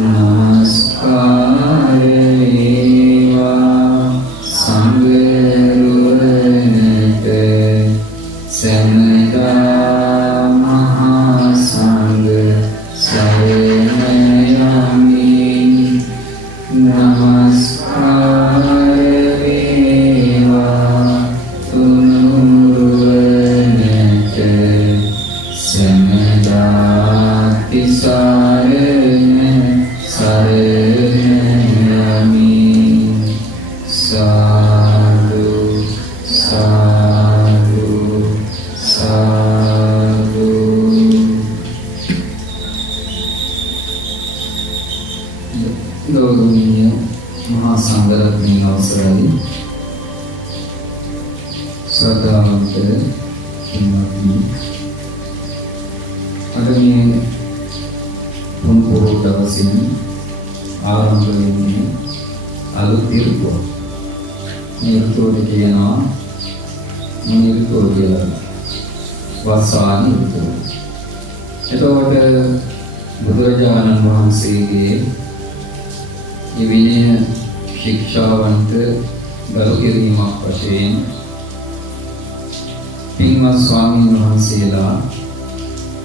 නමස්කාර වේවා සංඝරුවනට සමදා මහා සංඝ සරණයමි. නමස්කාර වේවා තුනුරුවනට සමදා තිසරණ සරණයමි. සාදු සාදු සාදු. ගෞරවනීය මහා සංඝරත්නයේ අවසරයි ශ්‍රද්ධාවන්ත පින්වත්නි, අද මේ පුන්පොරොව දවසින් ආරම්භ වෙන්නේ අලුත් ඍතුව. මේ ඍතුවට කියනවා මේ ඍතුව කියලා වස්සාන ඍතුව. එතකොට බුදුරජාණන් වහන්සේගේ මේ විනය ශික්ෂාවන්ත ගරු කිරීමක් වශයෙන් පින්වත් ස්වාමීන් වහන්සේලා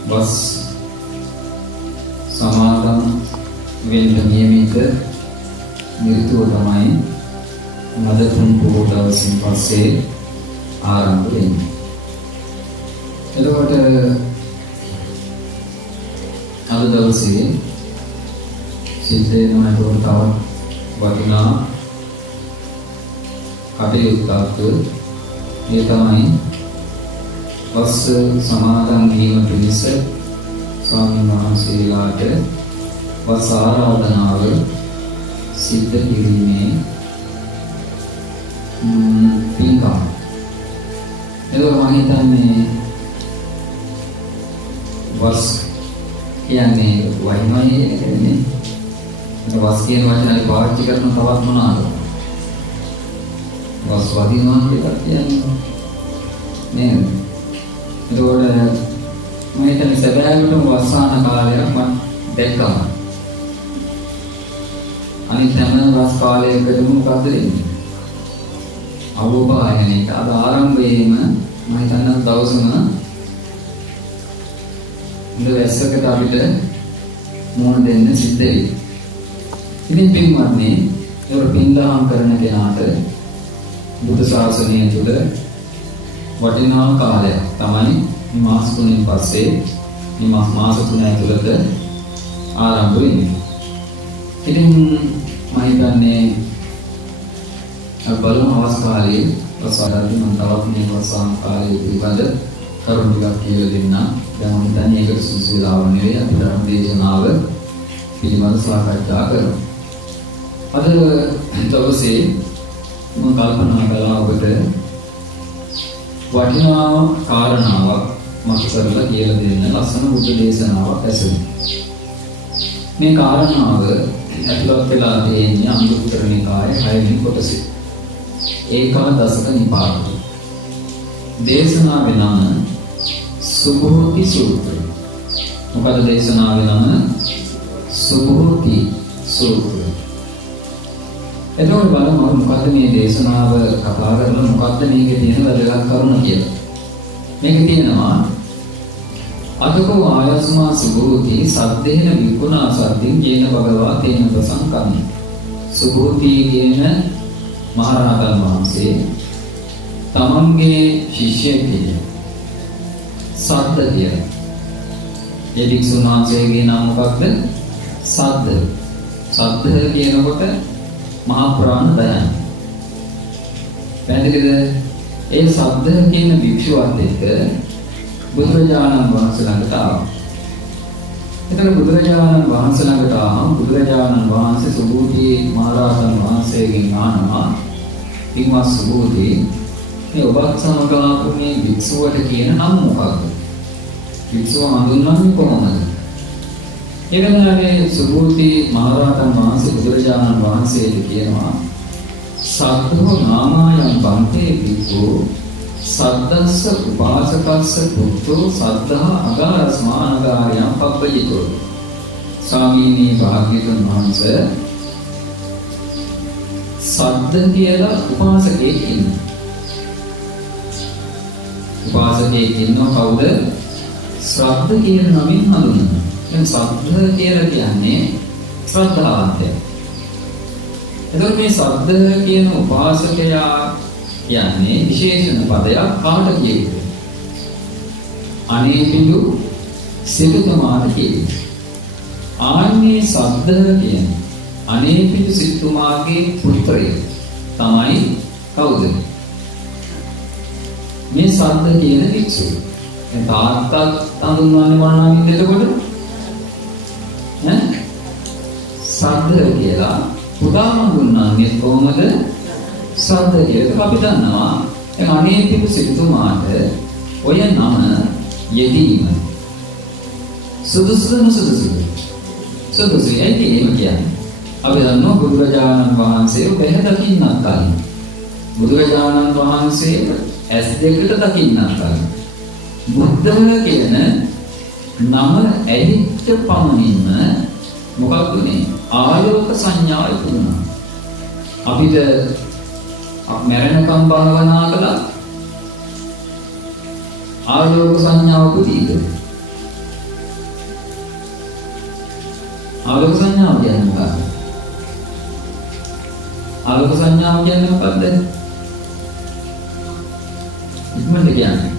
වස් සමාදන් වෙන්න නියමිත ඍතුව තමයි මද පුන්පොරොව දවසින් පස්සේ ආරම්භ වෙන්නේ. එතකොට අද දවසේ සිද්ධ වෙනවා තවත් වටිනා කටයුත්තක්. ඒ තමයි වස් සමාදන් වීම පිණිස ස්වාමීන් වහන්සේලාට වස් ආරාධනාව සිද්ධ කිරීමේ පින්කම. ඒක මම හිතන්නේ වස් කියන්නේ වහිනවයි කියන්නේ. වස් කියන වචනේ පාවිච්චි කරන තවත් මොනවාද? වස් වදිනවා කියලා කියන්නේ නේද? ඒකෝර මම හිතන්නේ සැබෑවටම වස්සාන කාලයක් මම දැක්කම. අනිත් හැම වස් කාලයකදම මොකද්ද වෙන්නේ? අවබෝධයනේ. අද ආරම්භයේම මම හිතන්නේ දවසම ඉඳ වැස්සකට අපිට මොන දෙන්න සිද්ධ වෙයි. ඉතින් පින්වත්නි, ඒක පින්දහම් කරන කෙනාට බුදු ශාසනය තුළ වටිනා කාලයක් තමයි මේ මාස 3න් පස්සේ මේ මාස 3 ඇතුළත ආරම්භ වෙන්නේ. ඉතින් මම හිතන්නේ බලමු අවස්ථාවේ ප්‍රසාරදී මම තවත් මේ වසාන කාලයේ පිළිබඳ කරුණු ටිකක් කියලා දෙන්න. දැන් මම හිතන්නේ ඒක සුසු වෙලාව නෙවෙයි, අපි ධර්ම දේශනාව පිළිබඳ සාකච්ඡා කරමු. අද දවසේ මම කල්පනා කළා ඔබට වටිනා කාරණාවක් මත කරලා කියලා දෙන්න ලස්සන බුද්ධ දේශනාවක් ඇසුණා. මේ කාරණාව ඇතුළත් වෙලා තියෙන්නේ අංගුත්තර නිකායේ 6 වෙනි කොටසේ. ඒකාදශක නිපාතේ. දේශනාවේ නම සුභෝති සූත්‍රය. මොකද දේශනාවේ නම සුභෝති සූත්‍රය. එතකොට බලමු මොකද්ද මේ දේශනාව කතා කරලා මොකද්ද මේකේ තියෙන වැදගත් කරුණ කියලා. මේකේ තියෙනවා අදකෝ ආයස්මා සුභෝති සද්දේන විකුණා සද්දින් කියන භගවා තේන ප්‍රසංකම්. සුභෝති කියන මහරහතන් වහන්සේ තමන්ගේ ශිෂ්‍යයෙක් සද්ද කියන ඒ භික්ෂුන් වහන්සේගේ නම මොකක්ද? සද්ද. සද්ද කියනකොට මහා ප්‍රාණ දයන. පැහැදිලිද? ඒ සද්ද කියන භික්ෂුවත් එක්ක බුදුරජාණන් වහන්සේ ළඟට ආවා. එතන බුදුරජාණන් වහන්සේ ළඟට ආවම බුදුරජාණන් වහන්සේ සුභූති මහරහතන් වහන්සේගෙන් අහනවා, "පින්වත් සුභූති, මේ ඔබත් සමග ආපු මේ භික්ෂුවට කියන නම මොකක්ද? භික්ෂුව හඳුන්වන්නේ කොහොමද?" ඒ වෙලාවේ සුභූති මහරහතන් වහන්සේ බුදුරජාණන් වහන්සේට කියනවා, "සද්දෝ නාමයන් බන්තේ භික්ඛු සද්දස්ස උපාසකස්ස පුත්තෝ සද්ධා අගාරස්මානගාරයන් පබ්බජිතෝ." ස්වාමීනි භාග්‍යවතුන් වහන්සේ සද්ද කියලා උපාසකයෙක් ඉන්නවා. උපාසකයෙක් ඉන්නවා කවුද? ශ්‍රද්ධ කියන නමින් හඳුන්වනවා. දැන් ශ්‍රද්ධ කියලා කියන්නේ ශ්‍රද්ධාවන්තය. එතකොට මේ ශ්‍රද්ධ කියන උපාසකයා කියන්නේ විශේෂණ පදයක් කාට කියේද? අනේපිඬු සිටුතුමාට කියේද? ආන්නේ ශ්‍රද්ධ කියන්නේ අනේපිඬු සිටුතුමාගේ පුත්‍රය තමයි කවුද? මේ ශ්‍රද්ධ කියන වික්ෂුව. දැන් තාත්තා හඳුන්වන්නේ මොන නමින්ද එතකොට? ශ්‍රද්ධ කියලා පුතා හඳුන්වන්නේ කොහොමද? ශ්‍රද්ධ කියලා අපි දන්නවා. දැන් අනේපිඬු සිටුතුමාට ඔය නම යෙදීම සුදුසුද නුසුදුසුද? සුදුසුයි. ඒක කියන්නේ අපි දන්නවා බුදුරජාණන් වහන්සේ බෙහෙත දකින්නත් කලින් බුදුරජාණන් වහන්සේ ඇස් දෙකට දකින්නත් කලින් බුද්ධ කියන නම ඇහිච්ච පමණින්ම මොකක්ද උනේ? ආලෝක සංඥාව ඉපදුණා. අපිට මරණකම් භාවනා කළා ආලෝක සංඥාව පුදීද? ආලෝක සංඥාව කියන්නේ මොකක්ද? ආලෝක සංඥාව කියන්නේ මොකක්ද? ඉක්මනට කියන්නේ.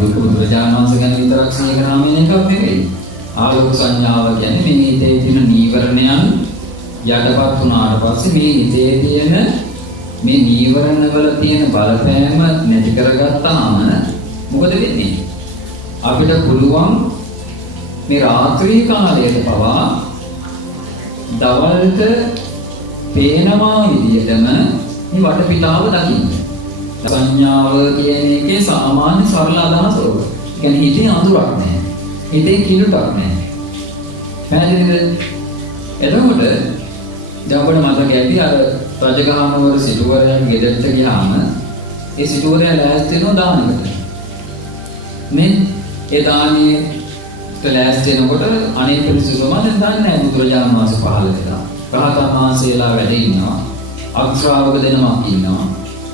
බුදුරජාණන් වහන්සේ ගැන විතරක් සීක නාමයෙන් එකක් නෙවෙයි. ආලෝක සංඥාව කියන්නේ මේ හිතේ තියෙන නීවරණයන් යටපත් වුණාට පස්සේ මේ හිතේ තියෙන මේ නීවරණ වල තියෙන බලපෑම නැති කරගත්තාම මොකද වෙන්නේ? අපිට පුළුවන් මේ රාත්‍රී කාලයට පවා දවල්ට පේනවා විදියටම මේ වටපිටාව දකින්න. සංඥාව කියන එකේ සාමාන්‍ය සරල අදහස ඔක. කියන්නේ හිතේ අඳුරක් නැහැ. හිතේ කිලුටක් නැහැ. පැහැදිලිද? එතකොට දැන් ඔබට මතක ඇති අර රජගහනුවර සිටුවරයන් ගෙදරට ගියාම ඒ සිටුවරයා ලෑස්ති වෙනවා දානෙකට. මේ ඒ දානේ ලෑස්ති වෙනකොට අනේ පිළිසුතුමා දැන් දන්නේ නැහැ බුදුරජාණන් වහන්සේ පහළ වෙලා. රහතන් වහන්සේලා වැඩ ඉන්නවා. අක්ෂරාවක දෙනමක් ඉන්නවා.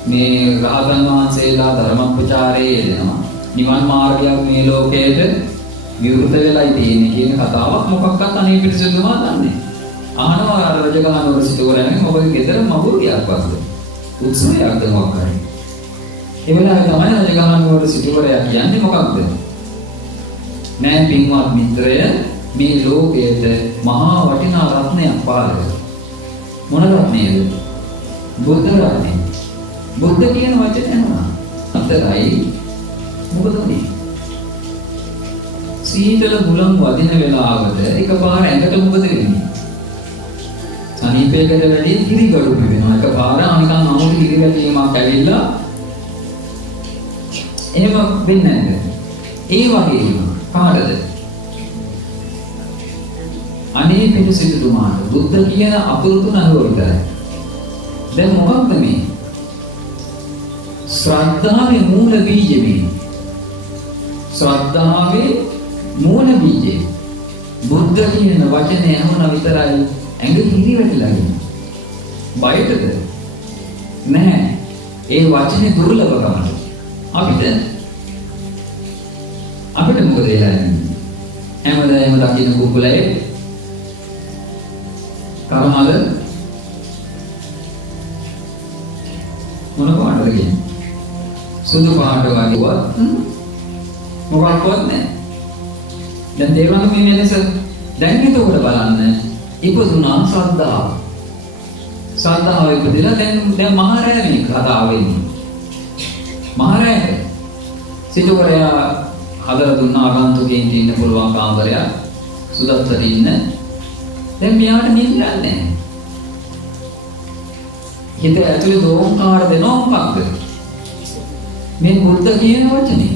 මේ රහතන් වහන්සේලා ධර්ම ප්‍රචාරයේ යෙදෙනවා. නිවන් මාර්ගයක් මේ ලෝකයට විවෘත වෙලායි තියෙන්නේ කියන කතාවක් මොකක්වත් අනේ පිළිසුතුමා දන්නේ. අහනවා අර රජගහනුවර සිටුවරයන් ඔබගේ ගෙදර මගුලියක් වස්ද? උත්සවයක්ද මොකක් හරි. ඒ වෙලාවේ තමයි රජගහනුවර සිටුවරයා කියන්නේ මොකක්ද? නෑ පින්වත් මිත්‍රය මේ ලෝකයට මහා වටිනා රත්නයක් පාලක. මොන රත්නයද? බුද්ධ රත්නය. බුද්ධ කියන වචනේ නම. අතරයි මොකද උනේ? සීතල හුලං වදින වෙලාවට එකපාර ඇඟට මොකද වෙන්නේ? සනීපයකට වැඩි හිරිගඩු වෙනවා. එකපාර අනිකන් අමුතු හිරිගැටීමක් ඇවිල්ලා එහෙම වෙන්නේ නැහැ. ඒ වගේම කාටද? අනේපිඬු සිටුතුමාට බුද්ධ කියන අතුරු තුන අහුවුවා. දැන් මොකක්ද මේ? ශ්‍රද්ධාවේ මූල බීජ මේ. ශ්‍රද්ධාවේ මූල බීජ. බුද්ධ කියන වචනේ අහුන විතරයි ඇඟ හිරි වැටිලා ඉන්නේ. බයටද? නැහැ. ඒ වචනේ දුර්ලභකම. අපිට මොකද වෙලා ඉන්නේ? හැමදාම දකින්න කුකුලේ කරමල මොන පාටද කියන්නේ? සුදු පාට වගේවත් මොකක්වත් නැහැ. දැන් තේරුණාද මේ වෙනස? දැන් හිතුවට බලන්න ඉපදුනා ශ්‍රද්ධාව. ශ්‍රද්ධාව ඉපදිලා දැන් මහරෑ මේ කතාව වෙන්නේ. මහරෑ සිටුවරයා හදලා දුන්න ආගන්තුකෙන් ඉන්න පුළුවන් කාමරයක් සුදත්තට ඉන්න. දැන් මෙයාට නිින්දක් නැහැ. හිත ඇතුලේ දෝංකාර දෙනවා මොකක්ද? මේ බුද්ධ කියන වචනේ.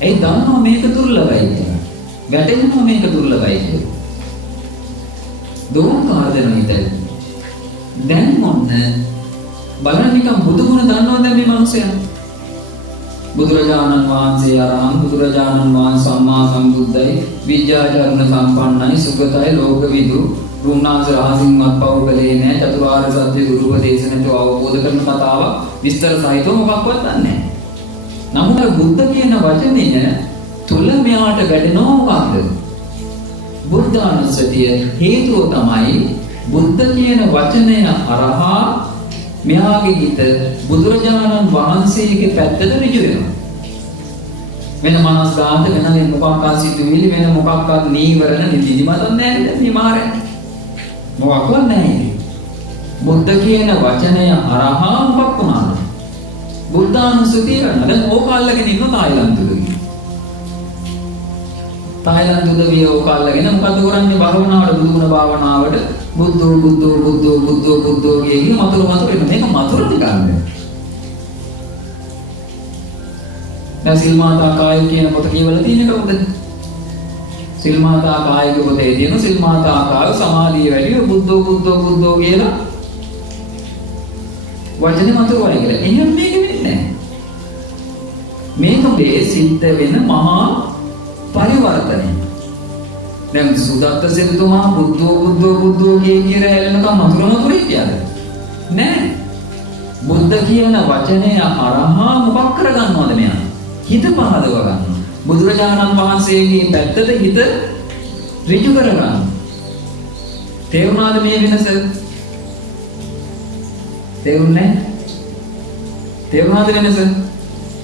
ඒ දන්නවා මේක දුර්ලභයි කියලා. වැටෙනවා මේක දුර්ලභයි කියලා. දෝංකාර දෙනවා හිතේ. දැන් මොන්න බලන්න නිකන් බුදුගුණ දන්නවද මේ මිනිසයා? බුදුරජාණන් වහන්සේ අරහං බුදුරජාණන් වහන්සේ සම්මා සම්බුද්දයි විද්‍යාචරණ සම්පන්නයි සුගතයි ලෝකවිදු රුණාස රහසින්වත් පව් කළේ නැහැ චතුරාර්ය සත්‍ය ගුරු උපදේශනට අවබෝධ කරන කතාව විස්තර සහිතව මොකක්වත් දන්නේ නැහැ. නමුත් බුද්ධ කියන වචනය තුල මෙයාට වැඩෙනව මොකක්ද? බුද්ධානුස්සතිය හේතුව තමයි බුද්ධ කියන වචනය අරහා මෙයාගේ හිත බුදුරජාණන් වහන්සේගේ පැත්තට ඍජු වෙනවා. වෙන මානසිකාන්ත වෙන මොකක්වත් සිතුවිලි වෙන මොකක්වත් නීවරණ නිදිමත නැහැ මේ මාරේ. මොකක්වත් නැහැ. බුද්ධ කියන වචනය අරහා මොකක් වුණාද? බුද්ධානුස්සතිය කරනවා. දැන් ඕක අල්ලගෙන ඉන්න තායිලන්තෙදී. තායිලන්තෙදී ඕක අල්ලගෙන මොකද කරන්නේ? භාවනාවට බුදුගුණ භාවනාවට බුද්ධෝ බුද්ධෝ බුද්ධෝ බුද්ධෝ බුද්ධෝ කියන මතුරු මේක මතුරු නිකන්නේ. දැන් සිල් මාතා කාය කියන පොත කියවලා තියෙන කවුද? සිල් මාතා කාය පොතේ තියෙන සිල් මාතා කාය සමාධිය වැඩි බුද්ධෝ බුද්ධෝ බුද්ධෝ කියලා වචනේ මතුරුවයි කියලා. එහෙනම් මේක වෙන්නේ නැහැ. මේක මේ සිද්ධ වෙන මහා පරිවර්තනය. දැන් සුදත්ත සිතුමා බුද්ධෝ බුද්ධෝ බුද්ධෝ කියන හැලෙනකම් මතුරු හිටියද? නෑ. බුද්ධ කියන වචනය අරහා මොකක් කරගන්නවද මෙයා? හිත පහදව ගන්නවා. බුදුරජාණන් වහන්සේගේ පැත්තට හිත ඍජු කරගන්නවා. තේරුණාද මේ වෙනස? තේරුණේ? තේරුණාද වෙනස?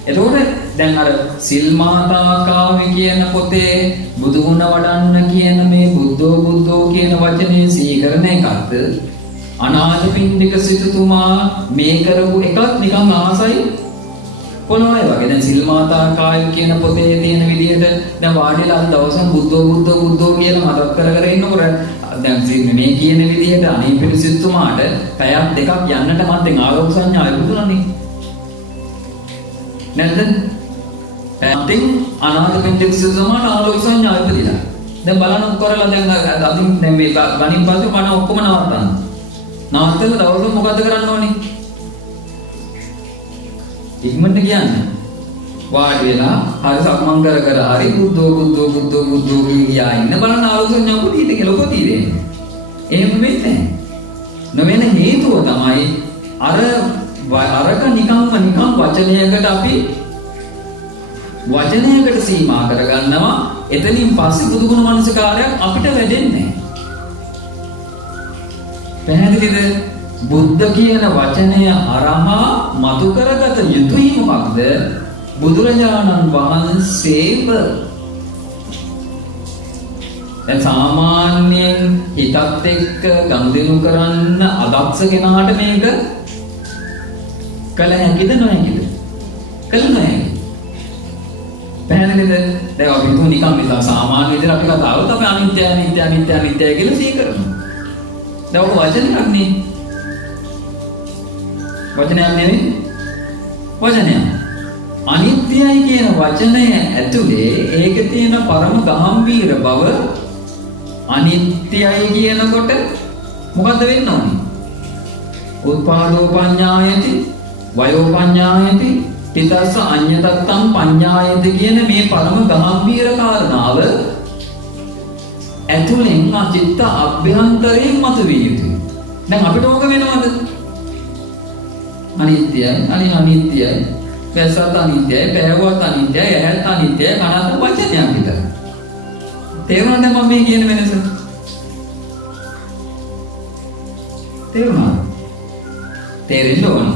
එතකොට දැන් අර සිල් මාතා කාවි කියන පොතේ බුදුගුණ වඩන්න කියන මේ බුද්ධෝ බුද්ධෝ කියන වචනේ සීකරන එකත් අනාථපිණ්ඩික සිටුතුමා මේ කරපු එකත් නිකන් ආසයි පොළොවේ වගේ. දැන් සිල් මාතා කාය කියන පොතේ තියෙන විදිහට දැන් වාඩිලා දවසක් බුද්ධෝ බුද්ධෝ බුද්ධෝ කියලා මතක් කර කර ඉන්නකොට දැන් මේ කියන විදිහට අනේ පිරිසිතුමාට පැයක් දෙකක් යන්නට මත්තෙන් ආලෝක සංඥා ලැබුණානේ. නැද්ද? පැයෙන් අනාථපිණ්ඩික සිටුතුමාට ආලෝක සංඥා ලැබිලා. දැන් බලන්න කරලා දැන් අදින් දැන් මේ ගණින් පස්සේ මම ඔක්කොම නවත්තන්න. නවත්තලා දවසක් මොකද කරන්න ඕනේ? ඉක්මනට කියන්නේ වාඩි වෙලා හරි සක්මන් කර කර හරි බුද්ධෝ බුද්ධෝ බුද්ධෝ බුද්ධෝ කියා ඉන්න බලන ආලෝචන යොකුදීද කියලා කොතීද එහෙම වෙන්නේ නොවෙන හේතුව තමයි අරක නිකන් වචනයකට අපි වචනයකට සීමා කරගන්නවා. එතනින් පස්සේ බුදුගුණ මනසකාරයක් අපිට වැඩෙන්නේ නැහැ. පැහැදිලිද? බුද්ධ කියන වචනය අරහා මතු කරගත යුතුයි මොකක්ද? බුදුරජාණන් වහන්සේව. දැන් සාමාන්‍යයෙන් හිතත් එක්ක ගනුදෙනු කරන්න අදක්ෂ කෙනාට මේක කළ හැකිද නොහැකිද? කළ නොහැකි. පැහැදිලිද? දැන් අපි තුන් නිකන් සාමාන්‍ය විදිහට අපි කතා කරලා අපි අනිත්‍ය අනිත්‍ය අනිත්‍ය අනිත්‍ය කියලා සිහි කරනවා. දැන් ඔක වචනයක් නේ. වචනයක් නෙවෙයි. වචනයක්. අනිත්‍යයි කියන වචනය ඇතුලේ ඒකේ තියෙන පරම ගාම්භීර බව අනිත්‍යයි කියනකොට මොකද්ද වෙන්න ඕනේ? උත්පාදෝ පඤ්ඤායති වයෝ පඤ්ඤායති තිතස්ස අඤ්ඤතත්තං පඤ්ඤායති කියන මේ පරම ගාම්භීර කාරණාව ඇතුලෙන් චිත්ත අභ්‍යන්තරයෙන් මතුවිය යුතුයි. දැන් අපිට ඕක වෙනවද? අනිත්‍යයි අනිත්‍යයි වැස්සත් අනිත්‍යයි පෑවුවත් අනිත්‍යයි ඇහැත් අනිත්‍යයි කනත් වචනයක් විතර. තේරුණාද මම මේ කියන වෙනස? තේරුණාද? තේරෙන්න ඕන.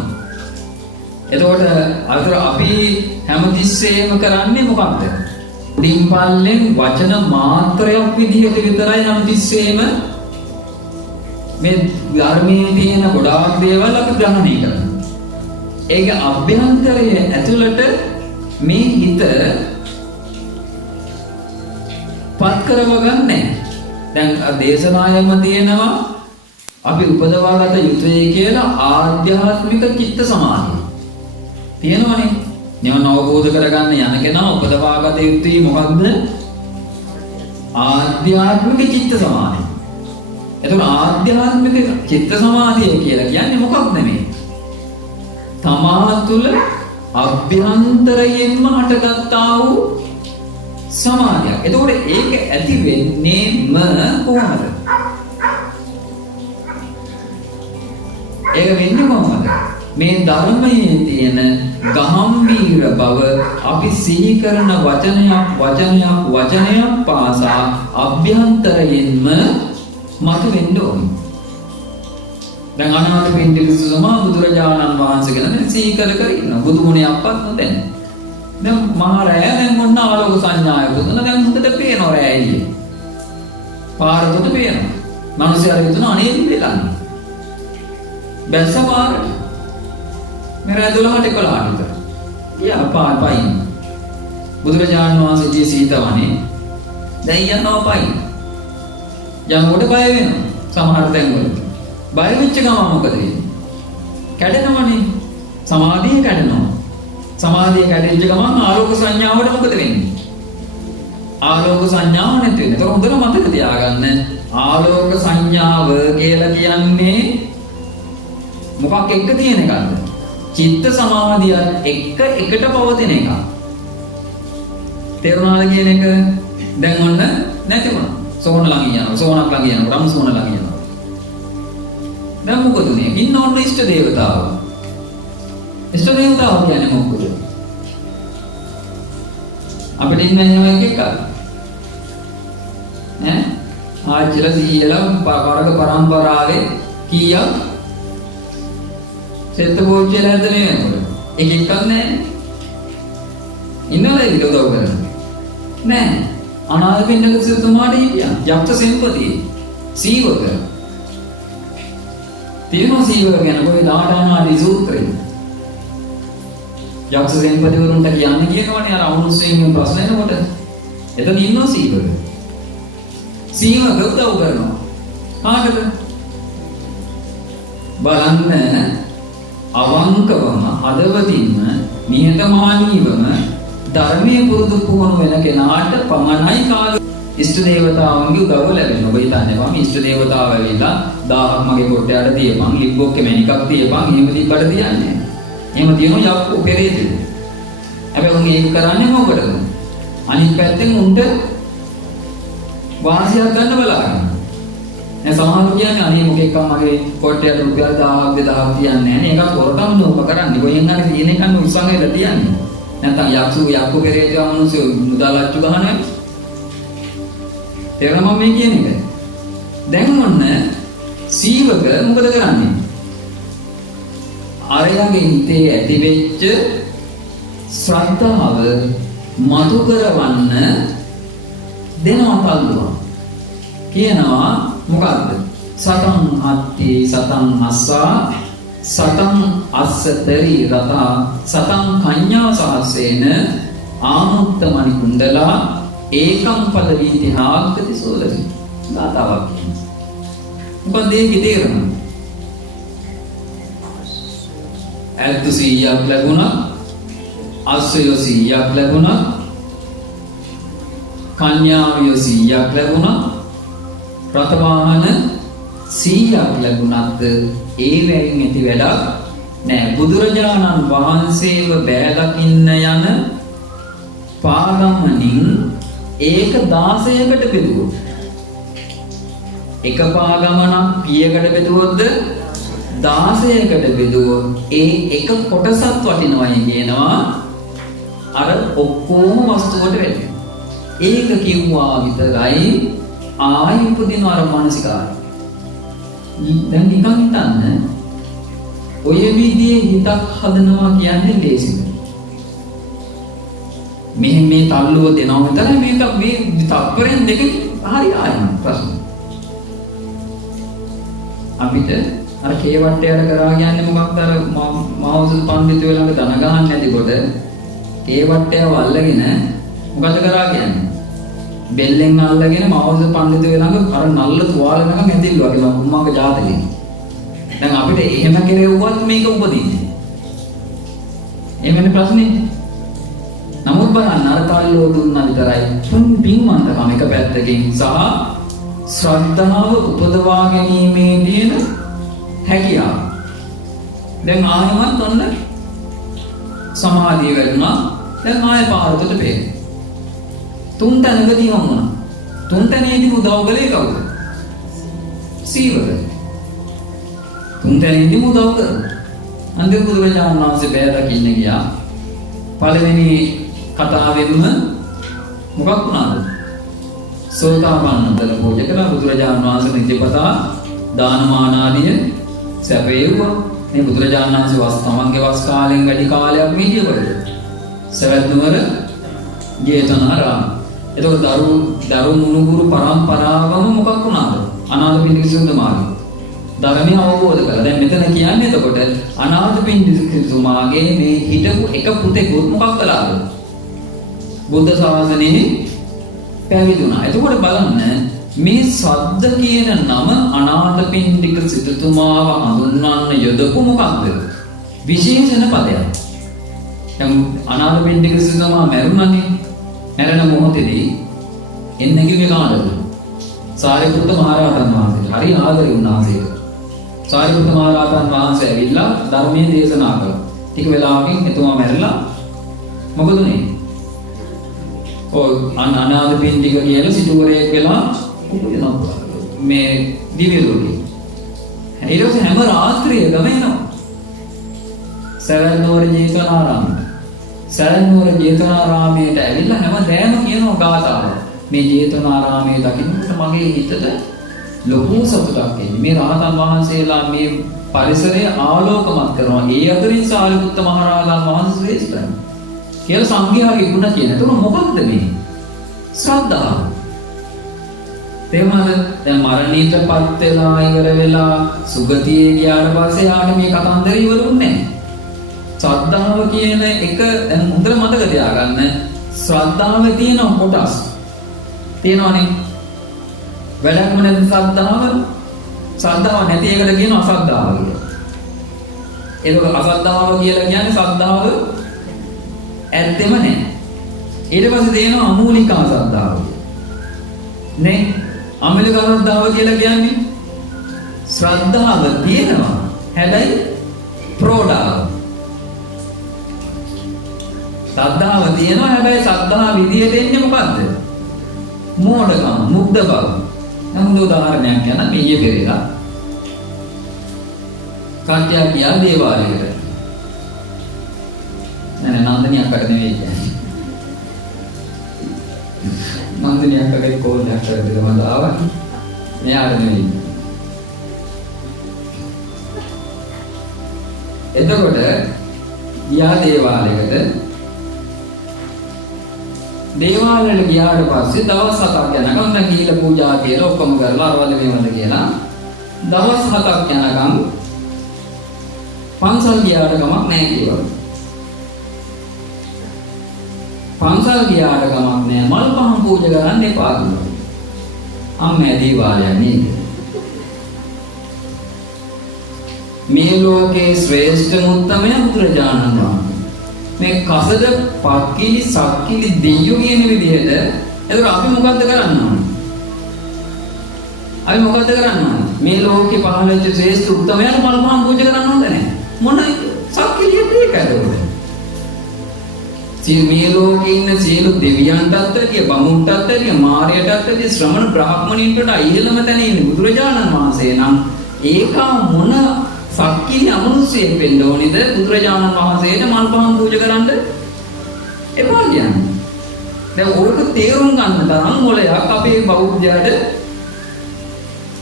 එතකොට අතර අපි හැමතිස්සෙම කරන්නේ මොකක්ද? උඩින් පල්ලෙන් වචන මාත්‍රයක් විදිහට විතරයි හැමතිස්සෙම මේ ධර්මයේ තියෙන ගොඩාක් දේවල් අපි ග්‍රහණය කරනවා. ඒක අභ්‍යන්තරයේ ඇතුළට මේ හිත පත් කරවගන්නේ. දැන් දේශනායම තියෙනවා අපි උපදවාගත යුතුයි කියලා ආධ්‍යාත්මික චිත්ත සමාධිය. තියෙනවනේ. නිවන අවබෝධ කරගන්න යන කෙනා උපදවාගත යුතුයි මොකක්ද? ආධ්‍යාත්මික චිත්ත සමාධිය. එතකොට ආධ්‍යාත්මික චිත්ත සමාධිය කියලා කියන්නේ මොකක් නෙමෙයි. තමා තුළ අභ්‍යන්තරයෙන්ම හටගත්තා වූ සමාධියක්. එතකොට ඒක ඇති වෙන්නේම කොහොමද? ඒක වෙන්නේ කොහොමද? මේ ධර්මයේ තියෙන ගාම්භීර බව අපි සිහි කරන වචනයක් පාසා අභ්‍යන්තරයෙන්ම මතුවෙන්න ඕනේ. දැන් අනාථපිණ්ඩික සුසමා බුදුරජාණන් වහන්සේ ගැන සිහි කර ඉන්නවා. බුදු ගුණය අපත් නොදැන. දැන් මහා රෑ දැන් මොන ආලෝක සංඥාය පුදුන දැන් හොඳට පේනවා රෑ එළියේ. පාරකට පේනවා. මිනිස්සුන්ට හිතන අනේ ඉඳලා. බැස්ස පාරට. මේ රෑ 12ට 11ට විතර. ගියා පායින්. බුදුරජාණන් වහන්සේගේ සීතවනේ දැන් යනවා පායින්. යනකොට බය වෙනවා. සමහර තැන්වල. බය වෙච්ච ගමන් මොකද වෙන්නේ? කැඩෙනවනේ. සමාධිය කැඩෙනවා. සමාධිය කැඩෙච්ච ගමන් ආලෝක සංඥාවට මොකද වෙන්නේ? ආලෝක සංඥාව නැති වෙනවා. ඒක හොඳට මතක තියාගන්න. ආලෝක සංඥාව කියලා කියන්නේ මොකක් එක්ක තියෙන එකක්ද? චිත්ත සමාධිය එක්ක එකට පවතින එකක්. තේරුණාද කියන එක? දැන් ඔන්න නැති වුණා. සෝන ළඟ යනවා. සෝනක් ළඟ යනවා. රම් සෝන ළඟ යනවා. දැන් මොකද උනේ? ඉන්න ඕන ඉෂ්ට දේවතාව. ඉෂ්ට දේවතාව කියන්නේ මොකද? අපිට ඉන්නේ එකක්. ඈ? ආච්චිලා සීයලා වර්ග පරම්පරාවේ කීයක් සෙත්ත බෝච්චියලා හැදෙන්නේ නේද? එකක් නැහැ. ඉන්නවද ඒක උදව් කරන්නේ? නැහැ. අනාථපිණ්ඩික සිතුමාට හිටියා. යක්ෂ සෙන්පති සීවක. තියෙනවා සීවක ගැන කොයි දාඨානාදී සූත්‍රේ. යක්ෂ සෙන්පතිවරුන්ට කියන්නේ කියනවනේ අර අමනුෂ්‍යයෙන් ප්‍රශ්න එනකොට. එතන ඉන්නවා සීවක. සීවක උදව් කරනවා. කාටද? බලන්න අවංකවම හදවතින්ම නිහතමානීවම ධර්මයේ පුරුදු පුහුණු වෙන කෙනාට පමණයි කාග ඉෂ්ට දේවතාවන්ගේ උදව්ව ලැබෙන්නේ. ඔබ හිතන්නේ මම ඉෂ්ට දේවතාව ඇවිල්ලා 1000ක් මගේ කොටයට තියපන්, ලිප්බොක්කේ මැණිකක් තියපන්, එහෙම දීපඩ තියන්නේ. එහෙම තියනවා යක්කෝ පෙරේතෙ. හැබැයි උන් ඒක කරන්නේ මොකටද? අනිත් පැත්තෙන් උන්ට වාසියක් ගන්න බලාගෙන. දැන් සමහරව කියන්නේ අනේ මොකෙක්ද මගේ කොටයට රුපියල් 1000ක් 2000ක් තියන්නේ නැහැ. ඒකත් හොරකම් නෝක කරන්නේ. කොහෙන් හරි තියෙන එකක් උත්සාහ වෙලා තියන්නේ. නැත්නම් යක්කු පෙරේතව මිනිස්සු මුදල්ච්චු ගහනවා. තේරෙනවද මේ කියන එක? දැන් ඔන්න සීවක මොකද කරන්නේ? අරයාගේ හිතේ ඇතිවෙච්ච ශ්‍රද්ධාව මතු කරවන්න දෙනවා පල්ලුවා. කියනවා මොකද්ද? සතං අත්ති සතං අස්සා සතං අස්සතරි රතා සතං කඤ්ඤා සහසේන ආමුත්තමනි කුණ්ඩලා ඒකම් පද වීතිහාග්ගති සෝදති. දාතාවක් කියනවා. මොකද ඒකේ තේරුම? ඇත්තු 100ක් ලැබුණා, අස්සයෝ 100ක් ලැබුණා, කන්‍යාවියෝ 100ක් ලැබුණා, රතවාහන 100ක් ලැබුණත් ඒ වෙයින් ඇති වැඩක් නෑ. බුදුරජාණන් වහන්සේව බෑදකින්න යන පාගමනින් ඒක 16කට බෙදුවොත් එක පාගමනක් කීයකට බෙදුවොත්ද? 16කට බෙදුවොත් ඒ එක කොටසක් වටිනවයි කියනවා අර ඔක්කොම වස්තුවට වෙන්නේ. ඒක කිව්වා විතරයි ආයි උපදින අර මානසිකාරය. දැන් නිකන් හිතන්න ඔය විදිහේ හිතක් හදනවා කියන්නේ ලේසිද? මේ තල්ලුව දෙනවා විතරයි මේක මේ තප්පරෙන් දෙකකින් හරි ආයෙත් ප්‍රශ්න. අපිට අර කේවට්ටයට කරා කියන්නේ මොකක්ද? අර මාවුසු පඬිතු ළඟ දන ගහන්න නැතිකොට කේවට්ටයව අල්ලගෙන මොකද කරා කියන්නේ? බෙල්ලෙන් අල්ලගෙන මාවුසු පඬිතු ළඟ අර නල්ල තුවාල නැගන් ඇදිල්ල වගේ උම්මංග ජාතකේ. දැන් අපිට එහෙම කෙරෙව්වත් මේක උපදින්නේ. එහෙමනේ ප්‍රශ්නේ. නමුත් බලන්න අර තල්ලුව දුන්නා විතරයි පින්වන්තකම එක පැත්තකින් සහ ශ්‍රද්ධාව උපදවා ගැනීමේ තියෙන හැකියාව. දැන් ආයමත් ඔන්න සමාධිය වැඩුණා. දැන් ආයෙ පාරකට පේන. තුන් තැනකදී වුණා. තුන් තැනේදී උදව් කළේ කවුද? සීවර. තුන් තැනේදී උදව් කරා. අන්තිම බුදුරජාණන් වහන්සේ බෑ දකින්න ගියා. පළවෙනි කතාවෙම මොකක් වුණාද? සෝතාපන්නතර පූජා කළා. බුදුරජාණන් වහන්සේ නිතිපතා දානමාන ආදිය සැපේවුවා. මේ බුදුරජාණන් වහන්සේ වස් තමන්ගේ වස් කාලෙන් වැඩි කාලයක් මිදිය වලද? සවැත් නුවර ජේතවනාරාම. එතකොට දරු මුණුබුරු පරම්පරාවම මොකක් වුණාද? අනාථපිණ්ඩික සිටුමාගේ ධර්මය අවබෝධ කළා. දැන් මෙතන කියන්නේ එතකොට අනාථපිණ්ඩික සිටුමාගේ මේ හිටපු එක පුතෙකුත් මොකක් කළාද? බුද්ධ ශාසනයේ පැවිදුණා. එතකොට බලන්න මේ සද්ද කියන නම අනාථපිණ්ඩික සිටුමාව හඳුන්වන්න යොදපු මොකක්ද? විශේෂණ පදයක්. දැන් අනාථපිණ්ඩික සිටුමා මැරුණානේ. මැරෙන මොහොතේදී එන්න කිව්වේ කාටද? සාරිපුත්ත මහරහතන් වහන්සේට. හරි ආදරේ උන්වහන්සේට. සාරිපුත්ත මහරහතන් වහන්සේ ඇවිල්ලා ධර්මයේ දේශනා කළා. ටික වෙලාවකින් එතුමා මැරිලා මොකද උනේ? ඔය අනාථපිණ්ඩික කියලා සිටුවරයෙක් වෙලා උපදිනවා මේ දිව්‍ය ලෝකේ. ඊට පස්සේ හැම රාත්‍රියකම එනවා. සවැත් නුවර ජේතවනාරාමයට. සවැත් නුවර ජේතවනාරාමයට ඇවිල්ලා හැමදෑම කියනවා ගාථාව. මේ ජේතවනාරාමයේ දකින්නට මගේ හිතට ලොකු සතුටක් එන්නේ. මේ රහතන් වහන්සේලා මේ පරිසරය ආලෝකමත් කරනවා. ඒ අතරින් සාරිපුත්ත මහරහතන් වහන්සේ ශ්‍රේෂ්ඨයි කියලා සංඝයාගේ ගුණ කියන. ඒක මොකක්ද මේ? ශ්‍රද්ධාව. තේමද? දැන් මරණීටපත් වෙලා ඉවර වෙලා සුගතියේ ගියාට පස්සේ ආට මේ කතන්දර ඉවරුන්නේ නැහැ. ශ්‍රද්ධාව කියන එක දැන් හොඳට මතක තියාගන්න. ශ්‍රද්ධාවේ තියෙන කොටස් තියෙනවනේ. වැඩක්ම නැති ශ්‍රද්ධාව. ශ්‍රද්ධාව නැති එකට කියනවා අසද්ධාව කියලා. ඒක අසද්ධාව කියලා කියන්නේ ශ්‍රද්ධාව ඇත්තෙම නැහැ. ඊට පස්සේ තියෙනවා අමූලික අසද්ධාව. නේ? අමූලික අසද්ධාව කියලා කියන්නේ ශ්‍රද්ධාව තියෙනවා. හැබැයි ප්‍රෝඩාව. ශ්‍රද්ධාව තියෙනවා හැබැයි ශ්‍රද්ධාව විදියට එන්නේ මොකද්ද? මෝඩකම, මුග්ධ බව. නමුත් උදාහරණයක් ගන්න මෙయ్య පෙරේලා. කාට්‍යා ගියා දේවාලයකට. නෑ නන්දනියක් අකට නෙවෙයි කියන්නේ. නන්දනියක් අකට කෝල්යක් අකට දෙලම ආවා. මෙයාට නෙවෙයි. එතකොට ගියා දේවාලයකට. දේවාලයට ගියාට පස්සේ දවස් 7ක් යනකම් දැන් ගිහිල්ලා පූජා කියලා ඔක්කොම කරලා අරවල මේවද කියලා දවස් 7ක් යනකම් පන්සල් ගියාට කමක් නැහැ කියලා. පන්සල් ගියාට කමක් නැහැ මල් පහන් පූජා කරන්න එපා කියලා. අම්මේ දේවාලයක් නේද? මේ ලෝකේ ශ්‍රේෂ්ඨ උත්තමය බුදුරජාණන් වහන්සේ. මේ කසද පක්කිලි සක්කිලි දෙයියෝ කියන විදිහට එතකොට අපි මොකද්ද කරන්න ඕනේ? අපි මොකද්ද කරන්න ඕනේ? මේ ලෝකේ පහළ වෙච්ච ශ්‍රේෂ්ඨ උත්තමයන් මල් පහන් පූජා කරන්න ඕනේ නැහැ. මොන සක්කිලිය දෙකද උනේ? මේ ලෝකේ ඉන්න සියලු දෙවියන්ටත් ඇතිය බමුණටත් ඇතිය මාරයටත් ඇතිය ශ්‍රමණ බ්‍රාහ්මණයින්ට ඉහළම තැන ඉන්නේ බුදුරජාණන් වහන්සේ නම් ඒකා මොන සක්කිලි අමනුෂ්‍යයෙක් වෙන්න ඕනේද බුදුරජාණන් වහන්සේට මල් පහන් පූජා කරන්න එපා කියන්නේ. දැන් ඕක තේරුම් ගන්න තරම් මොලයක් අපේ බෞද්ධයාට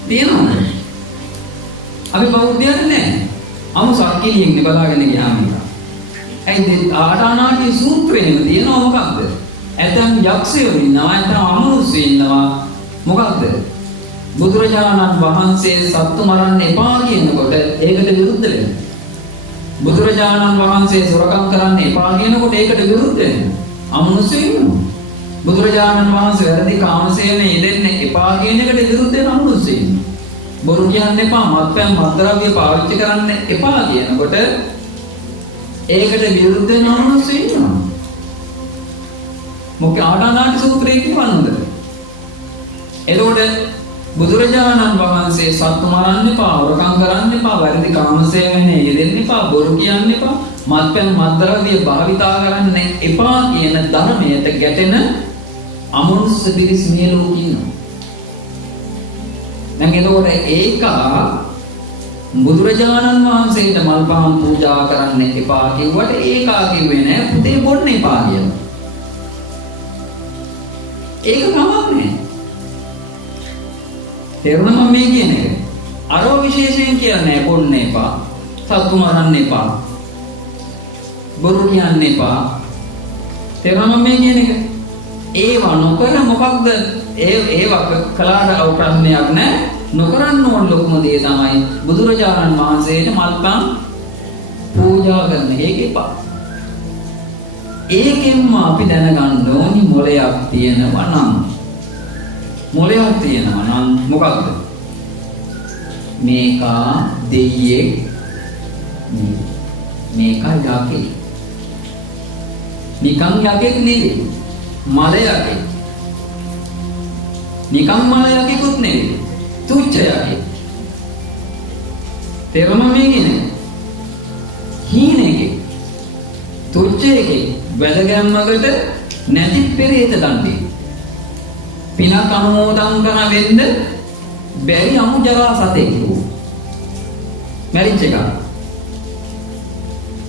තියෙනවද? අපි බෞද්ධයන් නැහැ. අමු සක්කිලියෙන් බලාගෙන ගියාම එක. ඇයි ආටානාටි සූත්‍රයේම තියෙනව මොකක්ද? ඇතම් යක්ෂයෝ ඉන්නවා, ඇතම් අමනුෂ්‍යයෝ ඉන්නවා. මොකක්ද? බුදුරජාණන් වහන්සේ සත්තු මරන්න එපා කියනකොට ඒකට විරුද්ධ වෙනවා. බුදුරජාණන් වහන්සේ සොරකම් කරන්න එපා කියනකොට ඒකට විරුද්ධ වෙනවා. අමනුෂ්‍යයෝ ඉන්නවා. බුදුරජාණන් වහන්සේ වැරදි කාමසේවන යෙදෙන්න එපා කියන එකට විරුද්ධ වෙන අමනුෂ්‍යයෝ ඉන්නවා. බොරු කියන්න එපා, මත්පැන් මත්ද්‍රව්‍ය පාවිච්චි කරන්න එපා කියනකොට ඒකට විරුද්ධ වෙන අමනුෂ්‍යයෝ ඉන්නවා. මොකද ආටානාටි සූත්‍රයේ කියවන්නද? එතකොට බුදුරජාණන් වහන්සේ සත්තු මරන්න එපා, වරකම් කරන්න එපා, වැරදි කාමසේවනයේ යෙදෙන්න එපා, බොරු කියන්න එපා, මත්පැන් මත්ද්‍රව්‍ය භාවිතා කරන්න එපා කියන ධර්මයට ගැටෙන අමනුෂ්‍ය පිරිස් මේ ලෝකේ ඉන්නවා. දැන් එතකොට ඒක බුදුරජාණන් වහන්සේට මල් පහන් පූජා කරන්න එපා කිව්වට ඒකා කිව්වේ නෑ පුතේ බොන්න එපා කියලා. ඒක කමන්නේ. තේරුණා මම මේ කියන්නේ? අරෝ විශේෂයෙන් කියන්නේ බොන්න එපා, සත්තු මරන්න එපා, බොරු කියන්න එපා. තේරුණා මම මේ කියන්නේ? ඒවා නොකර මොකක්ද ඒවා කලාට ප්‍රශ්නයක් නෑ. නොකරන්න ඕන ලොකුම දේ තමයි බුදුරජාණන් වහන්සේට මල්පන් පූජා කරන එක එපා. ඒකෙන්ම අපි දැනගන්න ඕනි මොලයක් තියෙනවා නම් මොකක්ද? මේකා දෙයියෙක් මේකා යකෙක්. නිකන් යකෙක් නෙවෙයි. මල යකෙක්. නිකන් මල යකෙකුත් නෙවෙයි. තුච්ච යකෙක්. තේරුණා මේ කියන්නේ? හීනෙකෙක්. තුච්ච එකෙක්. වැදගැම්මකට නැති පෙරේත දණ්ඩේ. පිනක් අනුමෝදන් කරන වෙන්න බැරි අමු ජරා සතෙක්. මැරිච් එක.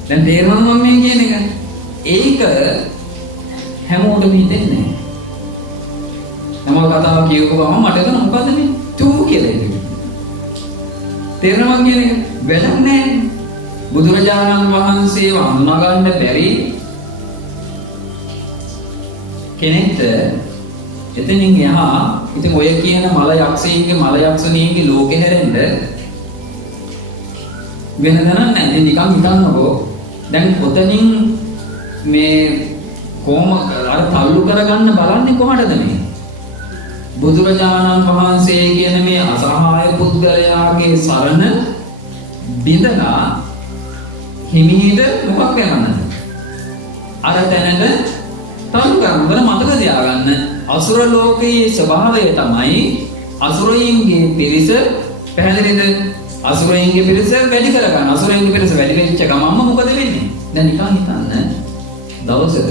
දැන් තේරුණා මම මේ කියන එක? ඒක හැමෝටම හිතෙන්නේ නැහැ. හැමෝම කතාව කියවපුවම මට එතන මොකද්ද මේ තු කියලා ඉතින්. තේරුණා මම කියන එක? වැඩක් නැහැ. බුදුරජාණන් වහන්සේව අඳුනගන්න බැරි කෙනෙක්ට එතනින් එහා ඉතින් ඔය කියන මල යක්ෂයින්ගේ මල යක්ෂණීන්ගේ ලෝකෙ හැරෙන්න වෙන දණක් නැහැ. නිකන් හිතන්නකෝ දැන් ඔතනින් මේ කොහොම අර තල්ලු කරගන්න බලන්නේ කොහටද මේ? බුදුරජාණන් වහන්සේ කියන මේ අසහාය පුද්ගලයාගේ සරණ බිඳලා හිමීට මොකක් කරන්නද? අර තැනට තල්ලු කරනවා. මතක තියාගන්න අසුර ලෝකයේ ස්වභාවය තමයි අසුරයින්ගේ පිරිස පැහැදිලිද? අසුරයින්ගේ පිරිස වැඩි කරගන්න. අසුරයින්ගේ පිරිස වැඩි වෙච්ච ගමන්ම මොකද වෙන්නේ? දැන් නිකන් හිතන්න දවසක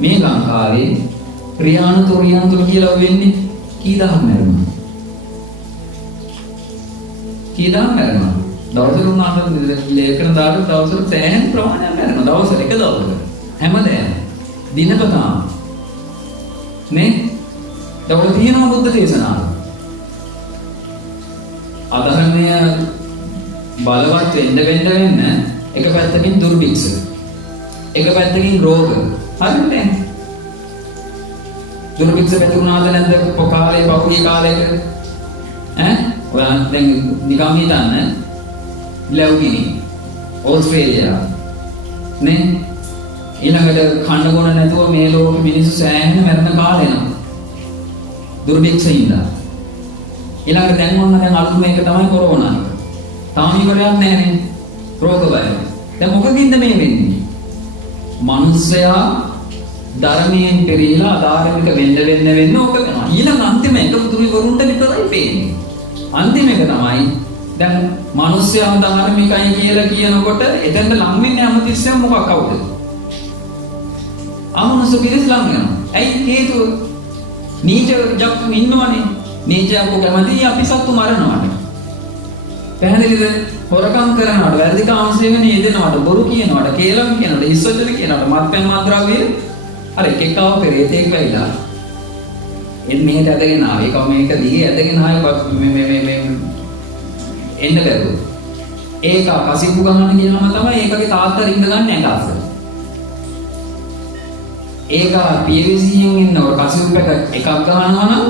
මේ ලංකාවේ රියානතුරු කියලා වෙන්නේ කී දහම් මැරෙනවා? කී දහම් මැරෙනවා? දවසක උනාට ලේඛන දාලා දවසක සෑහෙන ප්‍රමාණයක් මැරෙනවා. දවසක එක දවසක හැමදේම දිනපතා නේ දවල් තියෙනවා බුද්ධ දේශනාව. අධර්මය බලවත් වෙන්න එක පැත්තකින් දුර්භික්ෂ, එක පැත්තකින් රෝග. හරිනේ. දුර්භික්ෂ පැතුනාද නැද්ද පොකාලේ පහුගිය කාලේක? ඔයා දැන් නිකම් හිතන්න ලැබුණේ ඕස්ට්‍රේලියාව නේ ඊළඟට කන්න බොන නැතුව මේ ලෝකෙ මිනිස්සු සෑහෙන මරණ කාලෙනවා දුර්භික්ෂයින්ද. ඊළඟට දැන් වුණා දැන් අලුත් මේක තමයි කොරෝනා එක. තාම ඉවරයක් නැහැ නේ රෝග බය. දැන් මොකකින්ද මේ වෙන්නේ? මිනිස්සයා ධර්මයෙන් පෙරීලා අධාර්මික වෙන්න ඕක වෙනවා. ඊළඟ අන්තිම එක පුදුමවරුන්ට විතරයි පේන්නේ. අන්තිම එක තමයි දැන් මිනිස්සයා ධර්මිකයි කියලා කියනකොට එතෙන්ට ලං වෙන්නේ හැමතිස්සෙම මොකක් කවුද? අමනුෂ්‍ය පිරිස ලං වෙනවා. ඇයි හේතුව? නීච ජප්පු ඉන්නවනේ. නීච ජප්පු කැමති අපි සත්තු මරනවාට. පැහැදිලිද? හොරකම් කරනවාට, වැරදි කාමසේවන යෙදෙනවාට, බොරු කියනවාට, කේලම් කියනවාට, හිස්වචන කියනවාට, මත්පැන් මත්ද්‍රව්‍ය අර එකව පෙරේතෙක් වෙයිලා. එන් මෙහෙට ඇදගෙන ආවේ. කව මේක දිගේ ඇදගෙන ආවේ මේ එන්න බැරුව. ඒක කසිප්පු ගහන්න කියනම තමයි ඒකගේ තාත්තා රින්ග ගන්න ඇටාස. ඒක පියවිසියෙන් ඉන්නව කසිප්පු එකක් ගහනවා නම්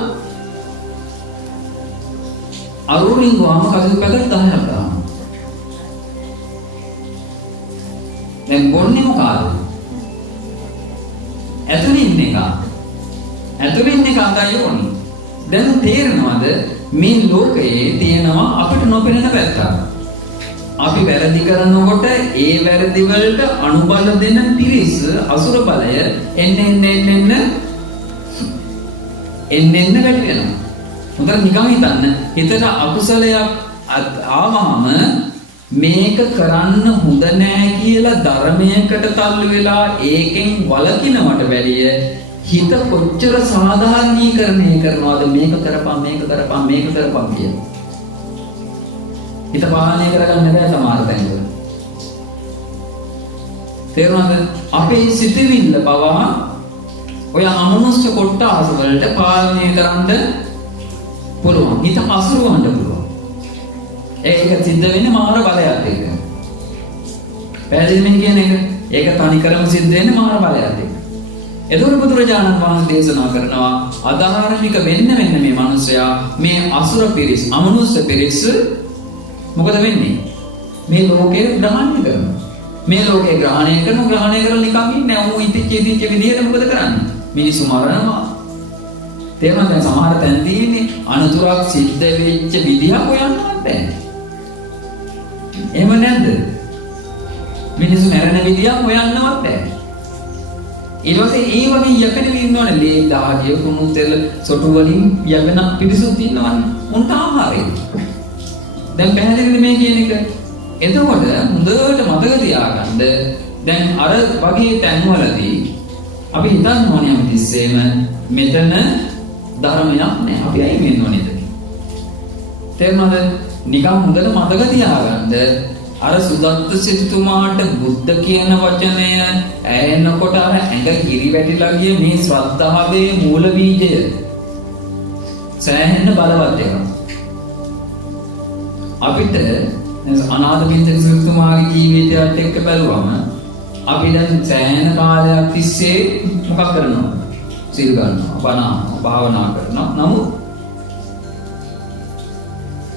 අරුණින් ගාම කසිප්පු එකක් 10ක් ගන්නවා. දැන් බොන්නේ මොකද? ඇතුලින් එක. ඇතුලින් එක අදයි ඕනේ. දැන් තේරෙනවද මේ ලෝකයේ තියෙනවා අපිට නොපෙනෙන පැත්තක්. අපි වැරදි කරනකොට ඒ වැරදි වලට අනුබල දෙන පිරිස අසුර බලය එන්න වැඩි වෙනවා. හොඳට නිකන් හිතන්න. හිතට අකුසලයක් ආවම මේක කරන්න හොඳ නෑ කියලා ධර්මයකට තල්ලු වෙලා ඒකෙන් වළකිනවට වැඩිය හිත කොච්චර සාධාරණීකරණය කරනවද මේක කරපම් කියලා. හිත පාලනය කරගන්න බෑ සමහර තැන්වල. තේරුණාද? අපේ සිතවිල්ල පවා ඔය අමනුෂ්‍ය කොට්ටාස වලට පාලනය කරන්න පුළුවන්. හිත අසුරවන්න පුළුවන්. ඒක සිද්ධ වෙන්නේ මාන බලයත් එක්ක. පැහැදිලිද කියන එක? ඒක තනිකරම සිද්ධ වෙන්නේ මාන බලයත් එක්ක. එතකොට බුදුරජාණන් වහන්සේ දේශනා කරනවා අධාර්මික වෙන්න මේ මිනිසයා මේ අසුර පිරිස් අමනුෂ්‍ය පිරිස් මොකද වෙන්නේ? මේ ලෝකේ ග්‍රහණය කරනවා. මේ ලෝකේ ග්‍රහණය කරලා නිකන් ඉන්නේ නැහැ. ඌ ඉතිච්ච විදියට මොකද කරන්නේ? මිනිස්සු මරනවා. තේරුණාද? දැන් සමහර තැන් තියෙන්නේ අනතුරක් සිද්ධ වෙච්ච විදිහ හොයන්නවත් බෑ. එහෙම නැද්ද? මිනිස්සු මැරෙන විදිහ හොයන්නවත් බෑ. ඊට පස්සේ ඒ වගේ යකඩ ඉන්නවනේ ලේ දාගිය කුණු තෙල් සොටු වලින් යකන පිටිසුත් ඉන්නවනේ. උන්ට ආහාරය. දැන් පැහැදිලිද මේ කියන එක? එතකොට හොඳට මතක තියාගන්න දැන් අර වගේ තැන්වලදී අපි හිතන්න ඕනේ හැමතිස්සෙම මෙතන ධර්මයක් නැහැ. අපි ඇයි මෙන්න ඕනේද? තේරුණාද? නිකන් හොඳට මතක තියාගන්න අර සුදත්ත සිටුමාට බුද්ධ කියන වචනය ඇයෙනකොට අර ඇඟ කිරි වැටිලා ගිය මේ ශ්‍රද්ධාවේ මූල බීජය සෑහෙන බලවත් එකක්. අපිට අනාථපිණ්ඩික සිටුමාගේ ජීවිතයත් එක්ක බැලුවම අපි දැන් සෑහෙන කාලයක් තිස්සේ මොකක් කරනවද? සිල් ගන්නවා, බණ භාවනා කරනවා. නමුත්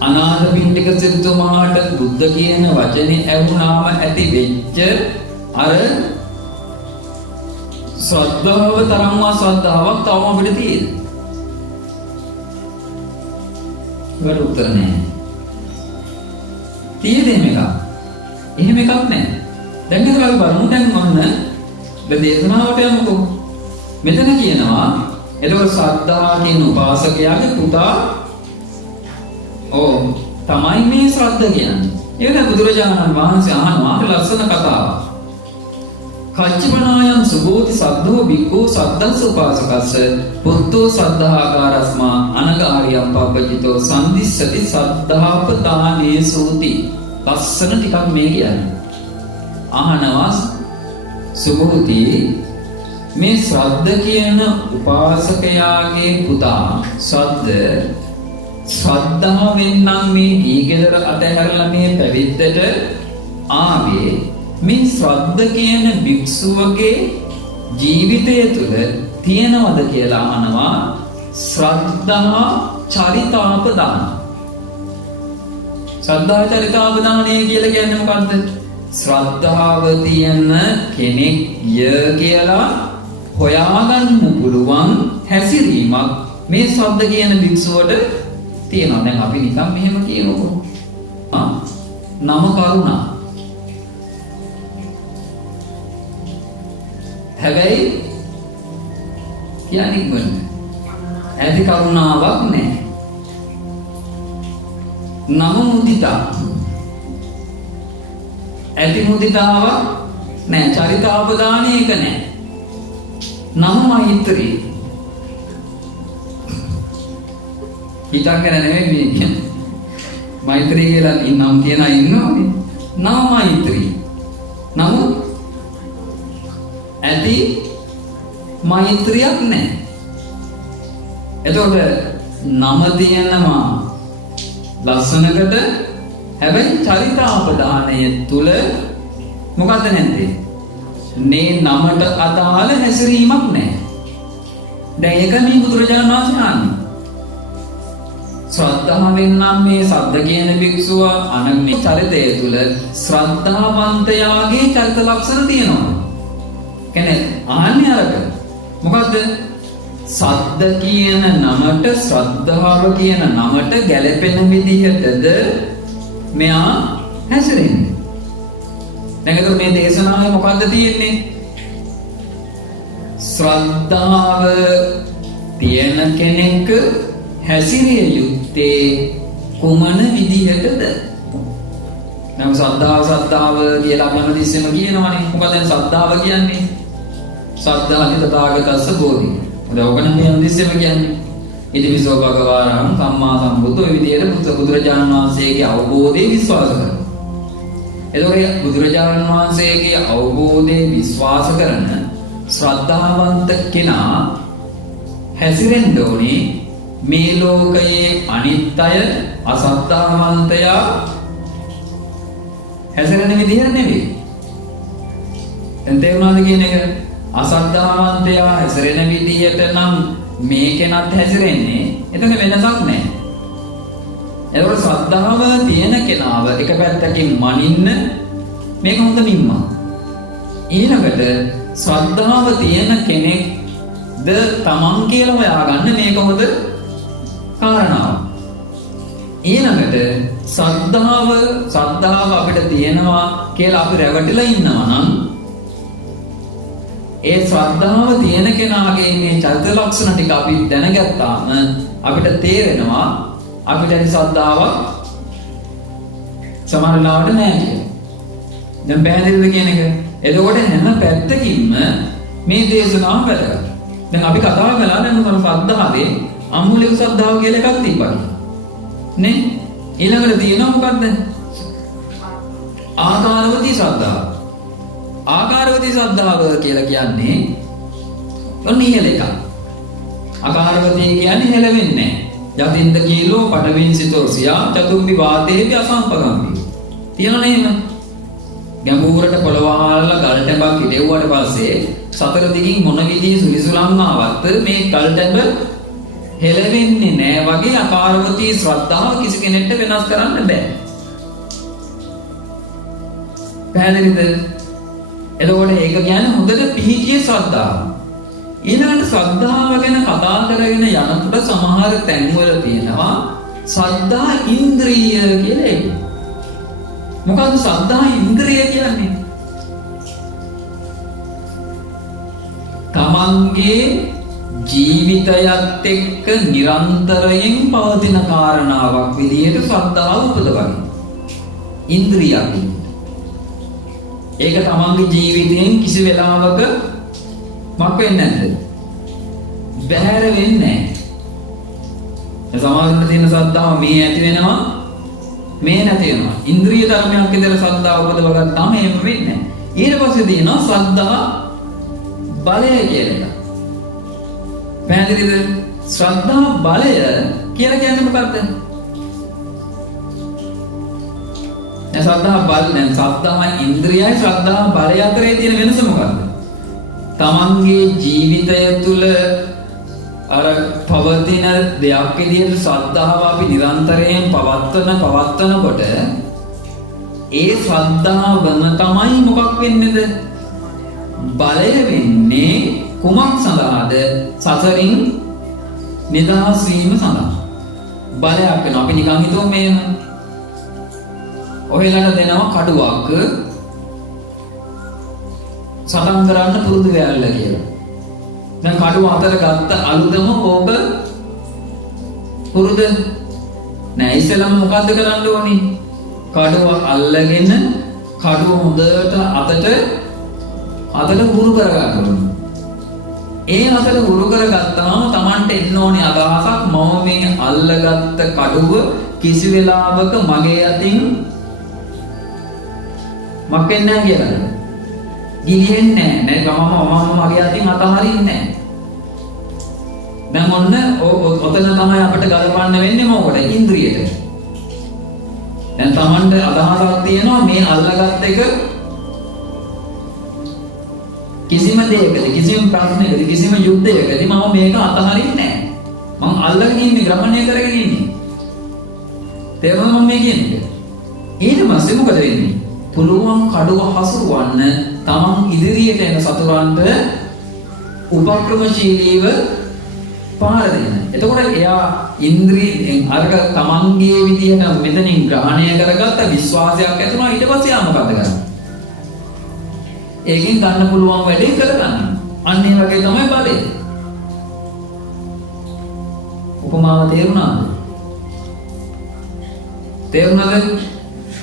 අනාථපිණ්ඩික සිටුමාට බුද්ධ කියන වචනේ ඇහුණාම ඇති වෙච්ච අර ශ්‍රද්ධාව තරම්වා ශ්‍රද්ධාවක් තවම අපිට තියෙනවා. ඒකට උත්තර නැහැ. තියෙන්නේ මේක. එහෙම එකක් නැහැ. දැන් ඒක අපි බලමු. දැන් මොන්න දේශනාවට යමුකෝ. මෙතන කියනවා එතකොට ශ්‍රද්ධා කියන උපාසකයාගේ පුතා තමයි මේ ශ්‍රද්ධ කියන්නේ. ඒක බුදුරජාණන් වහන්සේ අහනවා ලස්සන කතාවක්. කච්චපනායන් සුභෝති සද්ධෝ බික්ඛු සද්දස්ස උපාසකස්ස පුත්තෝ සද්ධාකාරස්මා අනගාරියම් පබ්බජිතෝ සම්දිස්සති සද්ධාපදානේ සූති. ලස්සන ටිකක් මේ කියන්නේ. අහනවා සුභෝති මේ ශ්‍රද්ධ කියන උපාසකයාගේ පුතා ශ්‍රද්ධාවෙන් නම් මේ ඊගෙදර අතහැරලා මේ පැවිද්දට ආවේ මේ ශ්‍රද්ධ කියන භික්ෂුවගේ ජීවිතය තුළ තියෙනවද කියලා අහනවා. ශ්‍රද්ධා චරිතාපදාන. ශ්‍රද්ධා චරිතාපදානය කියලා කියන්නේ මොකද්ද? ශ්‍රද්ධාව තියෙන කෙනෙක් කියලා හොයාගන්න පුළුවන් හැසිරීමක් මේ ශ්‍රද්ධ කියන භික්ෂුවට තියෙනවා. දැන් අපි නිකන් මෙහෙම කියනකො නම කරුණා. හැබැයි කියන්නේ මොකද? ඇති කරුණාවක් නැහැ. නම මුදිතා. ඇති මුදිතාවක් නැහැ. චරිතාපදානේ එක නැහැ. නම මෛත්‍රී. හිතගෙන නෙමෙයි මේ කියන්නේ. මෛත්‍රී කියලා නම් කියන අය ඉන්නවනේ. නම මෛත්‍රී. නමුත් ඇති මෛත්‍රියක් නැහැ. එතකොට නම තියෙනවා ලස්සනකට. හැබැයි චරිතාපදානය තුල මොකද නැත්තේ? මේ නමට අදාළ හැසිරීමක් නැහැ. දැන් ඒක මේ බුදුරජාණන් වහන්සේ ආන්නේ. ශ්‍රද්ධාවෙන් නම් මේ සද්ද කියන භික්ෂුව අනග්නි චරිතය තුල ශ්‍රද්ධාවන්තයාගේ චරිත ලක්ෂණ තියෙනවා. කියන්නේ ආන්නේ අරක මොකද්ද? සද්ද කියන නමට ශ්‍රද්ධාව කියන නමට ගැළපෙන විදිහටද මෙයා හැසිරෙන්නේ. දැන් ඒක මේ දේශනාවේ මොකද්ද තියෙන්නේ? ශ්‍රද්ධාව තියෙන කෙනෙක් හැසිරිය යුත්තේ කුමන විදිහටද? නම් දැන් සද්ධාව කියලා අපි හැමතිස්සෙම කියනවනේ. මොකද දැන් සද්ධාව කියන්නේ? සද්ධාති තථාගතස්ස බෝධි. දැන් ඔක නම් හැමතිස්සෙම කියන්නේ. ඉතිවිසෝ භගවාරං සම්මා සම්බුද්ධ ඔය විදිහට බුදුරජාණන් වහන්සේගේ අවබෝධය විශ්වාස කරනවා. එතකොට බුදුරජාණන් වහන්සේගේ අවබෝධය විශ්වාස කරන ශ්‍රද්ධාවන්ත කෙනා හැසිරෙන්න ඕනේ මේ ලෝකයේ අනිත්‍ය අසද්ධාවන්තයා හැසිරෙන විදිහ නෙවෙයි. එතෙවුනාද කියන එක? අසද්ධාවන්තයා හැසිරෙන විදිහට නම් මේ කෙනත් හැසිරෙන්නේ. එතන වෙනසක් නැහැ. එතකොට ශ්‍රද්ධාව තියෙන කෙනාව එක පැත්තකින් මනින්න මේක හොඳ මිම්මා. ඊළඟට ශ්‍රද්ධාව තියෙන කෙනෙක්ද තමන් කියලා හොයාගන්න මේක හොඳ කාරණාවක්. ඊළඟට ශ්‍රද්ධාව අපිට තියෙනවා කියලා අපි රැවටිලා ඉන්නවා නම් ඒ ශ්‍රද්ධාව තියෙන කෙනාගේ මේ චරිත ලක්ෂණ ටික අපි දැනගත්තාම අපිට තේරෙනවා අපිට ඒ ශ්‍රද්ධාවක් සමහරවිට නැහැ කියලා. දැන් පැහැදිලිද කියන එක? එතකොට හැම පැත්තකින්ම මේ දේශනාව වැදගත්. දැන් අපි කතා කළා දැන් මොකද ශ්‍රද්ධාවේ අමූලික ශ්‍රද්ධාව කියලා එකක් තිබ්බා. නේ? ඊළඟට තියෙනවා මොකද්ද? ආකාරවතී ශ්‍රද්ධාව. ආකාරවතී ශ්‍රද්ධාව කියලා කියන්නේ ඔන්න ඉහළ එකක්. ආකාරවතී කියන්නේ හෙලවෙන්නේ නැහැ. යතින්ද කීලෝ පඩවින් සිතෝසියා චතුම්බි වාතේපි අසම්පගම්පි. තියනවා නේද? ගැඹුරට පොළව ආලලා ගල් ටැඹක් ඉදෙව්වට පස්සේ සතර දිගින් මොන විදිහේ සුලිසුලම් ආවත් මේ ගල් ටැඹ හෙලවෙන්නේ නැහැ වගේ ආකාරවතී ශ්‍රද්ධාව කිසි කෙනෙක්ට වෙනස් කරන්න බෑ. පැහැදිලිද? එතකොට ඒක කියන්නේ හොඳට පිහිටිය ශ්‍රද්ධාව. ඊළඟට ශ්‍රද්ධාව ගැන කතා කරගෙන යනකොට සමහර තැන්වල තියෙනවා ශ්‍රද්ධා ඉන්ද්‍රිය කියලා එක. මොකද්ද ශ්‍රද්ධා ඉන්ද්‍රිය කියන්නේ? තමන්ගේ ජීවිතයත් එක්ක නිරන්තරයෙන් පවතින කාරණාවක් විදිහට ශ්‍රද්ධාව උපදවන්න. ඉන්ද්‍රියක්. ඒක තමන්ගේ ජීවිතයෙන් කිසි වෙලාවක මක් වෙන්නේ නැද්ද? බැහැර වෙන්නේ නැහැ. සමාජයේ තියෙන ශ්‍රද්ධාව මේ ඇති වෙනවා මේ නැති වෙනවා. ඉන්ද්‍රිය ධර්මයක් විදිහට ශ්‍රද්ධාව උපදව ගත්තාම එහෙම වෙන්නේ නැහැ. ඊට පස්සේ තියෙනවා ශ්‍රද්ධා බලය කියලා. පැහැදිලිද? ශ්‍රද්ධා බලය කියලා කියන්නේ මොකක්ද? දැන් ශ්‍රද්ධා බල දැන් ශ්‍රද්ධා ඉන්ද්‍රියයි ශ්‍රද්ධා බලය අතරේ තියෙන වෙනස මොකක්ද? තමන්ගේ ජීවිතය තුළ අර පවතින දෙයක් විදිහට ශ්‍රද්ධාව අපි නිරන්තරයෙන් පවත්වනකොට ඒ ශ්‍රද්ධාවම තමයි මොකක් වෙන්නේද? බලය වෙන්නේ කුමක් සඳහාද? සසරින් නිදහස් වීම සඳහා. බලයක් වෙනවා. අපි නිකන් හිතුවම මේම ඔයලට දෙනවා කඩුවක් සටන් කරන්න පුරුදු වෙයල්ල කියලා. දැන් කඩුව අතර ගත්ත අලුතම ඕක පුරුදු නෑ. ඉස්සෙල්ලාම මොකද්ද කරන්න ඕනි? කඩුව අල්ලගෙන කඩුව හොඳට අතට හුරු කරගන්න ඕනි. ඒ අතට හුරු කරගත්තාම Tamanට එන්න ඕනේ අදහසක් මම මේ අල්ලගත්ත කඩුව කිසි වෙලාවක මගේ අතින් මක්ෙන්නේ නැහැ කියලා. ගිලිහෙන්නේ නැහැ. මම මගේ අතින් අතහරින්නේ නැහැ. දැන් ඔන්න ඔතන තමයි අපිට ගලපන්න වෙන්නේ මොකද? ඉන්ද්‍රියට. දැන් Tamanට අදහසක් තියෙනවා මේ අල්ලගත් එක කිසිම දෙයකදී කිසිම ප්‍රශ්නයකදී කිසිම යුද්ධයකදී මම මේක අතහරින්නේ නැහැ. මම අල්ලගෙන ඉන්නේ ග්‍රහණය කරගෙන ඉන්නේ. තේරුණා මම මේ කියන්නේ? ඊට පස්සේ මොකද වෙන්නේ? පුළුවන් කඩුව හසුරවන්න තමන් ඉදිරියට එන සතුරන්ට උපක්‍රමශීලීව පාර දෙන්න. එතකොට එයා ඉන්ද්‍රියෙන් අරක තමන්ගේ විදිහට මෙතනින් ග්‍රහණය කරගත්ත විශ්වාසයක් ඇති වුණා. ඊට පස්සේ ආ මොකද කරන්නේ? ඒකෙන් ගන්න පුළුවන් වැඩේ කරගන්න. අන්න ඒ වගේ තමයි බලය. උපමාව තේරුණාද? තේරුණාද?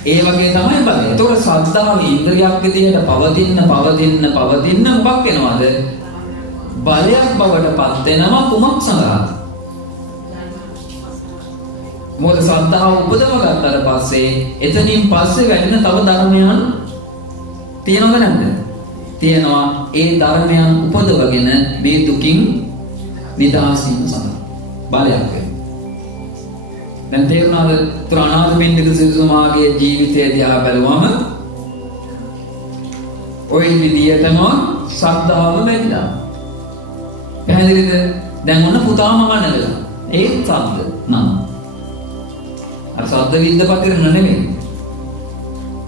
ඒ වගේ තමයි බලය. ඒතකොට ශ්‍රද්ධාව ඉන්ද්‍රියක් විදියට පවතින මොකක් වෙනවද? බලයක් බවට පත් වෙනවා කුමක් සඳහා? මොකද ශ්‍රද්ධාව උපදව ගත්තට පස්සේ එතනින් පස්සේ වැඩෙන තව ධර්මයන් තියෙනවද නැද්ද? තියෙනවා. ඒ ධර්මයන් උපදවගෙන මේ දුකින් නිදහස් වීම සඳහා බලයක් වෙනවා. දැන් තේරුණාද? ත්‍රාණාධිපිණ්ඩික සිටුතුමාගේ ජීවිතය දිහා බැලුවම ওই විදියටම ශ්‍රද්ධාව වැඩිලා. පැහැදිලිද? දැන් ඔන්න පුතාම මනලා. ඒ ශබ්ද නම් අර ශබ්ද විද්දපතිරන නෙමෙයි.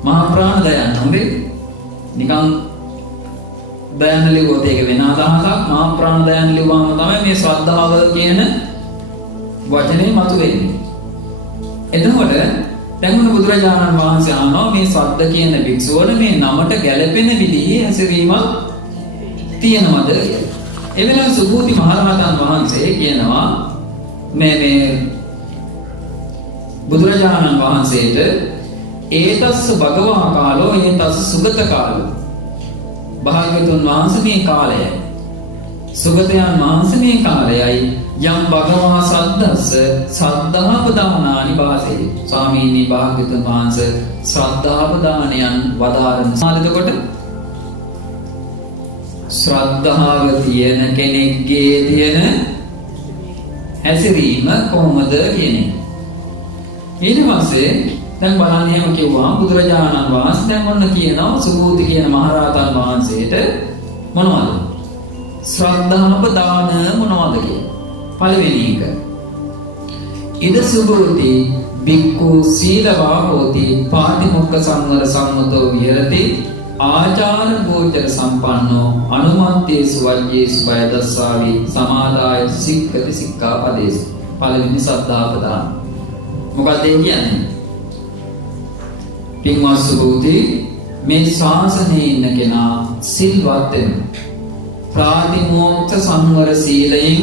මහා ප්‍රාණ දයන්න හොඳේ. නිකන් දයන්න ලිව්වොත් ඒක වෙන අදහසක්. මහා ප්‍රාණ දයන්න ලිව්වම තමයි මේ ශ්‍රද්ධාව කියන වචනේ මතුවෙන්නේ. එතකොට දැන් උන බුදුරජාණන් වහන්සේ අහනවා මේ සද්ද කියන භික්ෂුවන මේ නමට ගැළපෙන විදිහේ හැසිරීමක් තියෙනවද කියලා. ඒ වෙලාවේ සුභූති මහරහතන් වහන්සේ කියනවා මේ බුදුරජාණන් වහන්සේට ඒතස්ස භගවා කාලෝ ඒතස්ස සුගත කාලෝ. භාග්‍යවතුන් වහන්සේ මේ කාලයයි සුගතයන් වහන්සේ මේ කාලයයි යම් භගවා සද්දස්ස සද්ධාපදානානි වාසේ. ස්වාමීනි භාග්‍යවතුන් වහන්සේ ශ්‍රද්ධාපදානයන් වදාරන සාලෙතකොට ශ්‍රද්ධාව තියෙන කෙනෙක්ගේ තියෙන හැසිරීම කොහොමද කියන්නේ. ඊට පස්සේ දැන් බලන්න එහෙම කිව්වා බුදුරජාණන් වහන්සේ දැන් මොන කියනවා සුභූති කියන මහරහතන් වහන්සේට මොනවද? ශ්‍රද්ධාපදාන මොනවද කියන්නේ? පළවෙනි එක. ඉද සුභූති බික්ඛු සීලවා හෝති පාටිමොක්ඛ සංවර සම්මතෝ විහෙරති ආචාර ගෝචර සම්පන්නෝ අනුමත්තේසු වජ්ජේසු බය දස්සාවි සමාදාය සික්ඛති සික්ඛාපදේසු. පළවෙනි ශ්‍රද්ධාපදාන. මොකක්ද කියන්නේ? පින්වත් සුභූති මේ ශාසනයේ ඉන්න කෙනා සිල්වත් වෙනවා. ප්‍රාතිමෝක්ඛ සංවර සීලයෙන්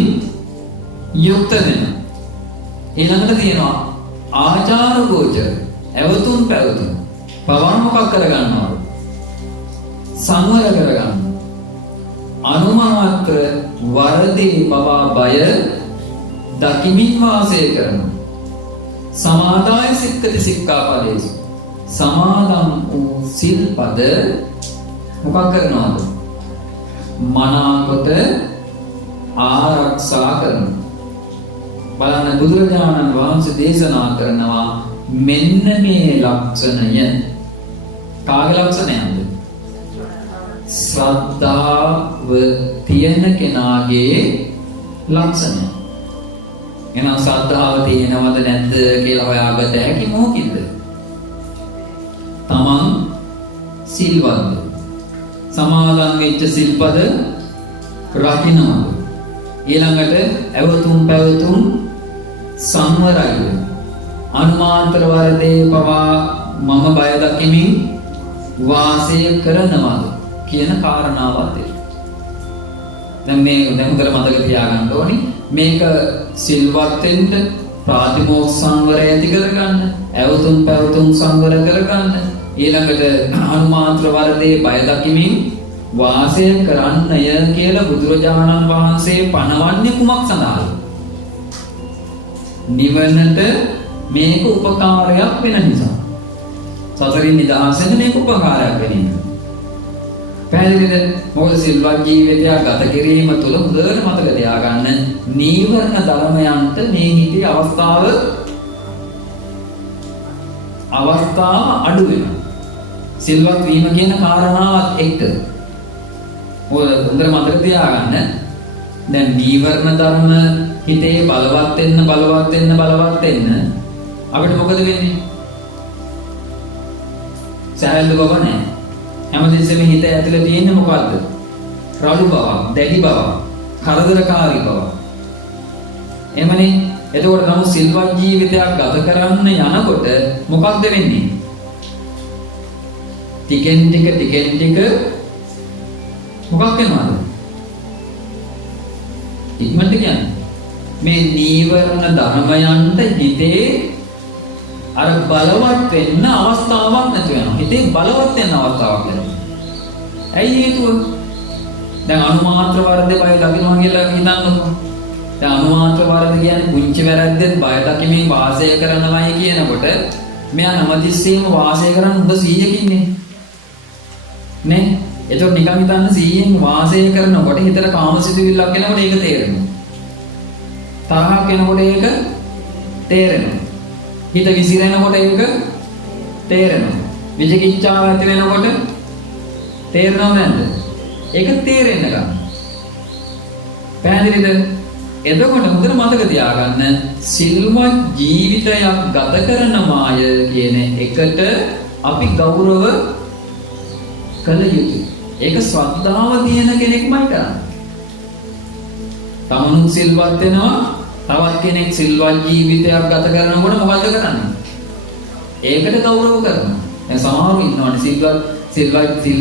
යුක්ත වෙනවා. ඊළඟට තියෙනවා ආචාර ගෝචර ඇවතුම් පැවතුම් පවන් මොකක් කරගන්නවා? සංවර කරගන්න. අනුමාත්‍ර වරදී පවා බය දකිමින් වාසය කරනවා. සමාදාය සික්ඛති සික්ඛාපදේසු. සමාදම් වූ සිල්පද මොකක් කරනවද? මනාකොට ආරක්ෂා කරනවා. බලන්න බුදුරජාණන් වහන්සේ දේශනා කරනවා මෙන්න මේ ලක්ෂණය. කාගේ ලක්ෂණයක්ද? ශ්‍රද්ධාව තියෙන කෙනාගේ ලක්ෂණය. එහෙනම් ශ්‍රද්ධාව තියෙනවද නැද්ද කියලා හොයාගත හැකි මොකකින්ද? තමන් සිල්වත්ද? සමාදන් වෙච්ච සිල්පද රකින්නවද? ඊළඟට ඇවතුම් පැවතුම් සංවරයිද? අනුමාත්‍ර වරදේ පවා මම බය දකිමින් වාසය කරනවද කියන කාරණාවත් එක්ක. දැන් හොඳට මතක තියාගන්න ඕනි මේක සිල්වත් වෙන්න ප්‍රාතිමෝක්ඛ සංවරය ඇති කරගන්න, ඇවතුම් පැවතුම් සංවර කරගන්න, ඊළඟට අනුමාත්‍ර වරදේ බය දකිමින් වාසය කරන්නය කියලා බුදුරජාණන් වහන්සේ පනවන්නේ කුමක් සඳහාද? නිවනට මේක උපකාරයක් වෙන නිසා. සතරින් නිදහසෙන් මේක උපකාරයක් වෙන නිසා. පැහැදිලිද? මොකද සිල්වත් ජීවිතයක් ගත කිරීම තුළ හොඳට මතක තියාගන්න නීවරණ ධර්මයන්ට මේ හිතේ අවස්ථාව අඩු වෙනවා. සිල්වත් වීම කියන කාරණාවත් එක්ක. මොකද හොඳට මතක තියාගන්න දැන් නීවරණ ධර්ම හිතේ බලවත් වෙන්න අපිට මොකද වෙන්නේ? සහැල්ලු බව නැහැ. හැමදෙස්සෙම හිත ඇතුලේ තියෙන්නේ මොකද්ද? රළු බව, දැඩි බව, කරදරකාරී බව. එමනේ එතකොට නමුත් සිල්වත් ජීවිතයක් ගත කරන්න යනකොට මොකක්ද වෙන්නේ? ටිකෙන් ටික මොකක් වෙනවද? ඉක්මනට කියන්නේ මේ නීවරණ ධර්මයන්ට හිතේ අර බලවත් වෙන්න අවස්ථාවක් නැති වෙනවා. හිතේ බලවත් වෙන්න අවස්ථාවක් ලැබෙනවා. ඇයි හේතුව? දැන් අනුමාත්‍ර වරදේ බය දකින්නවා කියලා හිතන්නකෝ. දැන් අනුමාත්‍ර වරද කියන්නේ පුංචි වැරද්දෙත් බය දකිමින් වාසය කරනවායි කියනකොට මෙයා නමතිස්සෙම වාසය කරන් හොඳ 100කින්නේ. නේ? ඒතකොට නිකන් හිතන්න 100න් වාසය කරනකොට හිතට කාමසිතුවිල්ලක් එනකොට ඒක තේරෙනවා. තරහක් එනකොට ඒක තේරෙනවා. හිත විසිරෙනකොට ඒක තේරෙනවා. විචිකිච්ඡාව ඇති වෙනකොට තේරෙනව නැද්ද? ඒක තේරෙන්න ගන්න. පැහැදිලිද? එතකොට හොඳට මතක තියාගන්න සිල්වත් ජීවිතයක් ගත කරන මාය කියන එකට අපි ගෞරව කළ යුතුයි. ඒක ශ්‍රද්ධාව තියෙන කෙනෙක්මයි කරන්නේ. තමනුත් සිල්වත් වෙනවා, තවත් කෙනෙක් සිල්වත් ජීවිතයක් ගත කරනකොට මොකද කරන්නේ? ඒකට ගෞරව කරනවා. දැන් සමහරව ඉන්නවනේ සිල්වත් සිල්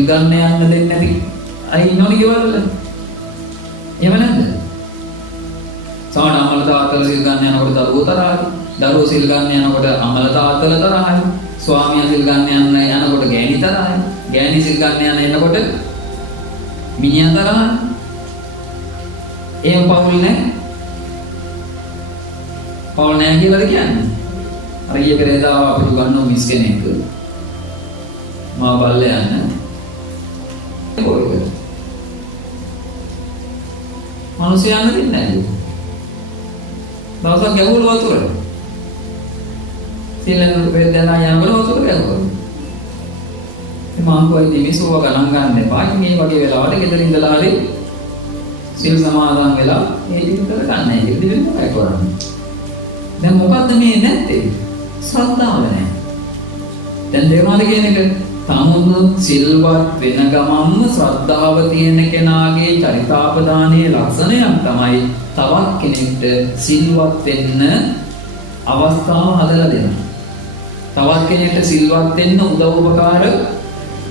ගන්න යන්න දෙන්නේ නැති අය ඉන්නවනේ ගෙවල් වල. එහෙම නැද්ද? සමහර අම්මලා තාත්තලා සිල් ගන්න යනකොට දරුවෝ තරහයි. දරුවෝ සිල් ගන්න යනකොට අම්මලා තාත්තලා තරහයි. ස්වාමියා සිල් ගන්න යනකොට ගෑණි තරහයි. ගෑණි සිල් ගන්න යනකොට මිනිහා තරහයි. එහෙම පවුල් නැහැ. පවුල් නැහැ කියලාද කියන්නේ? අර ඊයේ පෙරේදා අපිට ගන්නෝ මිස් කෙනෙක්. මා බල්ල යන්න. මනුස්සය යන්න දෙන්නේ නැහැ. දවසක් ගැහුවල වතුර. සීලෙන් වේදනා යනකොට වතුර ගැහුවා. මම කොයි දිවිසුව ගණන් ගන්න එපා. මේ වගේ වෙලාවට ගෙදර ඉඳලා හරි සිල් සමාදන් වෙලා මේ විතර ගන්න. ඒක දිවෙන්න බෑ කරන්නේ. දැන් මොකද්ද මේ නැත්තේ? ශ්‍රද්ධාව නැහැ. දැන් දේවාල කියන එක තමුන් සිල්වත් වෙන ගමන්ම ශ්‍රද්ධාව තියෙන කෙනාගේ චරිතාපදානයේ ලක්ෂණයක් තමයි තවත් කෙනෙක්ට සිල්වත් වෙන්න අවස්ථාව හදලා දෙනවා. තවත් කෙනෙක්ට සිල්වත් වෙන්න උදව් උපකාර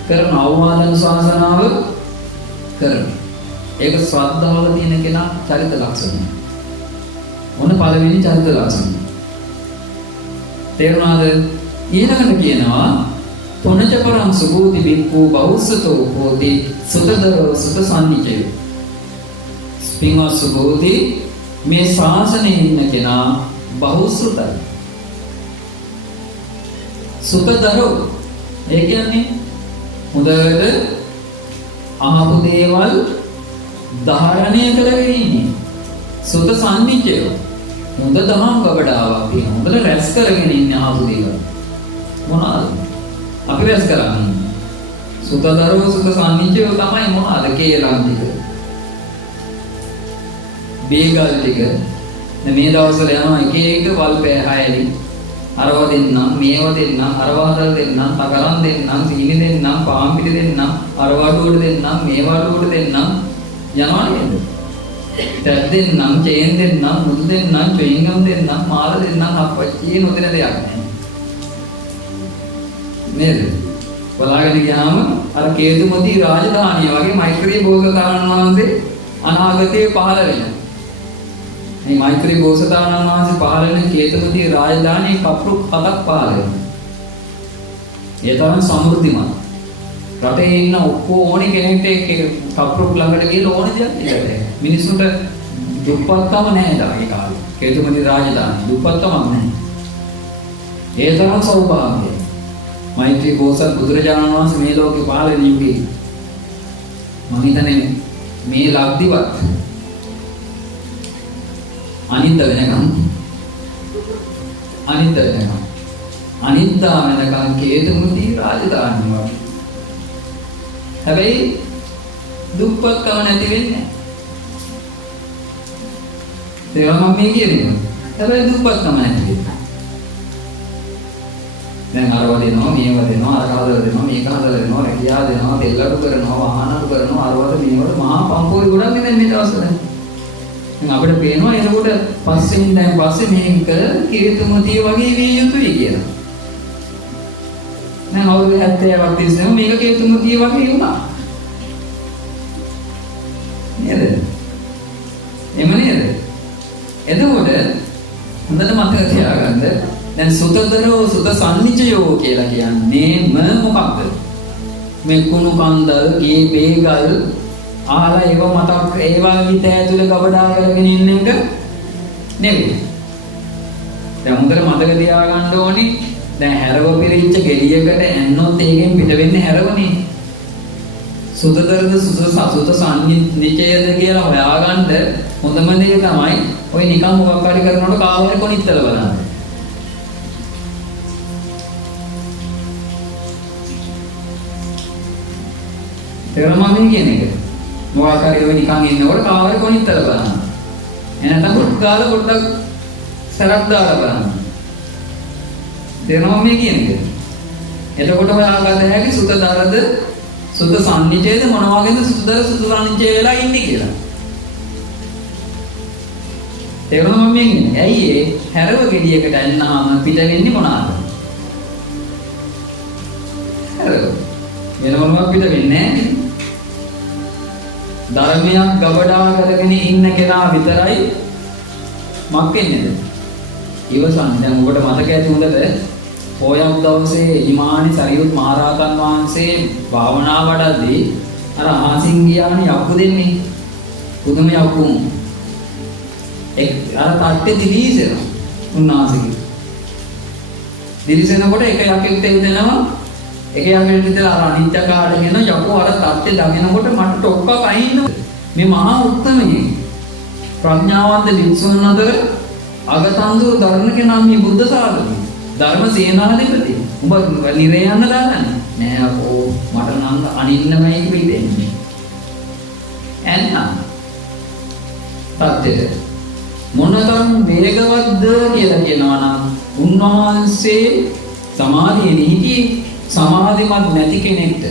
කරන අවවාද අනුශාසනාව කරන. ඒක ශ්‍රද්ධාව තියෙන කෙනා චරිත ලක්ෂණය. මොන පළවෙනි චරිත ලක්ෂණය? තේරුණාද? ඊළඟට කියනවා තොනච පරං සුභූති බික්ඛු බෞස්සතෝ හෝති සුතදරෝ සුත සම්නිචය. ස්පින්ව සුභූති මේ ශාසනයේ ඉන්න කෙනා බෞස්සතයි. සුතදරෝ ඒ කියන්නේ හොඳට අහපු දේවල් ධාරණය කරගෙන ඉන්නේ. සුත සම්නිචය හොඳ දහම් ගබඩාවක් තියෙන. හොඳට රැස් කරගෙන ඉන්නේ අහපු දේවල්. මොනවාද? අපි රැස් කරන්නේ. සුතදරෝ සුත සම්නිචය තමයි මොනවාද? කේලම් ටික. බේගල් ටික. මේ දවස්වල යනවා එක එක වල්පෑ හැලි. අරව දෙන්නම්, මේව දෙන්නම්, අරව හදල් දෙන්නම්, තකරන් දෙන්නම්, සීනි දෙන්නම්, පාන් පිටි දෙන්නම්, අරවඩුවට දෙන්නම්, මේවඩුවට දෙන්නම් යනවා නේද? තැත් දෙන්නම්, චේන් දෙන්නම්, මුදු දෙන්නම්, චුයින්ගම් දෙන්නම්, මාල දෙන්නම්, අපච්චි නොදෙන දෙයක් නෑ. නේද? බලාගෙන ගියාම අර කේතුමති රාජධානිය වගේ මෛත්‍රී බෝසතාණන් වහන්සේ අනාගතයේ පහළ වෙනවා. මේ මෛත්‍රී බෝසතාණන් වහන්සේ පහළ වෙන කේතුමති රාජධානියේ කප්රු 7ක් පහළ වෙනවා. ඒ තරම් සමෘද්ධිමත්. රටේ ඉන්න ඔක්කොම ඕනේ කෙනෙක්ට කප්රු ළඟට ගිහලා ඕන දෙයක් ඉල්ලන්න. මිනිස්සුන්ට දුප්පත්කම නැහැ තාගේ කාලේ. කේතුමති රාජධානිය දුප්පත්කමක් නැහැ. ඒ තරම් සෞභාග්‍යයි. මෛත්‍රී බෝසත් බුදුරජාණන් වහන්සේ මේ ලෝකේ පහළ වෙන යුගයේ මම හිතන්නේ මේ ලක්දිවත් අනිද්ද වෙනකම් අනිද්දා වෙනකම් කේතුමති රාජධානිය වගේ. හැබැයි දුප්පත්කම නැති වෙන්නේ නැහැ. ඒවා මම මේ කියන්නේ. හැබැයි දුප්පත්කම නැති වෙන්නේ. දැන් අරව දෙනවා, මේව දෙනවා, අර හදලා දෙනවා, මේක හදලා දෙනවා, රැකියාව දෙනවා, දෙල්ලඩු කරනවා, වාහන අඩු කරනවා, අරවට මේවට මහා පම්පෝයි ගොඩක් නෙමෙයි මේ දවස්වල. දැන් අපිට පේනවා එනකොට පස්සේ මේක කේතුමතිය වගේ විය යුතුයි කියලා. දැන් අවුරුදු 70ක් තිස්සේම මේක කේතුමතිය වගේ වුණා. නේද? එම නේද? එතකොට හොඳට මතක තියාගන්න දැන් සුතතරෝ සුත සම්නිචයෝ කියලා කියන්නේ මොකක්ද? මේ කුණු කන්දල්, ගේ බේගල් ආලා ඒව මතක් ඒවා හිත ඇතුලේ කබඩා කරගෙන ඉන්න එක නෙවෙයි. දැන් හොඳට මතක තියාගන්න ඕනේ. දැන් හැරව පිරිච්ච ගෙඩියකට ඇන්නොත් ඒකෙන් පිට වෙන්නේ හැරවනේ. සුතතරද සුත සම්නිචයද කියලා හොයාගන්න හොඳම දේ තමයි ඔය නිකන් මොකක් හරි කරනකොට කාවරේ කොනිත්තල බලන්න. තේරුණාද මේ කියන එක? මොකක් හරි ඔය නිකන් ඉන්නකොට කාවරේ කොනිත්තල බලන්න. එනනම් පොඩ්ඩක් පොඩ්ඩක් සරක් දාලා බලන්න. තේරුණාද මේ කියන එක? එතකොට හොයාගන්න හැකි සුතතරද සුත සම්නිචයද මොන වගේද සුතතර සුත සම්නිචය වෙලා ඉන්නේ කියලා. තේරුණාද මම කියන්නේ? ඇයි ඒ හැරව ගෙඩියකට ඇන්නාම පිට වෙන්නේ මොනවාද? හැරව. වෙන මොනවක් පිට වෙන්නේ නැහැ. ධර්මයක් ගබඩා කරගෙන ඉන්න කෙනා විතරයි මක් වෙන්නේද? ඉවසන්නේ. දැන් ඔබට මතක ඇති හොඳද? පොයක් දවසේ හිමානි සරියුත් මහරහතන් වහන්සේ භාවනා වඩද්දී අර අහසින් ගියානේ යක්කු දෙන්නේ. පුදුම යක්කුන්. අර තට්ටේ දිලිසෙන උන්වහන්සේගේ. දිලිසෙනකොට එක යකෙක් දෙන්නවා. එක යකෙක් විතර අර අනිත්‍යකාරය කියන යකෝ අර තට්ටේ දගෙනකොට මට ටොක්කක් අයින්න. මේ මහා උත්තමයේ ප්‍රඥාවන්ත ලික්සුන් අතර අගතන්දුර ධර්ම කෙනා මේ බුද්ධ ශාසනය. ධර්ම සේනාධිපති. උඹ නිරේ යන්න දාන්නේ. නෑ අපෝ මට නම් අනින්නමයි පිටෙන්නේ. එන්නා. තත්ත්වයට මොනතරම් වේගවත්ද කියලා කියනවා නම් උන්වහන්සේ සමාධියේ හිටියේ සමාධිමත් නැති කෙනෙක්ට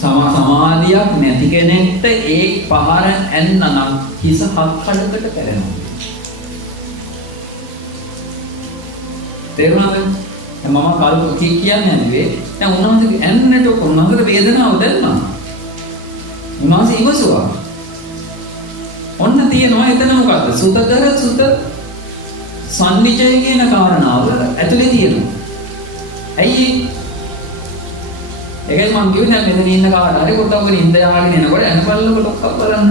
සමාධියක් නැති කෙනෙක්ට ඒ පහර ඇන්නනම් හිස හත්කඩකට කැරෙනවා. තේරුණාද? මම කල්ප කියන්නේ නෙවෙයි. දැන් උන්වහන්සේ ඇන්නට උන්වහන්සේට වේදනාව දැනුණා. උන්වහන්සේ ඉවසුවා. ඔන්න තියෙනවා එතන මොකද්ද? සුතතර සුත සම්නිචය කියන කාරණාව ඇතුලේ තියෙනවා. ඇයි ඒකයි මම කියන්නේ මෙතන ඉන්න කාට හරි පොතක් වෙන ඉඳ යාගෙන එනකොට ඇනපල්ලක ලොක්කක් බලන්න.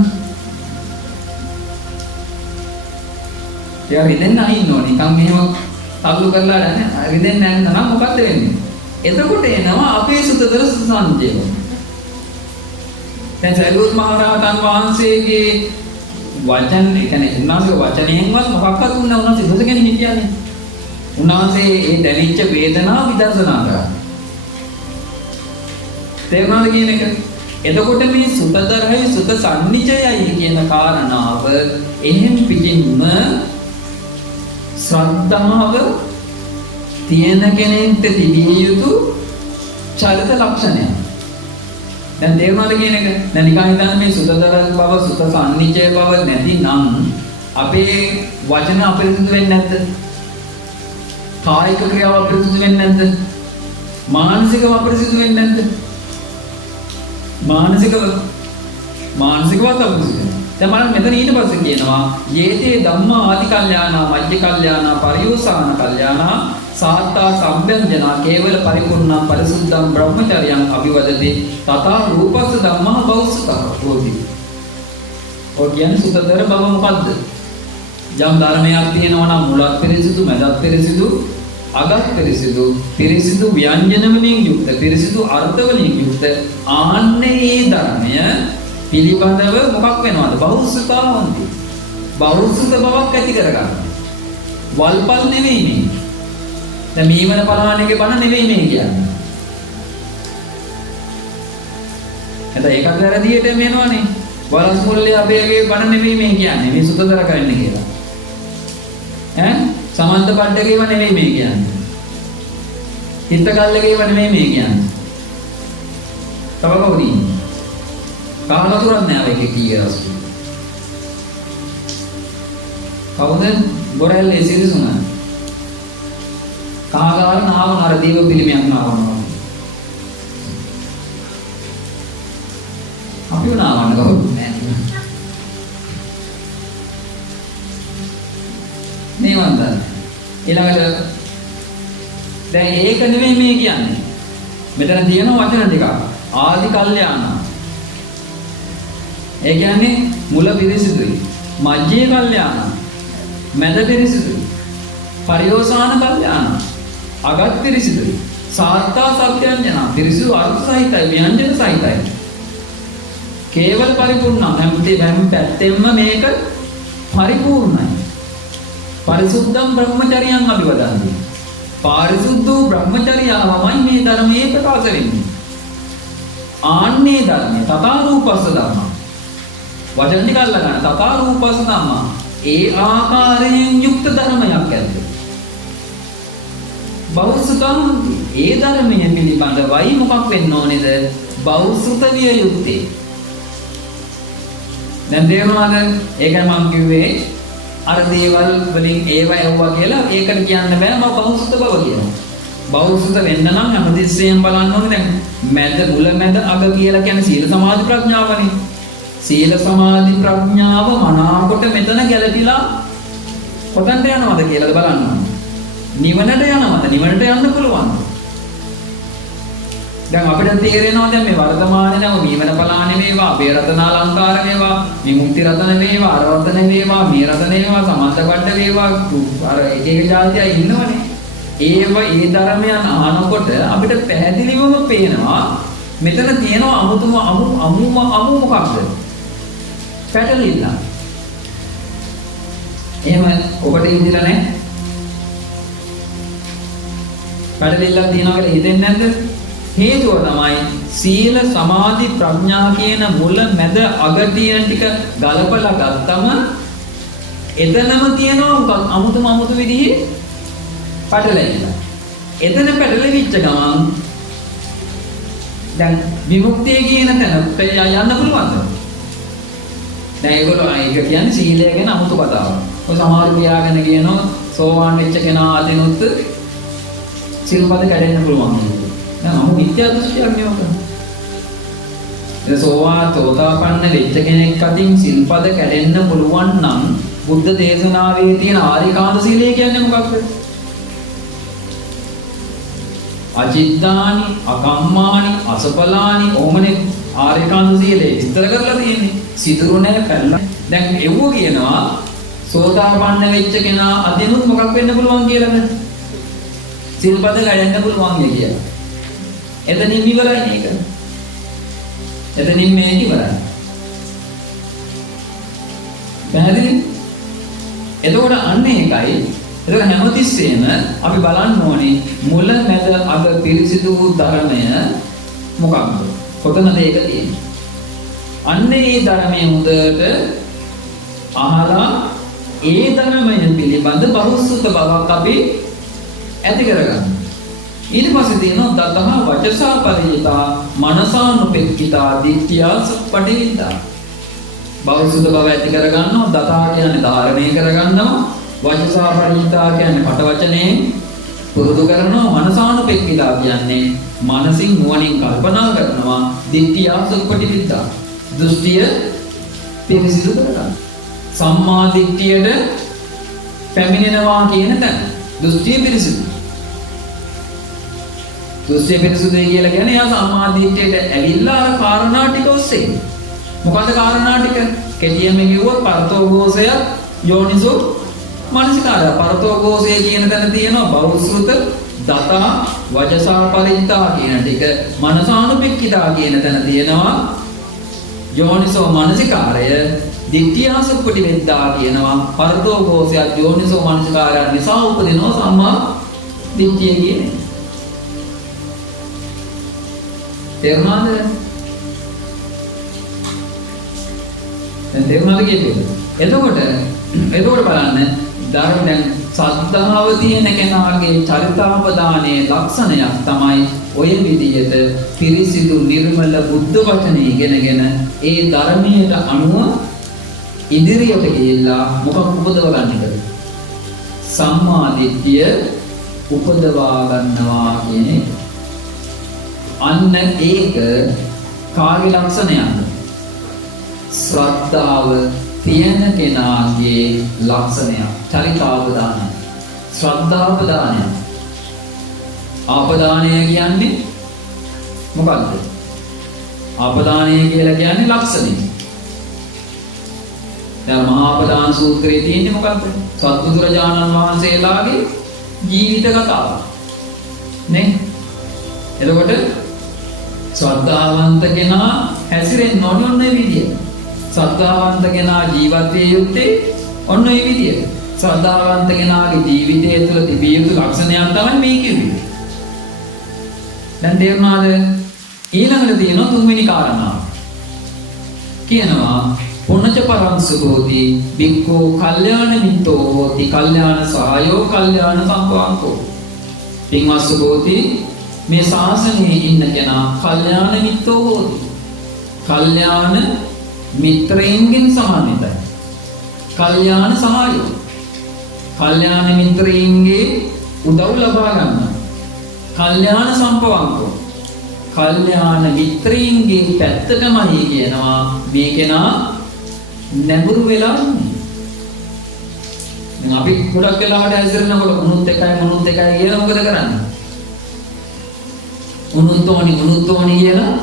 යා විදෙන්න අහින්න ඕනේ. නිකන් මෙහෙම තල්ලු කරලා නැහැ. විදෙන්න නැත්නම් මොකද්ද වෙන්නේ? එතකොට එනවා අපේ සුතතර සුත සම්නිචය. දැන් සරියුත් මහ රහතන් වහන්සේගේ වචන කියන්නේ උන්වහන්සේ වචනයෙන්වත් මොකක්වත් උන්වහන්සේ ඉවසගෙන හිටියන්නේ. උන්වහන්සේ ඒ දැනෙච්ච වේදනාව විදර්ශනා කරා. තේරුණාද කියන එක? එතකොට මේ සුතතරයි සුත සම්නිචයයි කියන කාරණාව එහෙම් පිටින්ම ශ්‍රද්ධාව තියෙන කෙනෙක්ට තිබිය යුතු චරිත ලක්ෂණයක්. දැන් තේරුණාද කියන එක? දැන් නිකන් හිතන්න මේ සුතතර බව සුත සම්නිචය බව නැතිනම් අපේ වචන අපිරිසිදු වෙන්නේ නැද්ද? කායික ක්‍රියාව අපිරිසිදු වෙන්නේ නැද්ද? මානසිකව අපිරිසිදු වෙන්නේ නැද්ද? මානසිකව අපිරිසිදු. දැන් බලන්න මෙතන ඊට පස්සේ කියනවා යේතේ ධම්මා ආදි කල්යාණා මජ්ජ කල්යාණා පරියෝසాన කල්යාණා සාත්තා සම්බන්ජනා කේවල පරිපූර්ණා පරිසුද්ධං බ්‍රහ්මචර්යං අභිවදති තථා රූපස්ස ධම්මා බෞස්සතං හෝති. ඔය කියන්නේ සුතතර බව මොකද්ද? යම් ධර්මයක් තියෙනවා නම් මුලත් පිරිසිදු, මැදත් පිරිසිදු, අගත් පිරිසිදු, පිරිසිදු ව්‍යංජන වලින් යුක්ත, පිරිසිදු අර්ථ වලින් යුක්ත ආන්නේ මේ ධර්මය පිළිබඳව මොකක් වෙනවද? බෞස්සතාවන්ති. බෞස්සත බවක් ඇති කරගන්න. වල්පල් නෙමෙයි මේ. දැන් මීමන පරාණිකේ බණ නෙමෙයි මේ කියන්නේ. එතන ඒකත් වැරදියට මෙනවනේ. වලස් මුල්ලේ අපේගේ බණ නෙමෙයි මේ කියන්නේ. මේ සුතතර කරන්නේ කියලා. සමන්ත බණ්ඩකේව නෙමෙයි මේ කියන්නේ. හිත කල්ලකේව නෙමෙයි මේ කියන්නේ. තව කවුද ඉන්නේ? කාලතුරක් නෑ ඔය එකේ කීයස්. කවුද? බොරැල්ලේ සිරිසුන. කාගාර නාව නර දේව පිළිමයක් නාවනවා. අපි නාවන්න කවුද නෑ. මේ වන්දන. ඊළඟට දැන් ඒක නෙමෙයි මේ කියන්නේ. මෙතන තියෙන වචන ටික ආදි කල්යාණ. ඒ කියන්නේ මුල පිරිසිදුයි. මජ්ජේ කල්යාණ. මැද පිරිසිදුයි. පරිෝසాన කල්යාණ. අගත් පිරිසිදුයි. සාර්ථා සත්‍යඥාන පිරිසිදු අර්ථ සහිතයි ව්‍යංජන සහිතයි. කේවල පරිපූර්ණ හැම පැත්තෙම මේක පරිපූර්ණයි. පරිසුද්ධම් බ්‍රහ්මචර්යයන් අභිවදන්ති. පාරිසුද්ධ බ්‍රහ්මචර්යාවමයි මේ ධර්මයේ ප්‍රකාශ වෙන්නේ. ආන්නේ ධර්මය තථා රූපස්ස ධර්ම. වචන ටික අල්ලගන්න. තථා රූපස්ස ධර්ම. ඒ ආකාරයෙන් යුක්ත ධර්මයක් ඇද්ද? බෞද්ධකම් ඒ ධර්මයේ පිළිබඳවයි මොකක් වෙන්න ඕනේද? බෞද්ධ විය යුත්තේ. දැන් තේරුණාද? ඒකයි මම කිව්වේ අර දේවල් වලින් ඒව ඇව්වා කියලා ඒකට කියන්න බෑ මම බෞද්ධ බව කියනවා. බෞද්ධ වෙන්න නම් හැමතිස්සෙම බලන්න ඕනේ දැන් මැද මුල මැද අග කියලා කියන්නේ සීල සමාධි ප්‍රඥාවනේ. සීල සමාධි ප්‍රඥාව මනාකොට මෙතන ගැලපිලා කොතනට යනවද කියලාද බලන්න ඕනේ. නිවනට යනවද? නිවනට යන්න පුළුවන්. දැන් අපිට තේරෙනවා දැන් මේ වර්තමානයේ නම් මීමන පලානේ වේවා, අබේ රතන අලංකාර වේවා, විමුක්ති රතන වේවා, අරවතන වේවා, මේ රතන වේවා, සමන්ත බණ්ඩ වේවා, අර එක එක જાතිය ඉන්නවනේ. ඒව ඒ ධර්මයන් අහනකොට අපිට පැහැදිලිවම පේනවා මෙතන තියෙනවා අමු මොකක්ද? පැටලිල්ල. එහෙම ඔබට හිතෙලා නැහැ? පැටලිල්ලක් තියනවා කියලා හිතෙන්නේ නැද්ද? හේතුව තමයි සීල සමාධි ප්‍රඥා කියන මුල මැද අග තියෙන ටික ගලපලා ගත්තම එතනම තියෙනවා අමුතු විදිහේ පැටලෙන්න. එතන පැටලෙවිච්ච ගමන් දැන් විමුක්තිය කියන තැනට යන්න පුළුවන්ද? දැන් ඒගොල්ලෝ ඒක කියන්නේ සීලය ගැන අමුතු කතාවක්. ඔය සමහර පියාගෙන කියනවා සෝවාන් වෙච්ච කෙනා අදිනුත් සිල්පද කැඩෙන්න පුළුවන් කියලා. දැන් අමු මිත්‍යා දෘෂ්ටියක් නෙවෙයි ඔක. ඒ සෝවාතෝතාපන්න වෙච්ච කෙනෙක් අතින් සිල්පද කැඩෙන්න පුළුවන් නම් බුද්ධ දේශනාවේ තියෙන ආරිකාන්ත සීලය කියන්නේ මොකක්ද? අජිත්තානි, අකම්මානි, අසපලානි ඕමනේ ආරිකාන්ත සීලය විස්තර කරලා තියෙන්නේ. සිදුරු නැහැ කළා. දැන් එව්ව කියනවා සෝතාපන්න වෙච්ච කෙනා අදිනුත් මොකක් වෙන්න පුළුවන් කියලාද? සිල්පද කැඩෙන්න පුළුවන් කියලා. එතනින් ඉවරයි මේක. එතනින් මේක ඉවරයි. පැහැදිලි? එතකොට අන්න ඒකයි. එතකොට හැමතිස්සෙම අපි බලන්න ඕනේ මුල මැද අග පිරිසිදු වූ ධර්මය මොකක්ද? කොතනද ඒක තියෙන්නේ? අන්න ඒ ධර්මයේ මුදට අහලා ඒ ධර්මය පිළිබඳ බහුසුත බවක් අපි ඇති කරගන්න. ඊට පස්සේ තියෙනවා දතහ වචසා පරියතා මනසානුපෙක්කිතා දිට්ඨියා සප්පටිවිතා. බෞද්ධ බව ඇති කරගන්නවා. දතා කියන්නේ ධාරණය කරගන්නවා. වචසා පරියතා කියන්නේ කට වචනේ පුරුදු කරනවා. මනසානුපෙක්කිතා කියන්නේ මනසින් නුවණින් කල්පනා කරනවා. දිට්ඨියා සප්පටිවිතා. දෘෂ්ටිය පිරිසිදු කරගන්න. සම්මා දිට්ඨියට පැමිණෙනවා කියන තැන දෘෂ්ටිය පිරිසිදු. දෘෂ්ටිය පිරිසුදුයි කියලා කියන්නේ යා සම්මා දිට්ඨියට ඇවිල්ලා අර කාරණා ටික ඔස්සේ. මොකද්ද කාරණා ටික? කෙටියෙන්ම කිව්වොත් පරතෝഘോഷය යෝනිසෝ මනසිකාරය. පරතෝഘോഷය කියන තැන තියෙනවා බෞද්ධ දතා වජසා පරිත්තා කියන ටික. මනසානුපෙක්කිතා කියන තැන තියෙනවා යෝනිසෝ මනසිකාරය. දිට්ඨියසුප්පටි වෙද්දා කියනවා පරතෝഘോഷය යෝනිසෝ මනසිකාරය නිසා උපදිනවා සම්මා දිට්ඨිය කියන්නේ. තේරුණාද? දැන් තේරුණාද කියන්නේ? එතකොට බලන්න ධර්ම දැන් සද්ධාව තියෙන කෙනාගේ චරිතාපදානයේ ලක්ෂණයක් තමයි ඔය විදිහට පිරිසිදු නිර්මල බුද්ධ වචනේ ඉගෙනගෙන ඒ ධර්මයට අනුව ඉදිරියට ගිහිල්ලා මොකක් උපදව ගන්න එකද? සම්මා දිට්ඨිය උපදවා ගන්නවා කියන්නේ අන්න ඒක කාගේ ලක්ෂණයක්ද? ශ්‍රද්ධාව තියෙන කෙනාගේ ලක්ෂණයක්. චරිතාවදානය. ශ්‍රද්ධාපදානය. ආපදානය කියන්නේ මොකක්ද? ආපදානය කියලා කියන්නේ ලක්ෂණය. දැන් මහා ආපදාන සූත්‍රයේ තියෙන්නේ මොකක්ද? සත්බුදුරජාණන් වහන්සේලාගේ ජීවිත කතාව. නේ? එතකොට ශ්‍රද්ධාවන්ත කෙනා හැසිරෙන්න ඕන ඔන්න ඒ විදියට. ශ්‍රද්ධාවන්ත කෙනා ජීවත් විය යුත්තේ ඔන්න ඒ විදියට. ශ්‍රද්ධාවන්ත කෙනාගේ ජීවිතය තුළ තිබිය යුතු ලක්ෂණයක් තමයි මේ කිව්වේ. දැන් තේරුණාද? ඊළඟට තියෙනවා තුන්වෙනි කාරණාව. කියනවා පුණජ පරංසුභෝති බික්ඛෝ කල්යාණ මිත්තෝ හෝති කල්යාණ සහායෝ කල්යාණ සම්පවංකෝ. පින්වත්සුභෝති මේ ශාසනයේ ඉන්න කෙනා කල්යාණ මිත්තෝ හෝති. කල්යාණ මිත්‍රයන්ගෙන් සමානිතයි. කල්යාණ සහායෝ. කල්යාණ මිත්‍රයන්ගේ උදව් ලබා ගන්න. කල්යාණ සම්පවංකෝ. කල්යාණ මිත්‍රයන්ගේ පැත්තටමයි කියනවා මේ කෙනා නැඹුරු වෙලා ඉන්නේ. දැන් අපි ගොඩක් වෙලාවට ඇසිරෙනකොට මුනුත් එකයි කියලා මොකද කරන්නේ? මුනුත් ඕනි කියලා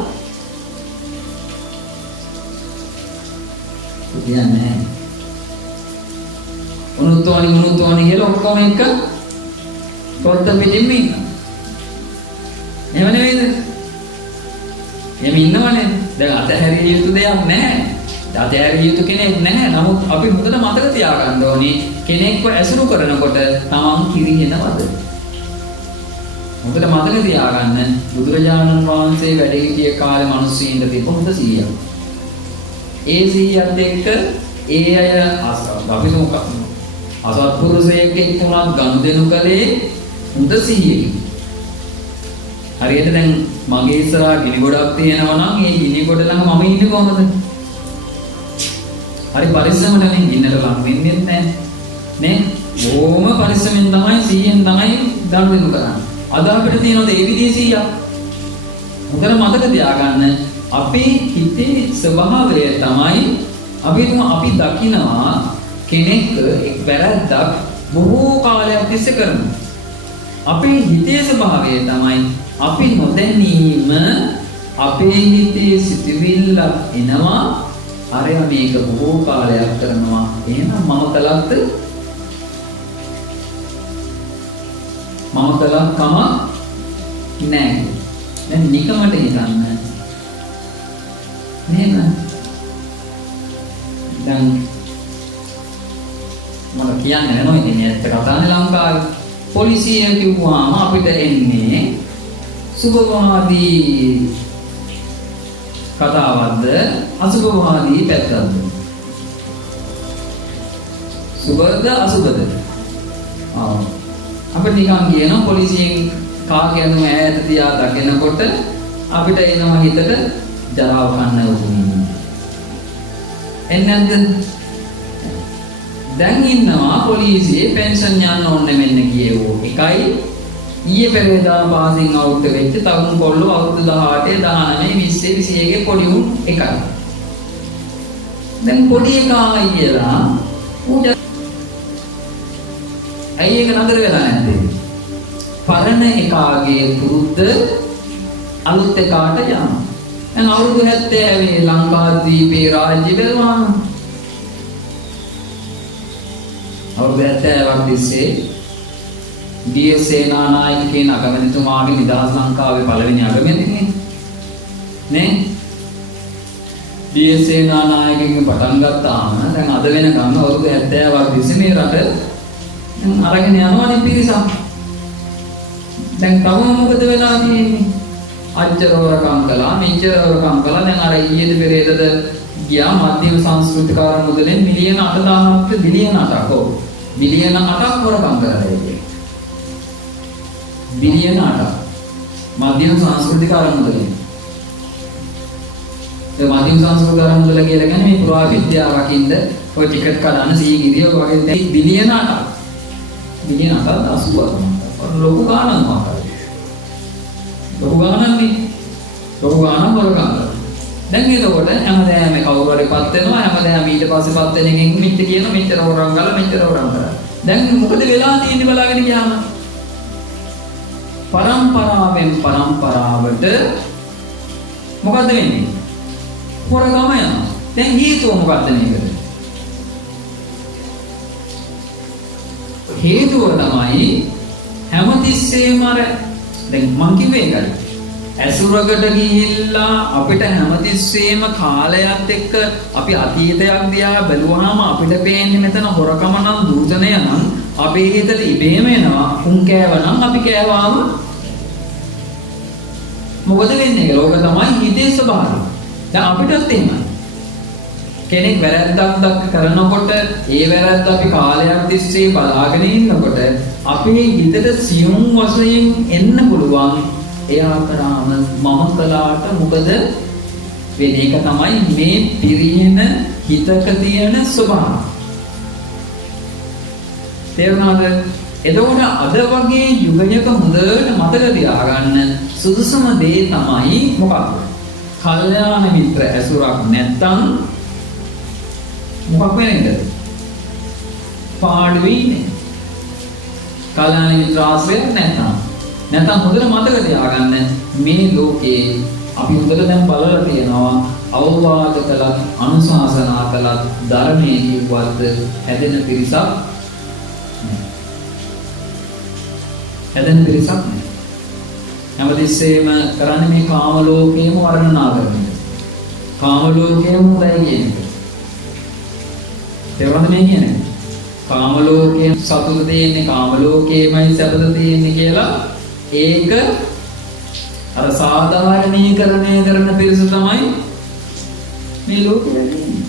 කියන්නේ. මුනුත් ඕනි කියලා ඔක්කොම එක පොත්ත පිටින්ම ඉන්න. එහෙම නෙවෙයිද? එහෙම ඉන්නවනේ. දැන් අතහැරිය යුතු දෙයක් නැහැ. අතහැරිය යුතු කෙනෙක් නැහැ. නමුත් අපි හොඳට මතක තියාගන්න ඕනේ කෙනෙක්ව ඇසුරු කරනකොට තමන් කිරිහෙනවද? හොඳට මතක තියාගන්න බුදුරජාණන් වහන්සේ වැඩ සිටිය කාලේ මිනිස්සුන්ට තිබ්බ හොඳ 100ක්. ඒ 100ත් එක්ක ඒ අය අපි මොකක්ද? අසත්පුරුෂයෙක් එක්කමත් ගනුදෙනු කළේ හොඳ 100කින්. හරියට දැන් මගේ ඉස්සරහා ගිනි ගොඩක් තියෙනවා නම් ඒ ගිනි ගොඩ ළඟ මම ඉන්නේ කොහමද? හරි පරිස්සමෙන් ගින්නට ලං වෙන්නේ නැහැ. නේ? ඕම පරිස්සමෙන් තමයි 100න් තමයි ගනුදෙනු කරන්නේ. අද අපිට තියෙනවා ඒ විදිහේ 100ක්. හොඳට මතක තියාගන්න අපේ හිතේ ස්වභාවය තමයි අපි දකිනවා කෙනෙක් එක් වැරද්දක් බොහෝ කාලයක් තිස්සේ කරනවා. අපේ හිතේ ස්වභාවය තමයි අපි නොදැනීම අපේ හිතේ සිතුවිල්ල එනවා අරය මේක බොහෝ කාලයක් කරනවා එහෙනම් මම කළත් කම නෑ. දැන් නිකමට හිතන්න නේද? දැන් මම කියන්නේ නෝ ඉතින් ඇත්ත කතානේ ලංකාවේ පොලිසිය කිව්වම අපිට එන්නේ සුභවාදී කතාවක්ද අසුභවාදී පැත්තක්ද? සුභද අසුභද? අපිට නිකන් කියනවා පොලිසියෙන් කාගෙන් ඈත තියා දකිනකොට අපිට එනවා හිතට ජරාව කන්න උතුම්. එන්නේ නැද්ද? දැන් ඉන්නවා පොලිසියේ පෙන්ෂන් යන්න ඕනේ මෙන්න කියවෝ. එකයි ඊයේ පෙරේදා පාසින් අවුට් වෙච්ච තරුණ කොල්ලෝ අවුරුදු 18 19 20 21 ගේ පොඩි උන් එකයි. දැන් පොඩි එකා කියලා ඌට ඇයි ඒක නතර වෙලා නැත්තේ? පරණ එකාගේ පුරුද්ද අලුත් එකාට යනවා. දැන් අවුරුදු 70 ලංකාදීපේ රාජ්‍ය බැලුවාම අවුරුදු 70ක් තිස්සේ ඩී.එස්. සේනානායක කියන අගමැතිතුමාගේ නිදහස් ලංකාවේ පළවෙනි අගමැතිනේ නේ. ඩී.එස්. සේනානායකගෙන් පටන් ගත්තාම දැන් අද වෙනකම් අවුරුදු 70ක් තිස්සේ මේ රට අරගෙන යනවානේ පිරිසක්. දැන් තව මොකද වෙලා තියෙන්නේ? අච්චරවරකම් කළා මෙච්චරවරකම් කළා. දැන් අර ඊයේද පෙරේදද ගියා මධ්‍යම සංස්කෘතිකාර මුදලෙන් මිලියන 8000ක් බිලියන 8ක් ඔව් බිලියන 8ක් වරකම් කරලා ඉන්නේ. බිලියන 8ක් මධ්‍යම සංස්කෘතිකාර මුදලෙන්. ඒ මධ්‍යම සංස්කෘතිකාර මුදල කියලා කියන්නේ මේ පුරා විද්‍යාවකින්ද ඔය ටිකට් කඩන සීගිරිය වගේ බිලියන 8ක්. බිලියන 8ක් 80ක්. ලොකු ගාණක් මාකරේ. ලොකු ගාණක්නේ. ලොකු ගාණක් වරකම් කරලා. දැන් එතකොට හැමදාම කවුරු හරි පත් වෙනවා හැමදාම ඊට පස්සේ පත් වෙන එකෙන් මෙච්ච කියන මෙච්චර හොරන් ගාලා මෙච්චර හොරන් කරා. දැන් මොකද වෙලා තියෙන්නේ බලාගෙන ගියාම? පරම්පරාවෙන් පරම්පරාවට මොකද වෙන්නේ? හොරගම යනවා. දැන් හේතුව මොකද්ද මේකට? හේතුව තමයි හැමතිස්සෙම අර දැන් මං කිව්වේ ඒකයි. ඇසුරකට ගිහිල්ලා අපිට හැමතිස්සෙම කාලයත් එක්ක අපි අතීතයක් දිහා බැලුවාම අපිට පේන්නේ මෙතන හොරකම නම් දූෂණය නම් අපේ හිතට ඉබේම එනවා උන් කෑවනම් අපි කෑවාම මොකද වෙන්නේ කියලා. ඕක තමයි හිතේ ස්වභාවය. දැන් අපිටත් එහෙමයි. කෙනෙක් වැරද්දක් කරනකොට ඒ වැරද්ද අපි කාලයක් තිස්සේ බලාගෙන ඉන්නකොට අපේ හිතට සියුම් වශයෙන් එන්න පුළුවන් එයා කරාම මම කළාට මොකද වෙන්නේ? ඒක තමයි මේ පිරිහෙන හිතක තියෙන ස්වභාවය. තේරුණාද? එතකොට අද වගේ යුගයක හොඳට මතක තියාගන්න සුදුසුම දේ තමයි මොකක්ද? කල්යාණ මිත්‍ර ඇසුරක් නැත්තම් මොකක් වෙන්නේ? පාඩුවේ ඉන්නේ. කල්යාණ මිත්‍ර ආශ්‍රය නැත්තම් හොඳට මතක තියාගන්න මේ ලෝකේ අපි හොඳට දැන් බලලා තියෙනවා අවවාද කළත් අනුශාසනා කළත් ධර්මයේ කිව්වත් හැදෙන පිරිසක් නැහැ. හැමතිස්සෙම කරන්නේ මේ කාම ලෝකයේම වර්ණනා කරන එක. කාම ලෝකයේම හොඳයි කියන එක. තේරුණාද මේ කියන්නේ? කාම ලෝකයේ සතුට තියෙන්නේ කාම ලෝකයේමයි සැපත තියෙන්නේ කියලා ඒක අර සාධාරණීකරණය කරන පිරිස තමයි මේ ලෝකෙ ඉන්නේ.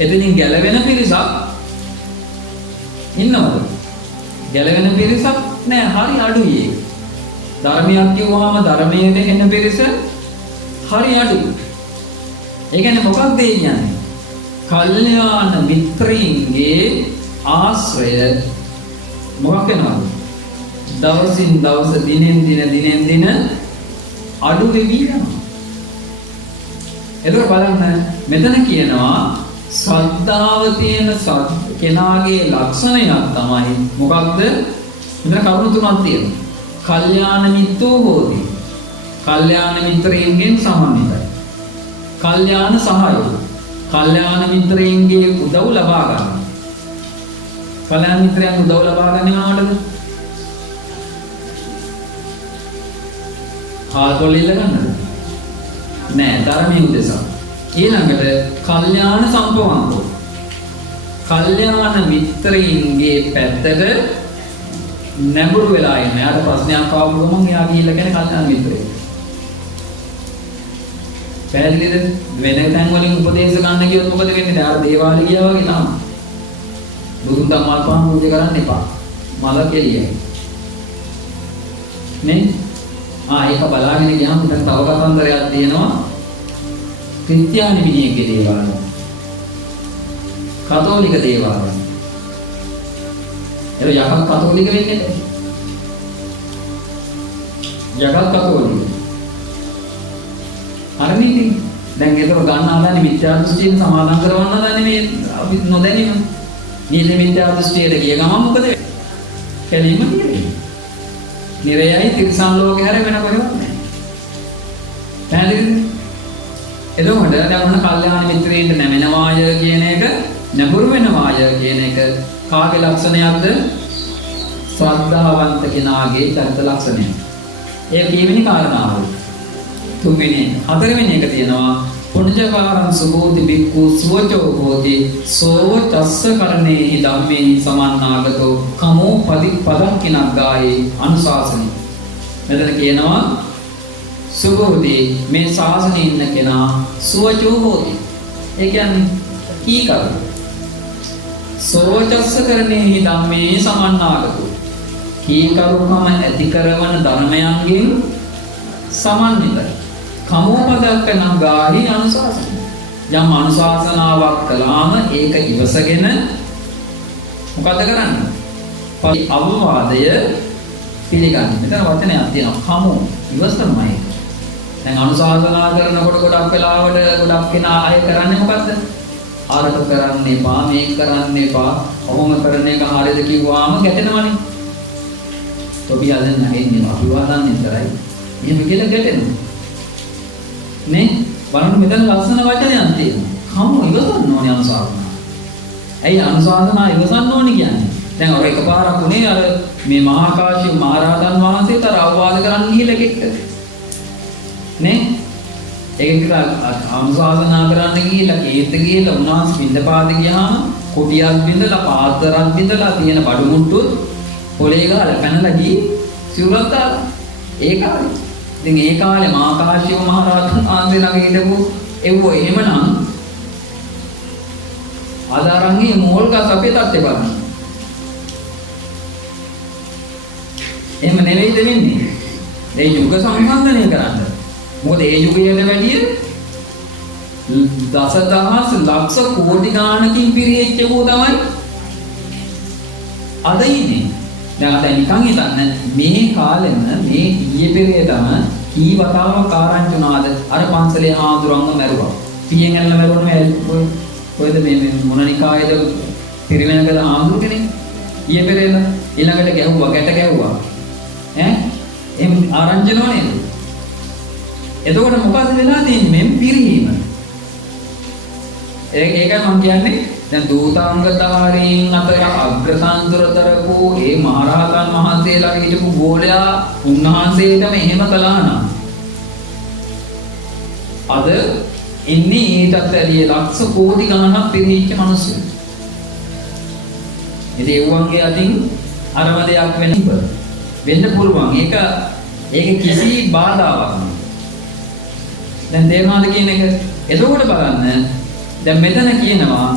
එතනින් ගැලවෙන පිරිසක් ඉන්නවද? ගැලවෙන පිරිසක් නෑ, හරි අඩුයි ඒක. ධර්මයක් කිව්වම ධර්මයට එන පිරිස හරි අඩුයි. ඒ කියන්නේ මොකක්ද කියන්නේ? කල්යාණ මිත්‍රයින්ගේ ආශ්‍රය මොකක් වෙනවද? දවසින් දවස දිනෙන් දින අඩු වෙවි යනවා. එතකොට බලන්න මෙතන කියනවා ශ්‍රද්ධාව තියෙන කෙනාගේ ලක්ෂණයක් තමයි මොකක්ද? මෙතන කරුණු තුනක් තියෙනවා. කල්යාණ මිත්‍රෝ හෝති. කල්යාණ මිත්‍රයන්ගෙන් සමන්විතයි. කල්යාණ සහායෝ. කල්යාණ මිත්‍රයන්ගේ උදව් ලබා ගන්න. කල්යාණ මිත්‍රයන් උදව් ලබා ගන්නේ මොනවටද? කාල්කොල්ල ඉල්ල ගන්නද? නෑ, ධර්මයේ උදෙසා. ඊළඟට කල්යාණ සම්පවංකෝ. කල්යාණ මිත්‍රයින්ගේ පැත්තට නැඹුරු වෙලා ඉන්න. යාට ප්‍රශ්නයක් ආවම ගමන් එයා ගිහිල්ලා කියන කල්යාණ මිත්‍රයෙක්. පැහැදිලිද? වෙන තැන් වලින් උපදේශ ගන්න කියොත් මොකද වෙන්නේ? දැන් අර දේවාලේ ගියා වගේ තමයි. බුදුන් ධම්මල් පහන් පූජා කරන්න එපා. මල කෙලියයි. නේ? ඒක බලාගෙන ගියාම දැන් තව කතන්දරයක් තියෙනවා. ක්‍රිස්තියානි විනයගේ දේවාලය. කතෝලික දේවාලය. ඒක යකක් කතෝලික වෙන්නේ නැහැ. යකක් කතෝලික. හරිනේ. දැන් ඒක ගන්න ආදානේ මිත්‍යා දෘෂ්ටියෙන් සමාදම් කරවන්න ආදානේ මේ අපි නොදැනීම. නිල මිත්‍යා දෘෂ්ටියට ගිය ගමන් මොකද වෙන්නේ? කෙලින්ම නිරේ. නිරයයි තිරිසන් ලෝකේ හැර වෙන කොහෙවත් නැහැ. පැහැදිලිද? එතකොට දැන් මොන කල්යාණ මිත්‍රයින්ට නැමෙනවාය කියන එක, නැඹුරු වෙනවාය කියන එක කාගේ ලක්ෂණයක්ද? ශ්‍රද්ධාවන්ත කෙනාගේ චරිත ලක්ෂණය. ඒ කීවෙනි කාරණාව? තුන්වෙනි. හතරවෙනි එක තියෙනවා පුණ්‍යකාරං සුභෝති බික්ඛු සුවචෝ හෝති සෝව තස්ස කරණේහි ධම්මේහි සමන්නාගතෝ කමෝ පදක්කිනක් ගායේ අනුශාසනයි. මෙතන කියනවා සුභෝති මේ ශාසනයේ ඉන්න කෙනා සුවචෝ හෝති. ඒ කියන්නේ කීකරු. සෝව තස්ස කරණේහි ධම්මේහි සමන්නාගතෝ කීකරුකම ඇති කරවන ධර්මයන්ගෙන් සමන්විතයි. කමෝපදක්කන ගාහි අනුශාසන. යම් අනුශාසනාවක් කළාම ඒක ඉවසගෙන මොකද කරන්නේ? අවවාදය පිළිගන්න. මෙතන වචනයක් තියෙනවා කමෝ ඉවසනමයි. දැන් අනුශාසනා කරනකොට ගොඩක් වෙලාවට ගොඩක් කෙනා අය කරන්නේ මොකද්ද? ආරක කරන්න එපා මේක කරන්න එපා ඔහොම කරන එක හරියද කිව්වාම ගැටෙනවනේ. තොපි අදන් නැගෙන්නේ අභිවාදන් විතරයි. එහෙම කියලා ගැටෙනවා. නේ බලන්න මෙතන ලස්සන වචනයක් තියෙනවා. කම ඉවසන්න ඕනේ අනුශාසනා. ඇයි අනුශාසනා ඉවසන්න ඕනේ කියන්නේ? දැන් අර එකපාරක් උනේ අර මේ මහා කාශ්‍යප මහ රහතන් වහන්සේට අවවාද කරන්න ගිහලා එකෙක්ට. නේ ඒක අනුශාසනා කරන්න ගිහලා කේත ගිහලා උන්වහන්සේ පින්දපාත ගියාම කුටියක් බින්දලා පාත්‍රයක් බින්දලා තියෙන බඩු මුට්ටුත් පොලේ ගාලා පැනලා ගිහී සිවුරක් දාලා ඒ කාලේ. ඉතින් ඒ කාලේ මහා කාශ්‍යප මහ රහතන් වහන්සේ ළඟ හිටපු එව්ව එහෙමනම් ආදාරංගේ මෝල් ගස් අපේ තත්ත්වේ බලන්න. එහෙම නෙවෙයිද වෙන්නේ? ඒ යුග සම්බන්ධනය කරන්න. මොකද ඒ යුගයට වැඩිය දසදහස් ලක්ෂ කෝටි ගාණකින් පිරිච්ච කෝ තමයි අද ඉන්නේ. දැන් අද නිකන් හිතන්න මේ කාලෙම මේ ඊයේ පෙරේදම කී වතාවක් ආරංචි වුණාද අර පන්සලේ ආඳුරංග මැරුවා. පියෙන් ඇල්ල මැරුණේ කොහෙද මේ මොන නිකායේද පිරිවෙනකද ආඳුර කෙනෙක් ඊයේ පෙරේද ඊළඟට ගැහුවා ගැට ගැහුවා. එහෙම ආරංචි නෝනේ. එතකොට මොකද වෙලා තියෙන්නේ මෙම් පිරීම. ඒකයි මම කියන්නේ දැන් දූතාංගධාරීන් අතර අග්‍රසන්තරතරපු ඒ මහරහතන් වහන්සේලා හිටපු ගෝලයා උන්වහන්සේටම එහෙම කළා නම් අද ඉන්නේ ඊටත් වැඩිය ලක්ෂ කෝටි ගණනක් පිරිච්ච මිනිස්සු. ඉතින් ඒ වගේ අදින් අරම දෙයක් වෙන්න පුළුවන්. ඒක කිසි බාධාවක් නෑ. දැන් තේරෙනවද කියන එක? එතකොට බලන්න දැන් මෙතන කියනවා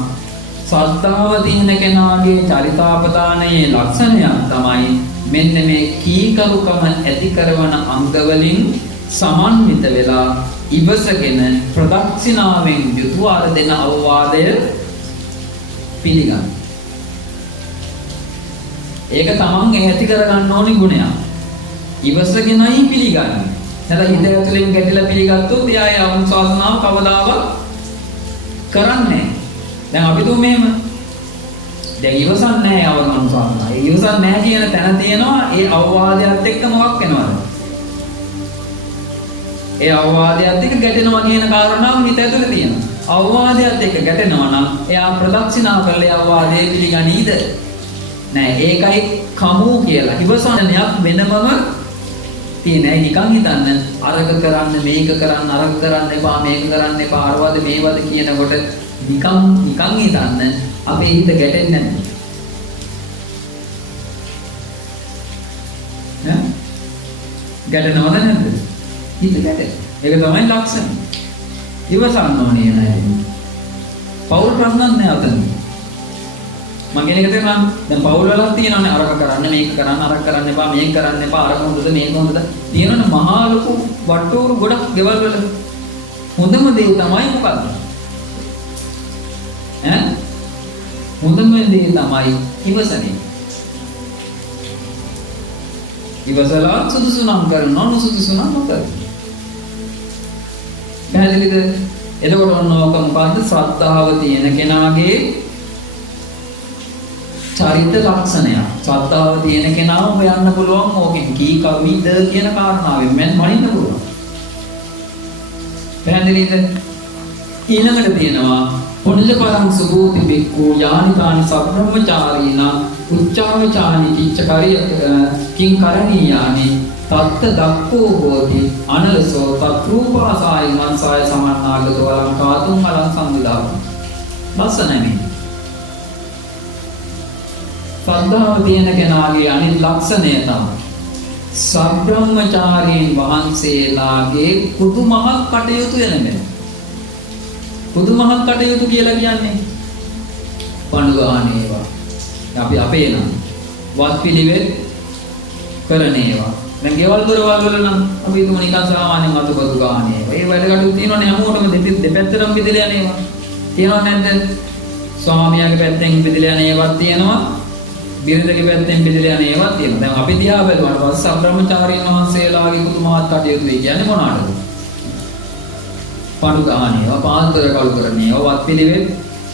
සද්ධාව තියෙන කෙනාගේ චරිතාපදානයේ ලක්ෂණයක් තමයි මෙන්න මේ කීකරුකම ඇති කරන අංග වලින් සමන්විත වෙලා ඉවසගෙන ප්‍රදක්ෂිනාවෙන් යුතුව අර දෙන අවවාදය පිළිගන්න. ඒක තමන් ඇති කරගන්න ඕනේ ගුණයක්. ඉවසගෙනයි පිළිගන්නේ. නැත්නම් හිත ඇතුලෙන් ගැටිලා පිළිගත්තොත් එයා අනුශාසනාව කවදාවත් කරන්නේ. දැන් අපි දුන්නේ මෙහෙම. දැන් ඉවසන්නේ නැහැ අවම අනුශාසනාව. ඒ ඉවසන්නේ නැහැ කියන තැන තියෙනවා ඒ අවවාදයත් එක්ක මොකක් වෙනවද? ඒ අවවාදයත් එක්ක ගැටෙනවා කියන කාරණාව හිත ඇතුලේ තියෙනවා. අවවාදයත් එක්ක ගැටෙනවා නම් එයා ප්‍රදක්ෂිනා කරලා අවවාදයේ පිළිගනීද? නෑ ඒකයි කමු කියලා. ඉවසන්නයක් වෙනමම තියෙනයි නිකන් හිතන්න අරක කරන්න මේක කරන්න අරක කරන්න එපා මේක කරන්න එපා අරවද මේවද කියනකොට නිකන් හිතන්න අපේ හිත ගැටෙන්නේ නැද්ද? ඈ ගැටෙනවද නැද්ද? හිත ගැටෙන. ඒක තමයි ලක්ෂණ. ඉවසන්න ඕනේ නෑ. පෞල් ප්‍රශ්නක් නෑ අතන. මම කියන එක තේරුණා. දැන් පෞල් වලක් තියෙනවානේ අරක කරන්න මේක කරන්න අරක කරන්න එපා මේක කරන්න එපා අරක හොඳද මේක හොඳද තියෙනවනේ මහා ලොකු වට්ටෝරු ගොඩක් ගෙවල් වල. හොඳම දේ තමයි මොකද්ද? හොඳම දේ තමයි ඉවසන්නේ. ඉවසලා සුදුසු නම් කරනවා නුසුදුසු නම් නොකරනවා. පැහැදිලිද? එතකොට ඔන්න ඕක මොකද්ද? ශ්‍රද්ධාව තියෙන කෙනාගේ චරිත ලක්ෂණය. ශ්‍රද්ධාව තියෙන කෙනාව හොයන්න පුළුවන් ඕකෙන් කී කවිද කියන කාරණාවෙන් මම මනින්න පුළුවන්. පැහැදිලිද? ඊළඟට තියෙනවා පුණ්‍ය පරං සුභූති බික්ඛු යානිකානි සබ්‍රහ්මචාරීන උච්චාවචානි කිච්චකරිය කිං කරණීයානි තත්ත දක්ඛෝ හෝති අනලසෝ තත්රූපාසාය මන්සාය සමන්නාගතෝ අලංකාතුම් අලං සංවිදාව. ලස්සනයි. ශ්‍රද්ධාව තියෙන කෙනාගේ අනිත් ලක්ෂණය තමයි සබ්‍රහ්මචාරීන් වහන්සේලාගේ කුතුමහත් කටයුතු එළඹෙන. කුතුමහත් කටයුතු කියලා කියන්නේ පණු ගන්න ඒවා. අපි අපේ නම් වත් පිළිවෙත් කරන ඒවා. දැන් ගෙවල් දොරවල් වල නම් අපි හිතමු නිකන් සාමාන්‍යයෙන් අතුපතු ගන්න ඒවා. ඒ වැඩ කටයුතු තියෙනවනේ හැමෝටම දෙපැත්තටම බෙදලා යන ඒවා. තියෙනව නැද්ද? ස්වාමියාගේ පැත්තෙන් බෙදලා යන ඒවාත් තියෙනවා. බිරිඳගේ පැත්තෙන් බෙදලා යන ඒවාත් තියෙනවා. දැන් අපි දිහා බැලුවාට පස්සේ සබ්‍රහ්මචාරීන් වහන්සේලාගේ කුතුමහත් කටයුතු කියන්නේ මොනවාටද? පණු ගන්න ඒවා, පාන්දර කළු කරන ඒවා, වත් පිළිවෙත්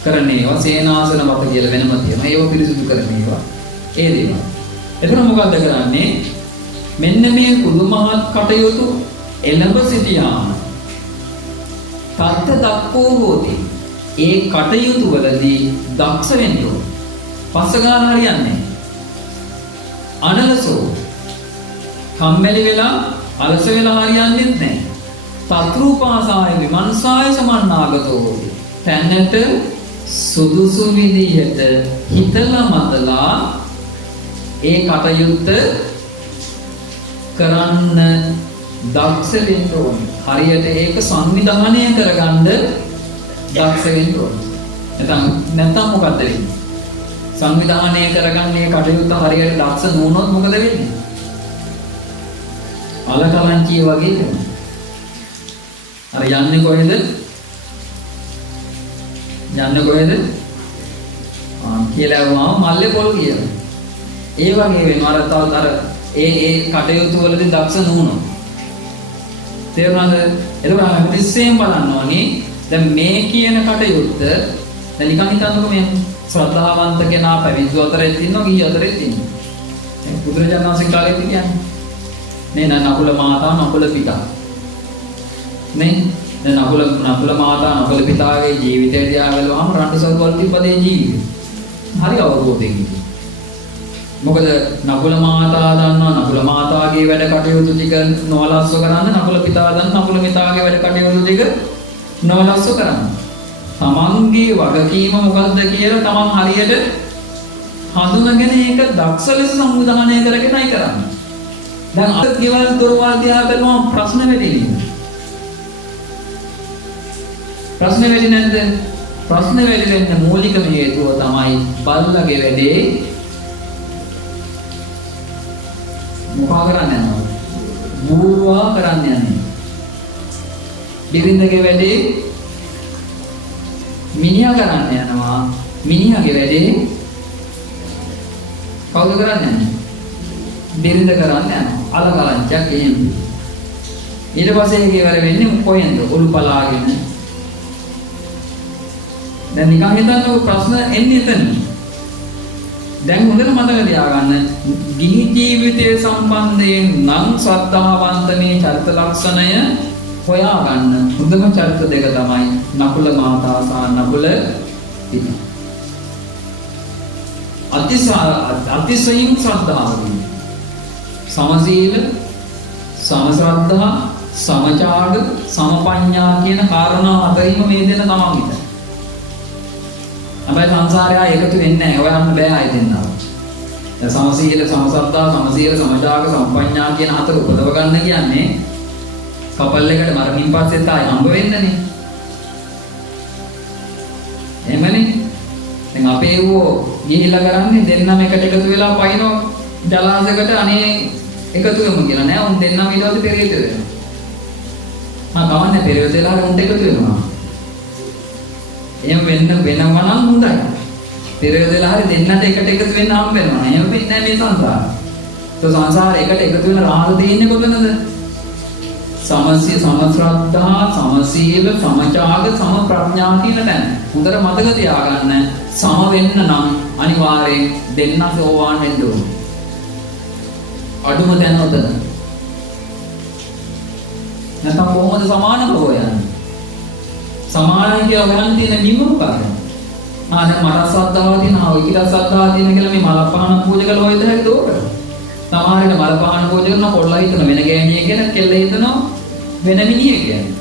කරන ඒවා සේනාසන මත කියලා වෙනම තියෙනවා. ඒව පිරිසුදු කරන ඒවා. ඒ දේවල්. එතන මොකද්ද කරන්නේ? මෙන්න මේ කුදුමහත් කටයුතු එළඹ සිටියාම තත්ත දක්කෝ හෝති. ඒ කටයුතු වලදී දක්ෂ වෙන්න ඕන. පස්ස ගන්න හරියන්නේ. අනලසෝ කම්මැලි වෙලා අලස වෙලා හරියන්නේ නැහැ. තත්රූපාසාය විමංසාය සමන්නාගතෝ හෝති. තැන්නට සුදුසු විදිහට හිතලා මතලා ඒ කටයුත්ත කරන්න දක්ෂ වෙන්න ඕනේ. හරියට ඒක සංවිධානය කරගන්න දක්ෂ වෙන්න ඕනේ. නැත්නම් මොකද වෙන්නේ? සංවිධානය කරගන්න මේ කටයුත්ත හරියට දක්ෂ නොවුනොත් මොකද වෙන්නේ? අලකලංචිය වගේ වෙනවා. අර යන්නේ කොහෙද? යන්නේ කොහෙද? කියලා වුණාම මල්ලේ පොල් කියලා. ඒ වගේ වෙනවා. අර ඒ කටයුතු වලදී දක්ෂ නුනොත්. තේරුණාද? එතකොට හැමතිස්සෙම බලන්න ඕනේ. දැන් මේ කියන කටයුත්ත දැන් නිකන් හිතන්නකෝ මේ ශ්‍රද්ධාවන්ත කෙනා පැවිදි අතරේ ඉන්නවා ගිහි අතරේ ඉන්නවා. දැන් බුදුරජාණන් වහන්සේ කාලේ කියන්නේ නේ නකුල මාතා නකුල පිතා. නේ දැන් නකුල මාතා නකුල පිතාගේ ජීවිතය දිහා බලුවාම රණ්ඩු සරුවල් තිබ්බදේ ජීවිතේ. හරි අවබෝධයෙන් ඉන්නේ. මොකද නකුල මාතා දන්නවා නකුල මාතාගේ වැඩ කටයුතු ටික නොවලස්ව කරන්න, නකුල පිතා දන්නවා නකුල පිතාගේ වැඩ කටයුතු ටික නොවලස්ව කරන්න. තමන්ගේ වගකීම මොකද්ද කියලා තමන් හරියට හඳුනගෙන ඒක දක්ෂ ලෙස සංවිධානය කරගෙනයි කරන්නේ. දැන් අද ගෙවල් දොරවල් දිහා බලනවා ප්‍රශ්න වෙන්නේ. ප්‍රශ්න වෙන්නේ නැද්ද? ප්‍රශ්න වෙන්න මූලිකම හේතුව තමයි බල්ලගේ වැඩේ මොකා කරන්නේ යනවා? බූරුවා කරන්නේ යන්නේ. බිරිඳගේ වැඩේ මිනිහා කරන්න යනවා. මිනිහාගේ වැඩේ කවුද කරන්නේ යන්නේ? බිරිඳ කරන්න යනවා. අලකලංචක් එහෙම. ඊට පස්සේ ඒකේ වැඩ වෙන්නේ කොහෙන්ද? උල්පලාගෙන. දැන් නිකන් හිතන්නකො ප්‍රශ්න එන්නේ එතන. දැන් හොඳට මතක තියාගන්න ගිහි ජීවිතයේ සම්බන්ධයෙන් නම් ශ්‍රද්ධාවන්ත මේ චරිත ලක්ෂණය හොයාගන්න හොඳම චරිත දෙක තමයි නකුල මාතා සහ නකුල පිතා. අතිශයින් ශ්‍රද්ධාවයි. සමසීල, සමශ්‍රද්ධා, සමචාග, සමපඤ්ඤා කියන කාරණා හතරෙම මේ දෙන තමන් විතර. අපේ සංසාරය එකතු වෙන්නේ නැහැ. හොයන්න බෑ ආයෙ දෙන්නා. දැන් සමසීල, සමසද්ධා, සමසීල, සමචාග, සම්පඤ්ඤා කියන හතර උපදව ගන්න කියන්නේ කපල් එකට මරණින් පස්සෙත් ආයෙ හම්බ වෙන්නනේ. එහෙමනේ. දැන් අපේ වෝ ගිහිලා කරන්නේ දෙන්නම එකට එකතු වෙලා පයින්නවා ජලාශයකට අනේ එකතු වෙමු කියලා නෑ. උන් දෙන්නම ඊට පස්සේ පෙරේත වෙනවා. ගමන්නේ පෙරේත වෙලා උන්ට එකතු වෙනවා. එහෙම වෙනවා නම් හොඳයි. පෙරේත වෙලා හරි දෙන්නට එකට එකතු වෙන්න හම්බ වෙනවා. එහෙම වෙන්නේ නැහැ මේ සංසාරේ. તો සංසාරේ එකට එකතු වෙන රාහල දෙන්නේ කොතනද? සමශ්‍රද්ධා, සමසීල, සමචාග, සමප්‍රඥා කියන තැන. හොඳට මතක තියාගන්න. සම වෙන්න නම් අනිවාර්යෙන් දෙන්න සෝවාන් වෙන්න ඕනේ. අඩුම තැන උතන. නැත්නම් කොහොමද සමානව හොයන්නේ? සමානයි කියලා හොයන්න තියෙන නියම කාරණා. දැන් මට ශ්‍රද්ධාව තියෙනවා, ඔය කිට ශ්‍රද්ධාව තියෙන කියලා මේ මලපහන පූජා කළ හොයද හැකිද ඕක? සමහරවිට මලපහන පූජා කරන කොල්ලා හිතන වෙන ගෑණියෙක් කියන කෙල්ල හිතනවා වෙන මිනිහෙක් කියන්නේ.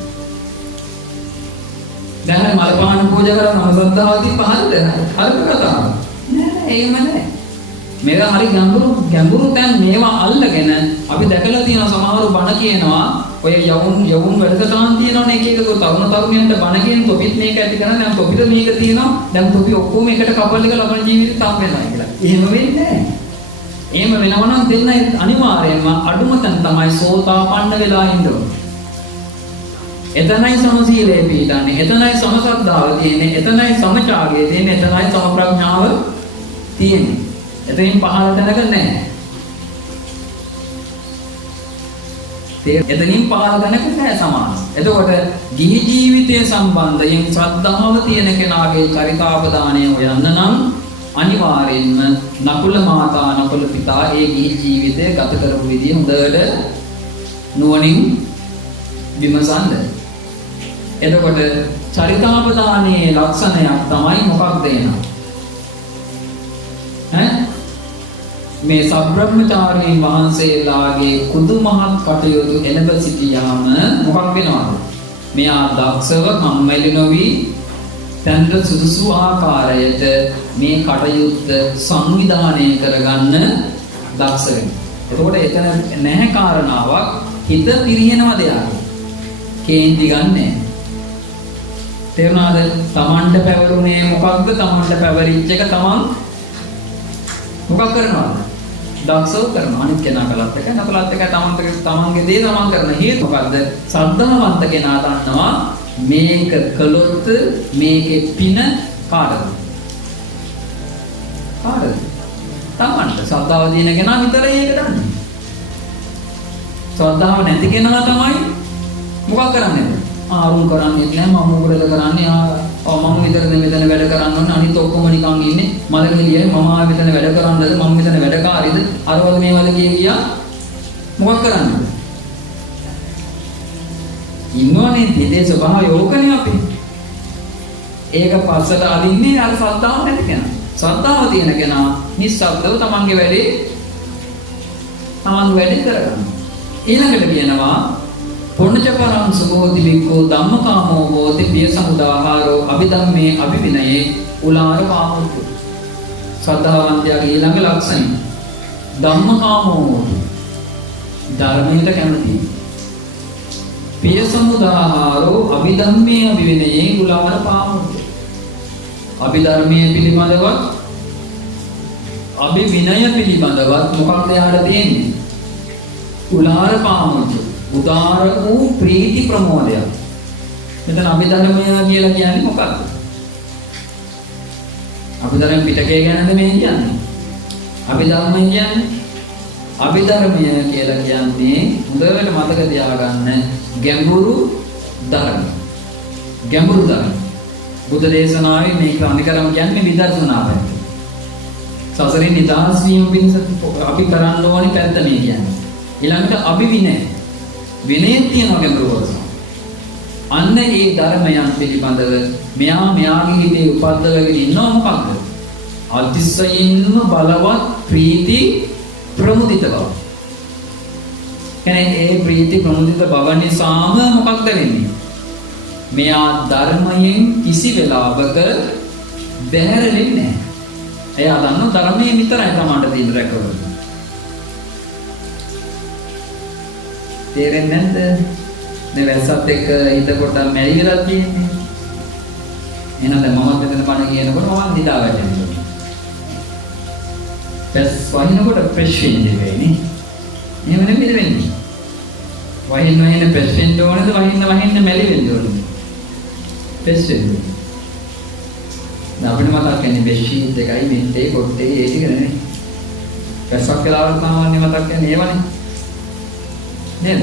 දැන් මලපහන පූජා කරන ශ්‍රද්ධාව තියෙන පහළද? හරි කතාව. නෑ එහෙම නෑ. මේවා හරි ගැඹුරු තැන් මේවා අල්ලගෙන අපි දැකලා තියෙනවා සමහරව බණ කියනවා ඔය යවුන් වැඩසටහන් තියෙනවනේ එක එක තරුණ තරුණියන්ට බණ කියන තොපිත් මේක ඇති කරන්නේ දැන් තොපිට මේක තියෙනවා දැන් තොපි ඔක්කොම එකට කපල් එක ලබන ජීවිතේ තම් වෙනවා කියලා. එහෙම වෙන්නේ නැහැ. එහෙම වෙනවා නම් දෙන්න අනිවාර්යයෙන්ම අඩුම තැන තමයි සෝතාපන්න වෙලා ඉන්න ඕනේ. එතනයි සමසීලේ පිළිගන්නේ. එතනයි සමසද්ධාව තියෙන්නේ. එතනයි සමචාගය තියෙන්නේ. එතනයි සමප්‍රඥාව තියෙන්නේ. එතනින් පහළ තැනක නැහැ. එතනින් පහළ දැනක නෑ සමාන. එතකොට ගිහි ජීවිතය සම්බන්ධයෙන් ශ්‍රද්ධාව තියෙන කෙනාගේ චරිතාපදානය හොයන්න නම් අනිවාර්යෙන්ම නකුල මාතා නකුල පිතා ඒ ගිහි ජීවිතය ගත කරපු විදිය හොඳට නුවණින් විමසන්න. එතකොට චරිතාපදානයේ ලක්ෂණයක් තමයි මොකක්ද එනවා? මේ සබ්‍රහ්මචාරීන් වහන්සේලාගේ කුදු මහත් කටයුතු එළඹ සිටියාම මොකක් වෙනවද? මෙයා දක්ෂව කම්මැලි නොවි තන්ට සුදුසු ආකාරයට මේ කටයුත්ත සංවිධානය කරගන්න දක්ෂ වෙනවා. එතකොට එතන නැහැ කාරණාවක් හිත පිරිනවද යාගේ. කේන්ති ගන්නෑ. තේරුණාද? තමන්ට පැවරුනේ මොකක්ද? තමන්ට පැවරිච්ච එක තමන් මොකක් කරනවද? දක්ෂව කරනවා. අනිත් කෙනා කළත් එක නකලත් එක තමන්ගේ දේ තමන් කරන හේතු මොකද්ද? ශ්‍රද්ධාවන්ත කෙනා දන්නවා මේක කළොත් මේකේ පින කාටද? කාටද? තමන්ට. ශ්‍රද්ධාව දින කෙනා විතරයි ඒක දන්නේ. ශ්‍රද්ධාව නැති කෙනා තමයි මොකක් කරන්නේ? ආරුම් කරන්නේ නැහැ මම උගරල කරන්නේ මම විතරද මෙතන වැඩ කරන්න ඕනේ අනිත් ඔක්කොම නිකන් ඉන්නේ මල ගෙලියයි මම ආ මෙතන වැඩ කරන්නද මම මෙතන වැඩකාරීද අරවල මේවල කියා මොකක් කරන්නද ඉන්නෝනේ දෙදේ ස්වභාවය ඕකනේ අපි ඒක පස්සට අදින්නේ අර ශ්‍රද්ධාව නැති කෙනා ශ්‍රද්ධාව තියෙන කෙනා නිස්සබ්දව තමන්ගේ වැඩේ කරගන්න ඊළඟට කියනවා පුණ්‍යචපරං සුභෝති බික්ඛෝ ධම්මකාමෝ හෝති පිය සමුදාහාරෝ අභිධම්මේ අභිවිනයේ උලාර කාමෝති සද්ධාවන්තයාගේ ඊළඟ ලක්ෂණය ධම්මකාමෝ හෝති ධර්මයට කැමති පිය සමුදාහාරෝ අභිධම්මේ අභිවිනයේ උලාර කාමෝති අභිධර්මයේ පිළිබඳවත් අභිවිනය පිළිබඳවත් මොකක්ද යාට තියෙන්නේ උලාර කාමෝති උදාර වූ ප්‍රීති ප්‍රමෝදය. මෙතන අභිධර්මය කියලා කියන්නේ මොකක්ද? අභිධර්ම පිටකේ ගැනද මේ කියන්නේ? අභිධර්මය කියලා කියන්නේ හොඳට මතක තියාගන්න ගැඹුරු ධර්ම. ගැඹුරු ධර්ම. බුද්ධ දේශනාවේ මේක අනිකරම කියන්නේ විදර්ශනාව. සසරින් නිදහස් වීම පිණිස අපි කරන්න ඕනේ පැත්ත මේ කියන්නේ. ඊළඟට අභිවිනය විනය තියෙන ගැඹුරවල අන්න ඒ ධර්මයන් පිළිබඳව මෙයාගේ හිතේ උපද්දවගෙන ඉන්නව මොකක්ද? අතිශයින්ම බලවත් ප්‍රීති ප්‍රමුදිත බව. කියන්නේ ඒ ප්‍රීති ප්‍රමුදිත බව නිසාම මොකක්ද වෙන්නේ? මෙයා ධර්මයෙන් කිසි වෙලාවක බැහැරෙන්නේ නැහැ. එයා දන්නවා ධර්මයේ විතරයි තමන්ට තියෙන රැකවල. තේරෙන්නේ නැද්ද? මේ වැස්සත් එක්ක හිත කොට මැරි වෙලා තියෙන්නේ. එහෙනම් දැන් මමත් මෙතන බණ කියනකොට මම නිදා වැටෙනවා. දැන් වහිනකොට ෆ්‍රෙෂ් වෙන්නේ වෙන්නේ. එහෙම නෙමෙයි වෙන්නේ. වහින්න ෆ්‍රෙෂ් වෙන්න ඕනේද? වහින්න මැලි වෙන්න ඕනේද? ෆ්‍රෙෂ් වෙන්න. දැන් අපිට මතක් වෙන්නේ බෙෂීට් එකයි මෙන්ටේ කොට්ටේ ඒ ටික නෙමෙයි. වැස්සක් වෙලාවට සාමාන්‍ය මතක් වෙන්නේ ඒවනේ. නේද?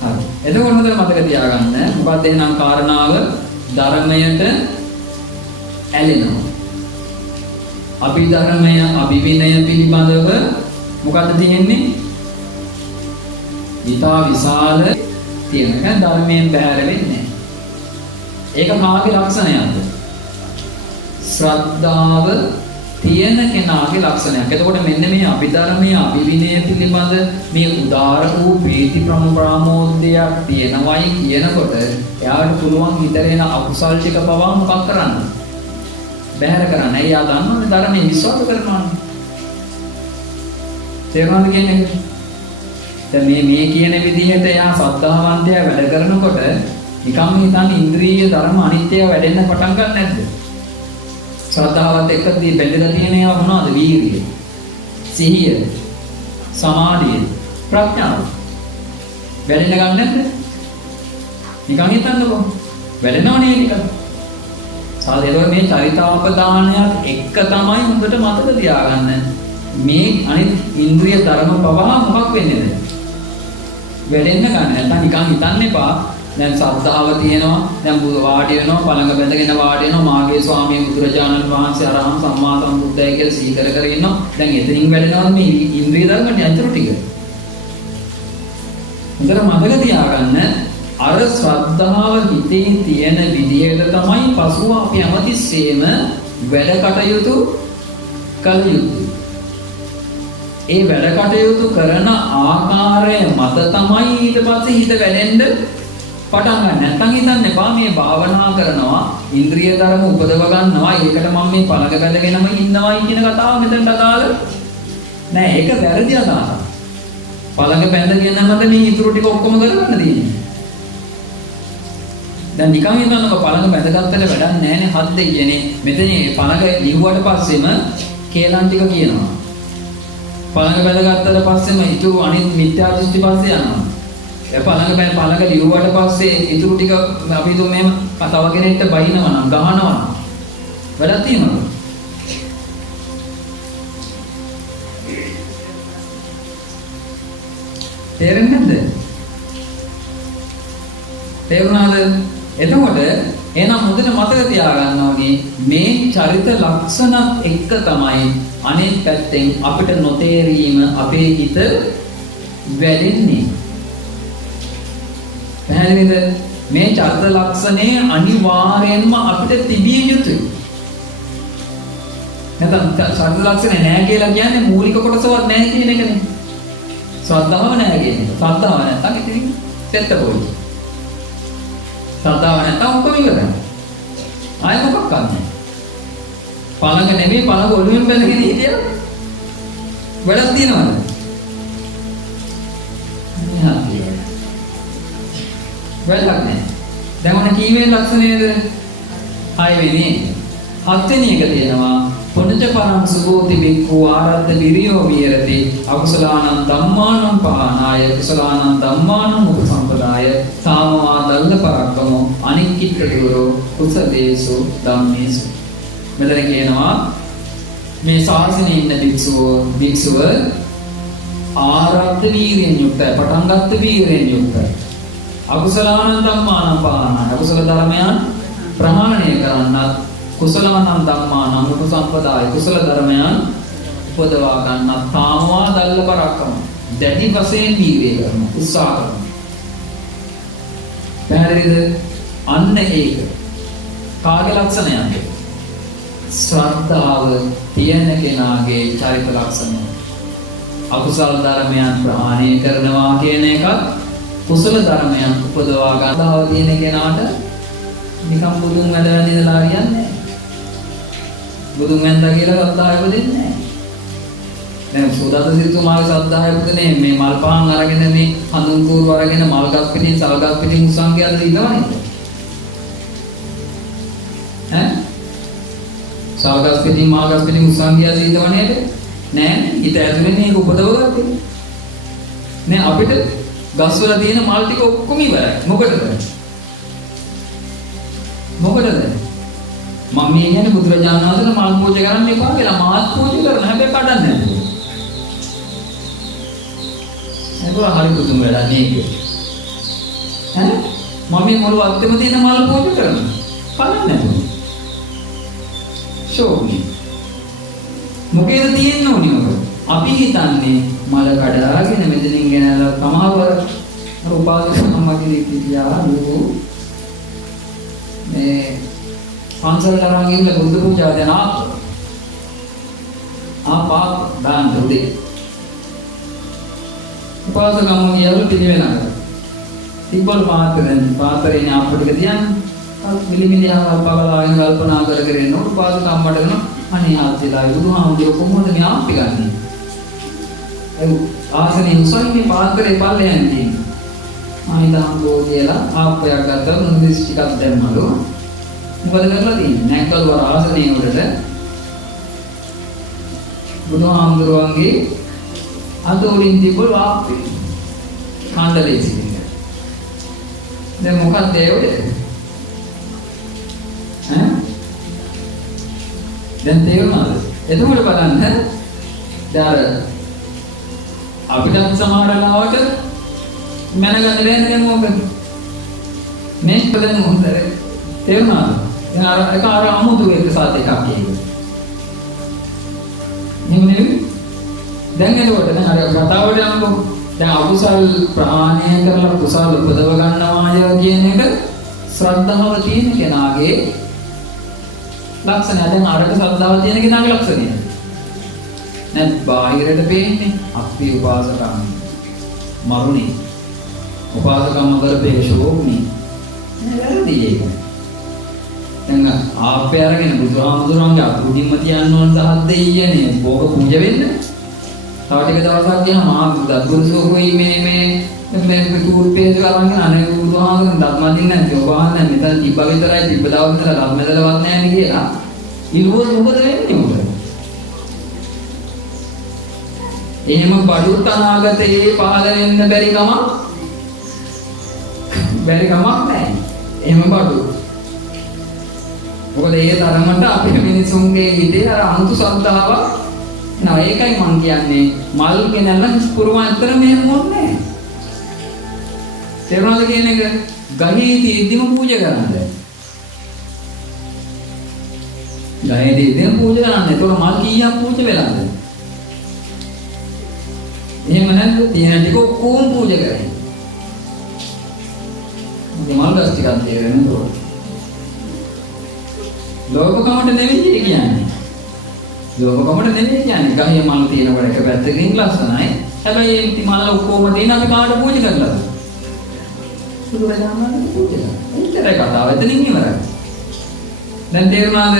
හරි. එතකොට හොඳට මතක තියාගන්න මොකක්ද එහෙනම් කාරණාව ධර්මයට ඇලෙනවා. අභිධර්මය අභිවිනය පිළිබඳව මොකක්ද තියෙන්නේ? ඊටා විශාල තියෙනක ධර්මයෙන් බැහැර වෙන්නේ. ඒක කාගේ ලක්ෂණයක්ද? ශ්‍රද්ධාව තියෙන කෙනාගේ ලක්ෂණයක්. එතකොට මෙන්න මේ අභිධර්මයේ අභිවිනය පිළිබඳ මේ උදාර වූ ප්‍රීති ප්‍රමෝදයක් තියෙනවයි කියනකොට එයාට පුළුවන් හිතරේන අකුසල් ටික පවා මොකක් කරන්න? බැහැර කරන්න. එයා දන්නවනේ ධර්මයේ විශ්වාස කරනවානේ. තේරුණාද කියන්නේ? දැන් මේ කියන විදිහට එයා සද්ධාවන්තයා වැඩ කරනකොට නිකම්ම හිතන්නේ ඉන්ද්‍රිය ධර්ම අනිත්‍යව වැඩෙන්න පටන් ගන්න නැද්ද? ශ්‍රද්ධාවත් එක්කදී බැඳලා තියෙන ඒවා මොනවද? වීර්යය, සිහිය, සමාධිය, ප්‍රඥාව. වැඩෙන්න ගන්න නැද්ද? නිකන් හිතන්නකෝ. වැඩෙනවනේ ටික. සාදේව මේ චරිතාපදානයත් එක්ක තමයි හොඳට මතක තියාගන්න. මේ අනිත් ඉන්ද්‍රිය ධර්ම පවා මොකක් වෙන්නේද? වැඩෙන්න ගන්න. නැත්නම් නිකන් හිතන්න එපා. දැන් සද්ධාව තියෙනවා. දැන් වාඩි වෙනවා, පළඟ බැඳගෙන වාඩි වෙනවා. මාගේ ස්වාමී බුදුරජාණන් වහන්සේ අරහං සම්මා සම්බුද්දයි කියලා සිහි කර කර ඉන්නවා. දැන් එතනින් වැඩෙනවා මේ ඉන්ද්‍රිය ධර්ම යන්ත්‍ර ටික. හොඳට මතක තියාගන්න අර ශ්‍රද්ධාව හිතේ තියෙන විදිහට තමයි පසුව අපි හැමතිස්සෙම වැඩ කටයුතු කළ යුතුයි. ඒ වැඩ කටයුතු කරන ආකාරය මත තමයි ඊට පස්සේ හිත වැඩෙන්න පටන් ගන්න. නැත්නම් හිතන්න එපා මේ භාවනා කරනවා ඉන්ද්‍රිය ධර්ම උපදව ගන්නවා ඒකට මම මේ පළඟ බැඳගෙනම ඉන්නවයි කියන කතාව මෙතනට අදාළ නෑ. ඒක වැරදි අදහසක්. පළඟ බැඳගෙනමද මේ ඉතුරු ටික ඔක්කොම කරගන්න තියෙන්නේ. දැන් නිකන් හිතන්නකො පළඟ බැඳගත්තට වැඩක් නෑනේ හත් දෙයියනේ. මෙතන පළඟ ලිව්වට පස්සෙම කේලම් ටික කියනවා. පළඟ බැඳගත්තට පස්සෙම ඉතුරු අනිත් මිත්‍යා දෘෂ්ටි පස්සේ යනවා. ඒ පළඟ ලිව්වට පස්සේ ඉතුරු ටික අපි දුම් මෙහෙම තව කෙනෙක්ට බයිනවා නම් ගහනවා නම් වැඩක් තියෙනවද? තේරෙන්නේ නැද්ද? තේරුණාද? එතකොට එහෙනම් මුදෙන මතක තියාගන්න ඕනේ මේ චරිත ලක්ෂණ එක්ක තමයි අනෙක් පැත්තෙන් අපිට නොතේරීම අපේ හිත වැඩෙන්නේ. පැහැදිලිද? මේ චරිත ලක්ෂණේ අනිවාර්යෙන්ම අපිට තිබිය යුතුයි. නැත්නම් චරිත ලක්ෂණ නැහැ කියලා කියන්නේ මූලික කොටසවත් නැහැ කියන එකනේ. ශ්‍රද්ධාව නැහැ කියන්නේ. ශ්‍රද්ධාව නැත්නම් ඉතින් දෙත්ත පොයි. ශ්‍රද්ධාව නැත්නම් ඔක්කොම ඉවරයි. ආයෙ මොකක් කරන්නේ? පළඟ නෙමෙයි පළඟ ඔළුවෙන් බැලගෙන හිටියද? වැඩක් තියනවද? වැඩක් නැහැ. දැන් මොන කීවේ ලක්ෂණයද? 6 වෙනි. 7 වෙනි එක තියෙනවා පුණජ පරං සුභෝති බික්ඛු ආරද්ධ විරියෝ විහෙරති අකුසලානං ධම්මානං පහනාය කුසලානං ධම්මානං උපසම්පදාය සාමවා දල්ල පරක්කමෝ අනික්කිට දුරෝ කුසලේසු ධම්මේසු. මෙතන කියනවා මේ ශාසනයේ ඉන්න භික්ෂුව ආරද්ධ වීර්යෙන් යුක්තයි, පටන් ගත්ත වීර්යෙන් යුක්තයි. අකුසලානං ධම්මානං පහනාය අකුසල ධර්මයන් ප්‍රහාණය කරන්නත් කුසලානං ධම්මානං උපසම්පදාය කුසල ධර්මයන් උපදවා ගන්නත් තාමවා දල්ල පරක්කම දැඩි වශයෙන් වීර්යය කරන උත්සාහ කරන. පැහැදිලිද? අන්න ඒක කාගේ ලක්ෂණයක්ද? ශ්‍රද්ධාව තියෙන කෙනාගේ චරිත ලක්ෂණය. අකුසල ධර්මයන් ප්‍රහාණය කරනවා කියන එකත් කුසල ධර්මයන් උපදවා ගන්නවා තියෙන කෙනාට නිකම් බුදුන් වැඩ ඉඳලා හරියන්නේ නැහැ. බුදුන් වැන්දා කියලා ශ්‍රද්ධාව උපදින්නේ නැහැ. දැන් සෝදාත සිරිතුමාගේ ශ්‍රද්ධාව උපදින්නේ මේ මල් පහන් අරගෙන මේ හඳුන් කූරු අරගෙන මල් ගස් පිටින් සල ගස් පිටින් උසංගයද ඉන්නවනේ. ඈ? සල ගස් පිටින් මල් ගස් පිටින් උසංගයද ඉන්නවනේ නෑ. ඊට ඇතුලේ මේක උපදවගත්තේ. නේ අපිට ගස් වල තියෙන මල් ටික ඔක්කොම ඉවරයි. මොකටද? මොකටද? මම මේ කියන්නේ බුදුරජාණන් වහන්සේට මල් පූජා කරන්න එපා කියලා. මාත් පූජා කරන හැබැයි කඩන්නේ නැහැ. ඒක හරි පුදුම වැඩක් නේද? ඈ මම මේ මොළු අත්තෙම තියෙන මල් පූජා කරනවා. කඩන්නේ නැහැ. ෂෝනි. මොකේද තියෙන්න ඕනේ ඔක? අපි හිතන්නේ මල කඩාගෙන මෙතනින් ගෙනලා සමහරවල් අර උපාසක සම්මාගේ කියා නෝ මේ පන්සල් කරා ගිහින් බුදු පූජා දෙන ආපා දාන දුදී උපාසකම කියලු පිළිවෙලක් තිබ්බල් පාතරේ නේ අපිට තියන්නේ මිලිමිලි ආපබලාගෙන කල්පනා කර කර ඉන්න උපාසක අම්මට කරන අනේ ආත්‍යලා බුදුහාමුදුරුවෝ කොහොමද මේ ආප්පි ගන්නෙ ඒ ආසනේ උසන්නේ පාතරේ පල්ලෙන් තියෙන්නේ ආයිදාම්බෝ කියලා ආප්පයක් ගත්තා මොනදිස් ටිකක් දැම්මලු මොකද කරලා තියෙන්නේ නැක්කල් වර ආසනේ උඩට බුදුහාමුදුරුවන්ගේ අදෝලින් තිබුණු ආප්පි කාණ්ඩලේ සිටින්න දැන් මොකක්ද ඒ උඩ ඈ දැන් තේරුණාද එතකොට බලන්න දැන් අපිටත් සමහර ලාවට මැනගන්න බෑනේ මොකද? මේක බලන්න හොඳට තේරුණාද? දැන් අර අමුතු එක සාත එකක් ඒක. නෙමෙයි. දැන් එතකොට දැන් අර කතාවට යනකොට දැන් අකුසල් ප්‍රහාණය කරලා කුසල් උපදව ගන්නවාය කියන එක ශ්‍රද්ධාව තියෙන කෙනාගේ ලක්ෂණය. දැන් අරක ශ්‍රද්ධාව තියෙන කෙනාගේ ලක්ෂණය. නැත් බාහිරට පේන්නේ අපි උපාසකම් මරුණේ. උපාසකම් කරපේ ශෝක්නේ. වැරදි ඒක. දැන් ආපේ අරගෙන බුදුහාමුදුරන්ගේ අතුඩින්ම තියන්න ඕන 10 දෙයියනේ භෝග පූජා වෙන්න. තව ටික දවසක් ගියාම මා දත්පුරුෂෝකෝයි මේ කුරුපේ කරන්නේ අනේ බුදුහාමුදුරන් දත්මදින් නැති ඔබ අහන්නේ මෙතන තිබ්බ විතරයි තිබ්බ දවස් විතර ධර්මදලවත් නැහැ නේ කියලා. ඉල්ලුවොත් මොකද වෙන්නේ මොකද? එහෙම බඩුත් අනාගතයේ පහළ වෙන්න බැරි කමක් නැහැ. එහෙම බඩු. මොකද ඒ තරමට අපේ මිනිසුන්ගේ හිතේ අර අමුතු ශ්‍රද්ධාවක් නෑ. ඒකයි මම කියන්නේ මල් ගෙනල්ලා පුරවන් අතර මෙහෙම මොන්නේ නැහැ. තේරුණාද කියන එක? ගහේ තියෙද්දිම පූජා කරන්නේ. ගහේ තියෙද්දිම පූජා කරන්නේ. ඒක මල් කීයක් පූජා වෙලාද? එහෙම නැද්ද? තියෙන ටික ඔක්කොම පූජා කරන්නේ. මල් ගස් ටිකක් දෙරෙන්න ඕන. ලෝකකමට නෙවෙයි කියන්නේ. ලෝකකමට නෙවෙයි කියන්නේ. ගහේ මල් තියෙනකොට එක පැත්තකින් ලස්සනයි. හැබැයි මේ මල් ඔක්කොම තියෙන අපි කාට පූජා කරලාද? බුදුරජාණන් පූජා. ඒතරේ කතාව එතනින් ඉවරයි. දැන් තේරුණාද?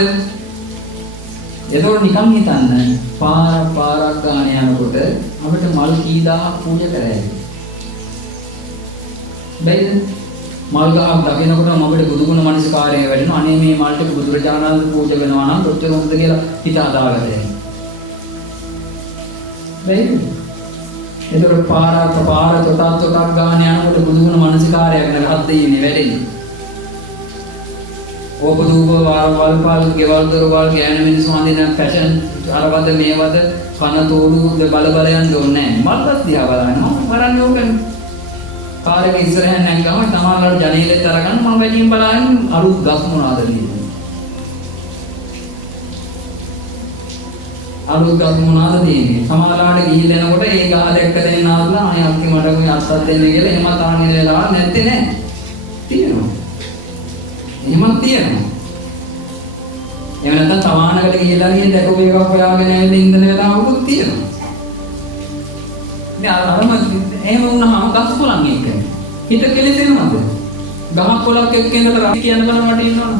එතකොට නිකන් හිතන්න පාරක් ගාන යනකොට අපිට මල් කී දාහක් පූජා කරන්නේ. බැයිද? මල් ගහක් දකිනකොටම අපිට බුදුගුණ මනසිකාරය වැඩෙනවා. අනේ මේ මල් ටික බුදුරජාණන් පූජා කරනවා නම් කොච්චර හොඳද කියලා හිත හදාගන්න. බැයිද? එතකොට පාර තොටක් ගාන යනකොට බුදුගුණ මනසිකාරය ගැන හත් දෙන්නේ වැඩෙන්නේ. ඕපදූප වල්පල් ගෙවල් දොරවල් ගෑන මිනිස්සු අඳින ෆැෂන් අරවද මේවද කන තෝඩු බල යන්න ඕනේ නැහැ. මල්පත් දිහා බලනවා. බලන්නේ ඕකනේ. කාර් එක ඉස්සරහින් නැංගම තමයිලට ජනේලෙත් අරගන්න මම වැඩියෙන් බලන්නේ අලුත් ගස් මොනවාද තියෙන්නේ. අලුත් ගස් මොනවාද තියෙන්නේ. සමහරවිට ගිහිල්ලා එනකොට ඒ ගහ දැක්ක දෙන්න ආවලා අනේ අක්කි මට මේ අත්තක් දෙන්න කියලා එහෙම තාන්නේ වෙලාවක් නැත්තේ නෑ. තියෙනවා. එහෙමත් තියෙනවා. එහෙම නැත්නම් සමානකට ගිහිල්ලා ගිහින් දැකපු එකක් හොයාගෙන ඇවිල්ලා ඉඳන වෙලාවකුත් තියෙනවා. මේ අරම එහෙම වුණාම ගස් කොළන් එක්ක හිත කෙලෙසෙනවද? ගහක් කොළක් එක්ක ඉඳලා රාගය කියන බල මට ඉන්නවද?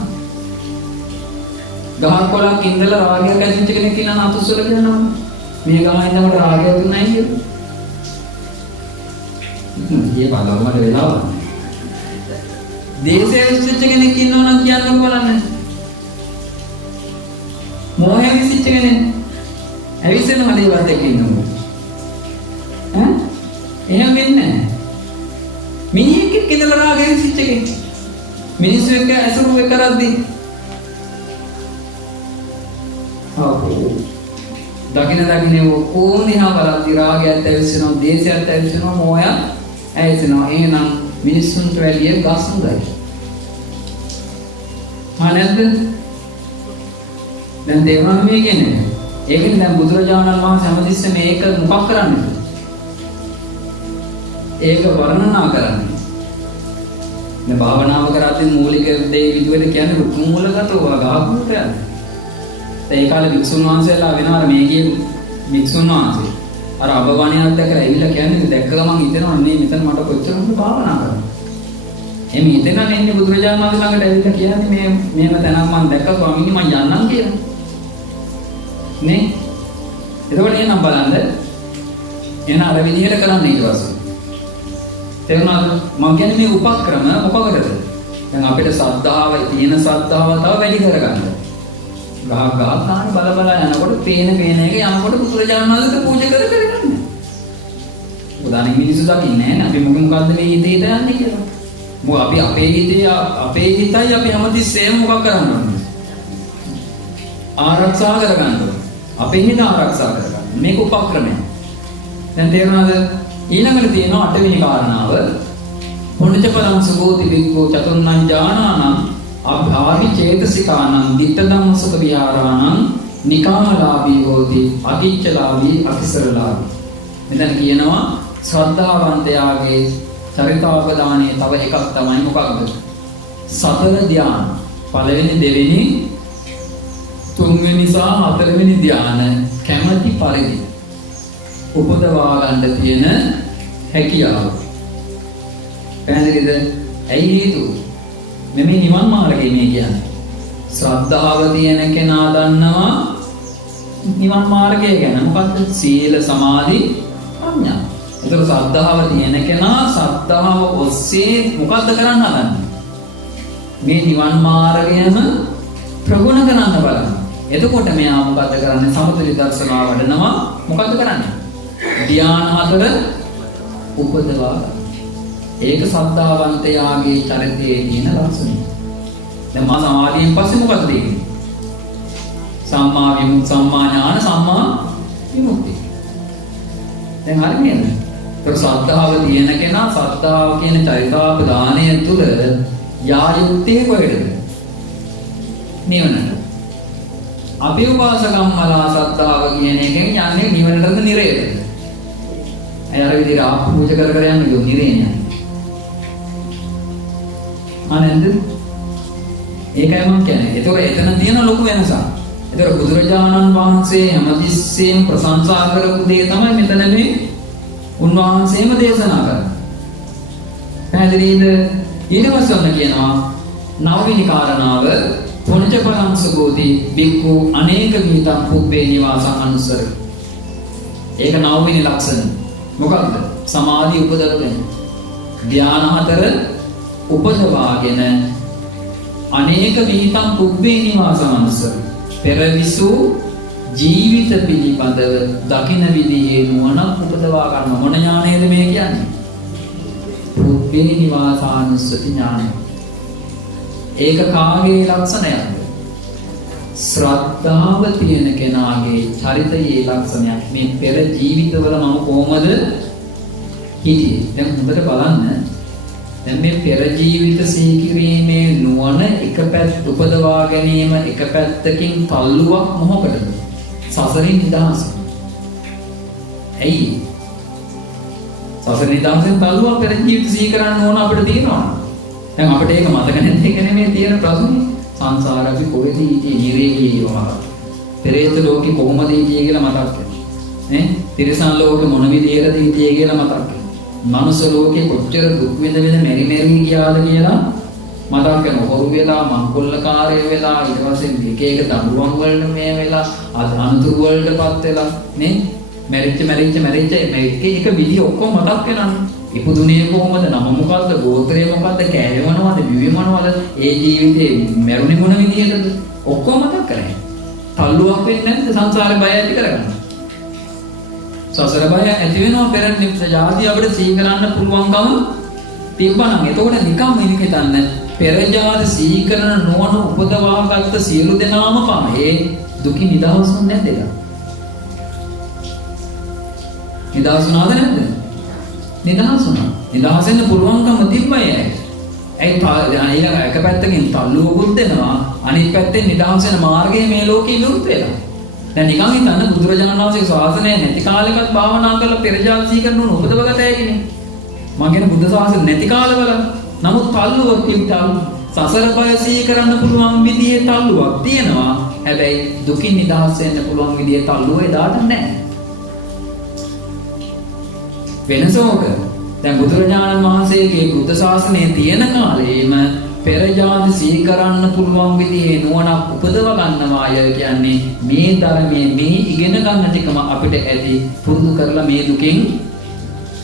ගහක් කොළක් ඉඳලා රාගයක් ඇතිවෙච්ච කෙනෙක් ඉන්නා අතුස්සල කියනවා. මේ ගහ ඉන්නකොට රාගයක් දුන්නයි කියලා. ඊයේ බලවමඩ වෙලාව. දේශය විශ්ිච්ච කෙනෙක් ඉන්නවා නම් කියන්නකො බලන්න. මොහය විශ්ිච්ච කෙනෙක් ඇවිස්සෙන මලේවත් එක්ක ඉන්නවා. එහෙම වෙන්නේ නැහැ. මිනිහෙක් එක්ක ඉඳලා රාගය විශ්ිච්ච කෙනෙක්. මිනිස්සු එක්ක ඇසුරු කරද්දී දකින ඔක්කොම දිහා බලද්දී රාගයත් ඇවිස්සෙනවා, දේශයත් ඇවිස්සෙනවා, මොහයත් ඇවිස්සෙනවා. එහෙනම් මිනිස්සුන්ට වැඩිය ගස් හොඳයි. නැද්ද? දැන් තේරුණාද මේ කියන්නේ? ඒකනේ දැන් බුදුරජාණන් වහන්සේ හැමතිස්සෙම මේක මොකක් කරන්නේද? ඒක වර්ණනා කරන්නේ. මේ භාවනාව කරද්දී මූලික දේ විදිහට කියන්නේ රුක් මූලගතව ගහකට යන්නේ. ඒ කාලේ වික්ෂුන් වහන්සේලා වෙනවා මේ කිය වික්ෂුන් වහන්සේ. අර අබවණියක් දැකලා ඇවිල්ලා කියන්නේ දැක්ක ගමන් හිතෙනවා නේ මෙතන මට කොච්චර හොඳ භාවනා කරනවා. එමෙ හිතෙනවා නේ බුදුරජාණන් වහන්සේ ළඟට ඇවිල්ලා කියන්නේ මේව තැනක් මම දැක්කා ස්වාමීනි මම යන්නම් කියලා. නේ? එතකොට එනම් බලන්න එන අර විදිහට කරන්න ඊට පස්සේ. තේරුණාද? මම කියන්නේ මේ උපක්‍රම මොකකටද? දැන් අපිට ශ්‍රද්ධාව තියෙන ශ්‍රද්ධාව තව වැඩි කරගන්න. ගහක් ගන්න බල යනකොට පේන එක යනකොට බුදුරජාණන් වහන්සේට පූජා කරගන්න. උදාහරණ මිනිස්සු දකින්නේ නැහැ අපි මොකද මේ හිතේ යන්නේ කියලා. මොකද අපි අපේ හිතයි අපි හැමතිස්සෙම මොකක් කරන්න ඕනේ? ආරක්ෂා කරගන්න ඕනේ. අපේ හිත ආරක්ෂා කරගන්න. මේක උපක්‍රමයක්. දැන් තේරුණාද? ඊළඟට තියෙනවා අටවෙනි කාරණාව. පුණ්‍යපදං සුභෝති බික්ඛු චතුර්ණං ඥානානං අභාවි චේතසිකානං ditta ධම්මසුඛ විහාරාණං නිකාමලාභී හෝති අකිච්චලාභී අකිසරලාභී. මෙතන කියනවා ශ්‍රද්ධාවන්තයාගේ චරිතාපදානයේ තව එකක් තමයි මොකක්ද? සතර ධ්‍යාන. පළවෙනි දෙවෙනි තුන්වෙනි සහ හතරවෙනි ධ්‍යාන කැමැති පරිදි උපදවා ගන්න තියෙන හැකියාව. පැහැදිලිද? ඇයි හේතුව? මේ නිවන් මාර්ගය මේ කියන්නේ. ශ්‍රද්ධාව තියෙන කෙනා දන්නවා නිවන් මාර්ගය ගැන. මොකක්ද? සීල සමාධි ප්‍රඥා. ඒතර ශ්‍රද්ධාව තියෙන කෙනා ශ්‍රද්ධාව ඔස්සේ මොකද්ද කරන්න හදන්නේ? මේ නිවන් මාර්ගයම ප්‍රගුණ කරන්න බලන්න. එතකොට මෙයා මොකද්ද කරන්නේ? සමතුලිත දර්ශනාව වඩනවා. මොකද්ද කරන්නේ? ධ්‍යාන හතර උපදවා. ඒක ශ්‍රද්ධාවන්තයාගේ චරිතයේ තියෙන ලක්ෂණය. දැන් මා සමාධියෙන් පස්සේ මොකද දෙන්නේ? සම්මා විමුක්ති, සම්මා ඥාන, සම්මා විමුක්ති. දැන් හරියන්නේ නේද? ඒක ශ්‍රද්ධාව තියෙන කෙනා ශ්‍රද්ධාව කියන චරිතාපදානය තුළ යා යුත්තේ කොහෙද? නිවනට. අපි උපාසකම්මලා ශ්‍රද්ධාව කියන එකෙන් යන්නේ නිවනටද නිරේටද? අය අර විදිහට ආපු පූජා කර කර යන්නේ නිරේනේ. අනන්ද ඒකයි මම කියන්නේ. ඒතකොට එතන තියෙන ලොකු වෙනසක්. ඒතකොට බුදුරජාණන් වහන්සේ හැමතිස්සෙම ප්‍රශංසා කරපු දේ තමයි මෙතන මේ උන්වහන්සේම දේශනා කරන්නේ. පැහැදිලිද? ඊට පස්සේ ඔන්න කියනවා නවවිනි කාරණාව පුණ්‍යපලං සුභෝති බික්ඛු අනේක විතං පුබ්බේ නිවාසං අනුසර. ඒක නවවිනි ලක්ෂණ. මොකක්ද? සමාධි උපදවගෙන ධ්‍යාන හතර උපදවාගෙන අනේක විතං පුබ්බේ නිවාසං අනුසර. පෙරවිසු ජීවිත පිළිබඳව දකින විදිහේ නුවණක් උපදවා ගන්න මොන ඥානයද මේ කියන්නේ? පුබ්බේ නිවාසානුස්සති ඥානය. ඒක කාගේ ලක්ෂණයක්ද? ශ්‍රද්ධාව තියෙන කෙනාගේ චරිතයේ ලක්ෂණයක්. මේ පෙර ජීවිතවල මම කොහොමද හිටියේ? දැන් හොඳට බලන්න. දැන් මේ පෙර ජීවිත සීකිරීමේ නුවණ එක පැත්ත උපදවා ගැනීම එක පැත්තකින් තල්ලුවක් මොහොකටද? සසරින් නිදහස. ඇයි? සසර නිදහසෙන් තල්ලුවක් පෙර ජීවිත සීකරන්න ඕන අපිට තියෙනවා. දැන් අපිට ඒක මතක නැති එක නෙමෙයි තියෙන ප්‍රශ්නේ. සංසාර අපි කොහෙද හිටියේ? නිරේකීයව. පෙරේත ලෝකේ කොහොමද හිටියේ කියලා මතක් කරගන්න. නේ? තිරිසන් ලෝකේ මොන විදියටද හිටියේ කියලා මතක් කරගන්න. මනුස්ස ලෝකේ කොච්චර දුක් විඳ මෙරි ගියාද කියලා මතක් කරගන්න. හොරු වෙලා මංකොල්ලකාරය වෙලා ඊට පස්සේ එක එක දඬුවම් වලට මේ වෙලා අනුතුරු වලටපත් වෙලා නේ? මැරිච්ච මේ එක විදිය ඔක්කොම මතක් වෙනවනේ. ඉපදුනේ කොහොමද? නම මොකද්ද? ගෝත්‍රය මොකද්ද? කෑවේ මොනවද? බිව්වේ මොනවද? ඒ ජීවිතේ මැරුණේ මොන විදියටද? ඔක්කොම මතක් කරගන්න. තල්ලුවක් වෙන්නේ නැද්ද? සංසාරේ බය ඇති කරගන්න. සසර බය ඇති වෙනවා පෙර ජාති අපිට සිහි කරන්න පුළුවන්කම තිබ්බනම්. එතකොට නිකම් මේක හිතන්න පෙර ජාති සිහි කරන නොවන උපදවාගත්ත සියලු දෙනාම පමේ දුකින් නිදහස් වෙන්නේ නැද්ද? නිදහස් වුණාද නැද්ද? නිදහස් වුණා. නිදහස් වෙන්න පුළුවන්කම තිබ්බයි. ඇයි එක පැත්තකින් තල්ලුවකුත් දෙනවා, අනිත් පැත්තෙන් නිදහස් වෙන මාර්ගය මේ ලෝකේ විවෘත වෙනවා. දැන් නිකන් හිතන්න බුදුරජාණන් වහන්සේගේ ශාසනය නැති කාලෙකත් භාවනා කරලා පෙරජාති සීකරන උන උපදවගත හැකිනේ. මම කියන බුද්ධ ශාසනය නැති කාලවල නමුත් තල්ලුවක් තිබ්බා. සසර බය සීකරන්න පුළුවන් විදිහේ තල්ලුවක් තියෙනවා. හැබැයි දුකින් නිදහස් වෙන්න පුළුවන් විදිහේ තල්ලුව එදාට නැහැ. වෙනසෝක දැන් බුදුරජාණන් වහන්සේගේ බුද්ධ ශාසනයේ තියෙන කාලේම පෙර ජාති සිහි කරන්න පුළුවන් විදිහේ නුවණක් උපදව ගන්නවා අය කියන්නේ මේ ධර්මයේ මේ ඉගෙන ගන්න ටිකම අපිට ඇති පුරුදු කරලා මේ දුකෙන්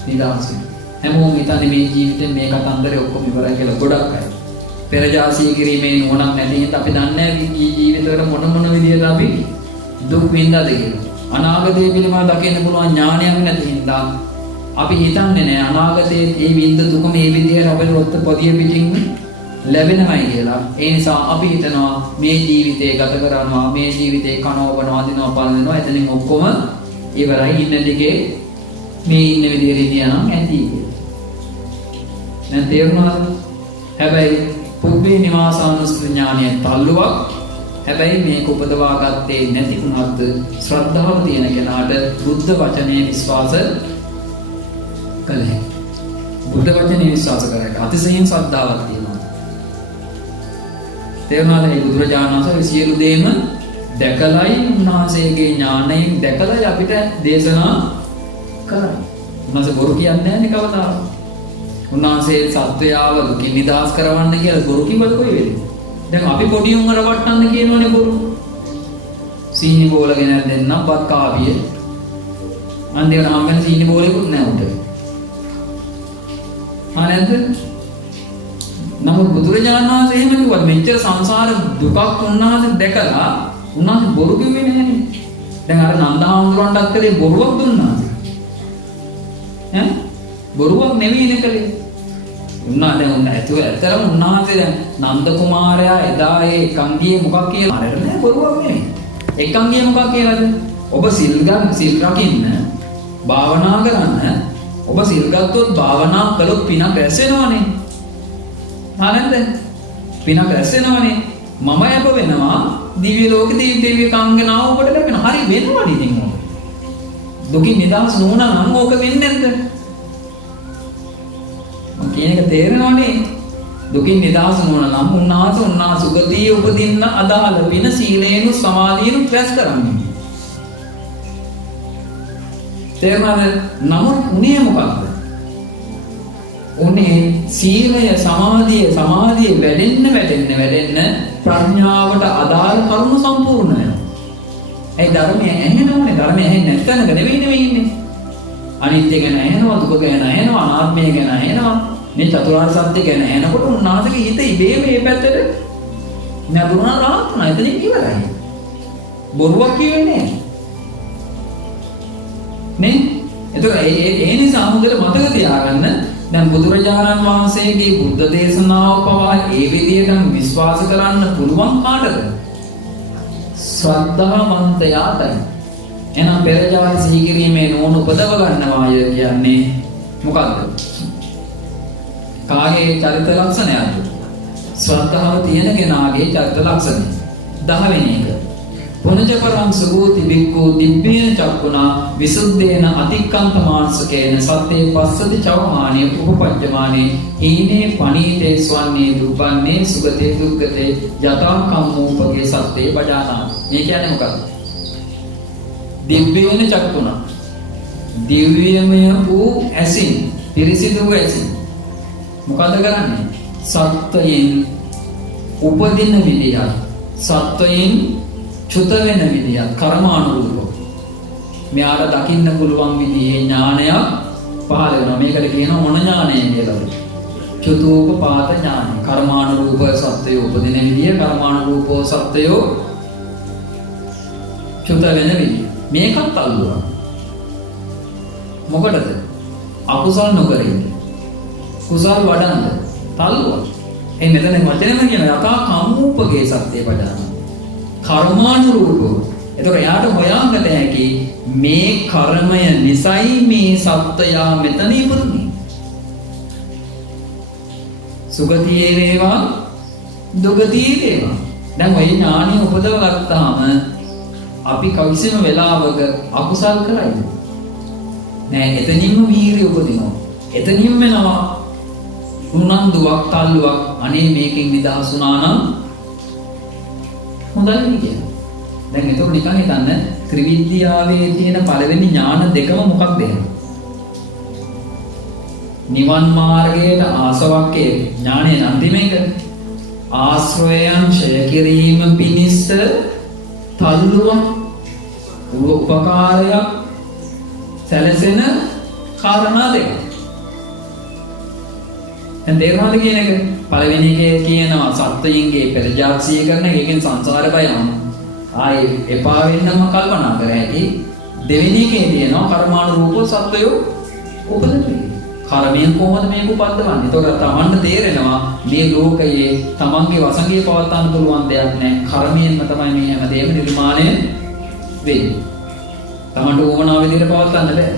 නිදහස් වෙන්න. හැමෝම හිතන්නේ මේ ජීවිතේ මේ කතන්දරේ ඔක්කොම ඉවරයි කියලා ගොඩක් අය. පෙර ජාති සිහි කිරීමේ නුවණක් නැති හින්දා අපි දන්නේ නැහැ මේ ජීවිතවල මොන විදිහට අපි දුක් විඳලාද කියලා. අනාගතයේ පිළිබඳව දකින්න පුළුවන් ඥානයක් නැති හින්දා අපි හිතන්නේ නැහැ අනාගතයේ මේ විඳ දුක මේ විදිහට අපේ රොත් පොදිය පිටින් ලැබෙනවයි කියලා. ඒ නිසා අපි හිතනවා මේ ජීවිතේ ගත කරනවා, මේ ජීවිතේ කනවා බනවා දිනවා පලනවා, එතනින් ඔක්කොම ඉවරයි. ඉන්න ටිකේ මේ ඉන්න විදිහට ඉඳියානම් ඇති කියලා. දැන් තේරුණාද? හැබැයි පුබ්බේ නිවාසානුස්සති ඥානයේ තල්ලුවක්. හැබැයි මේක උපදවා ගත්තේ නැති වුණත් ශ්‍රද්ධාව තියෙන කෙනාට බුද්ධ වචනේ විශ්වාස කළේ. බුද්ධ වචනේ විශ්වාස කරලා අතිශයින් ශ්‍රද්ධාවක් තියෙනවා. තේරුණාද? මේ බුදුරජාණන් වහන්සේ සියලු දේම දැකලයි උන්වහන්සේගේ ඥාණයෙන් දැකලයි අපිට දේශනා කරන්නේ. උන්වහන්සේ බොරු කියන්නේ නැහැ නේ කවදාවත්. උන්වහන්සේ සත්වයාව දුකින් නිදහස් කරවන්න කියලා බොරු කිව්වද කොයි වෙලේ? දැන් අපි පොඩි උන් රවට්ටන්න කියනෝනේ බොරු. සීනි බෝලගෙන දෙන්නම් බත් කාපිය. අන්තිමට හම්බෙන සීනි බෝලෙකුත් නැහැ උන්ට. නැද්ද? නමුත් බුදුරජාණන් වහන්සේ එහෙම කිව්වා මෙච්චර සංසාර දුකක් උන්වහන්සේ දැකලා උන්වහන්සේ බොරු කිව්වේ නැහැනේ. දැන් අර නන්දහාමුදුරන්ටත් කලේ බොරුවක් දුන්නාද? ඈ? බොරුවක් නෙවෙයිනේ කලේ. උන්වහන්සේ ඇත්තටම උන්වහන්සේ දැන් නන්ද කුමාරයා එදා ඒ කංගියේ මොකක් කියලා අරගෙන නෑ බොරුවක් නෙවෙයි. ඒ කංගියේ මොකක් කියලාද? ඔබ සිල් රකින්න, භාවනා කරන්න. ඔබ සිල් ගත්තොත් භාවනා කළොත් පිනක් රැස් වෙනවනේ. හරිද? පිනක් රැස් වෙනවනේ. මම යප වෙනවා දිව්‍ය ලෝකේ දිව්‍ය කාංගනාව ඔබට ලැබෙන. හරි වෙනවනේ ඉතින් ඕක. දුකින් නිදහස් නොවුණා නම් ඕක වෙන්නේ නැද්ද? මම කියන එක තේරෙනවනේ. දුකින් නිදහස් නොවුණා නම් උන්වහන්සේ සුගතිය උපදින්න අදාළ පින සීලේනු සමාධියනු රැස් කරන්නේ. තේරුණාද? නමුත් උනේ මොකක්ද? උනේ සීලය සමාධිය වැඩෙන්න ප්‍රඥාවට අදාළ කරුණු සම්පූර්ණ වෙනවා. ඒ ධර්මය ඇහෙනවනේ. ධර්මය ඇහෙන්නේ නැත්නම් නෙවෙයි ඉන්නේ. අනිත්‍ය ගැන ඇහෙනවා, දුක ගැන ඇහෙනවා, අනාත්මය ගැන ඇහෙනවා. මේ චතුරාර්ය සත්‍ය ගැන ඇහෙනකොට උන්වහන්සේගේ හිත ඉබේම මේ පැත්තට නැඹුරුනා රාත්නා. එතනින් ඉවරයි. බොරුවක් කියන්නේ නේ? එතකොට ඒ නිසා හොඳට මතක තියාගන්න. දැන් බුදුරජාණන් වහන්සේගේ බුද්ධ දේශනාව පවා ඒ විදිහටම විශ්වාස කරන්න පුළුවන් කාටද? ශ්‍රද්ධාවන්තයාටයි. එහෙනම් පෙර ජාති සිහි කිරීමේ නෝන උපදව ගන්නවාය කියන්නේ මොකක්ද? කාගේ චරිත ලක්ෂණයක්ද? ශ්‍රද්ධාව තියෙන කෙනාගේ චරිත ලක්ෂණය. 10 වෙනි එක. පුනජපරං සුභූති බික්ඛු දිබ්බේන චක්කුණා විසුද්ධේන අතික්කන්ත මානසකේන සත්තේ පස්සති චවමානිය උපපජ්ජමානේ ඊනේ පණීතේ ස්වන්නේ දුබ්බන්නේ සුගතේ දුක්ගතේ යතා කම්මෝපගේ සත්තේ පජානා. මේ කියන්නේ මොකක්ද? දිබ්බේන චක්කුණා දිව්‍යමය වූ ඇසින් පිරිසිදු ඇසින් මොකද කරන්නේ? සත්වයෙන් උපදින විදිය, සත්වයෙන් චුත වෙන විදිය, කර්මානුරූපව මෙයාට දකින්න පුළුවන් විදිහේ ඥානයක් පහළ වෙනවා. මේකට කියනවා මොන ඥානය කියලා? චුතෝපපාත ඥානය. කර්මානුරූප සත්වය උපදින විදිය, කර්මානුරූපව සත්වය චුත වෙන විදිය. මේකත් අල්ලුවා. මොකටද? අකුසල් නොකර ඉන්න. කුසල් වඩන්න තල්ලුවා. ඒ මෙතන වචනම කියන යථා කම්මූපගේ සත්‍ය පදාන. කර්මානුරූපව. එතකොට යාට හොයාගන්න හැකි මේ කර්මය නිසයි මේ සත්වයා මෙතන ඉපදුනේ. සුගතියේ වේවා දුගතියේ වේවා. දැන් ওই ඥානිය උපදව ගත්තාම අපි කවිසම වෙලාවක අකුසල් කරයිද? නෑ. එතනින්ම වීරිය උපදිනවා. එතනින්ම වෙනවා උනන්දුවක් තල්ලුවක්. අනේ මේකෙන් නිදහස් වුණා නම් හොඳයි කියලා. දැන් ඒක නිකන් හිතන්න ත්‍රිවිද්‍යාවේ තියෙන පළවෙනි ඥාන දෙකම මොකක්ද? නිවන් මාර්ගයට ආසවක්කේ ඥානයේ අන්තිම එක. ආශ්‍රයයන් ඡය කිරීම පිණිස තල්ලුවක් උපකාරයක් සැලසෙන කාරණා දෙක. දැන් තේරුණාද කියන එක? පළවෙනි එකේ කියනවා සත්වයන්ගේ පෙරජාත්සිය කරන එකෙන් සංසාර බය ආයේ එපා වෙන්නම කල්පනා කර හැකි. දෙවෙනි එකේ තියෙනවා කර්මානුරූපව සත්වයෝ උපදිනවා. කර්මයෙන් කොහොමද මේක උපද්දවන්නේ? ඒතකොට තමන්ට තේරෙනවා මේ ලෝකයේ තමන්ගේ වසඟේ පවත්වන්න පුළුවන් දෙයක් නැහැ. කර්මයෙන්ම තමයි මේ හැමදේම නිර්මාණය වෙන්නේ. තමන්ට ඕන විදිහට පවත්වන්න බෑ.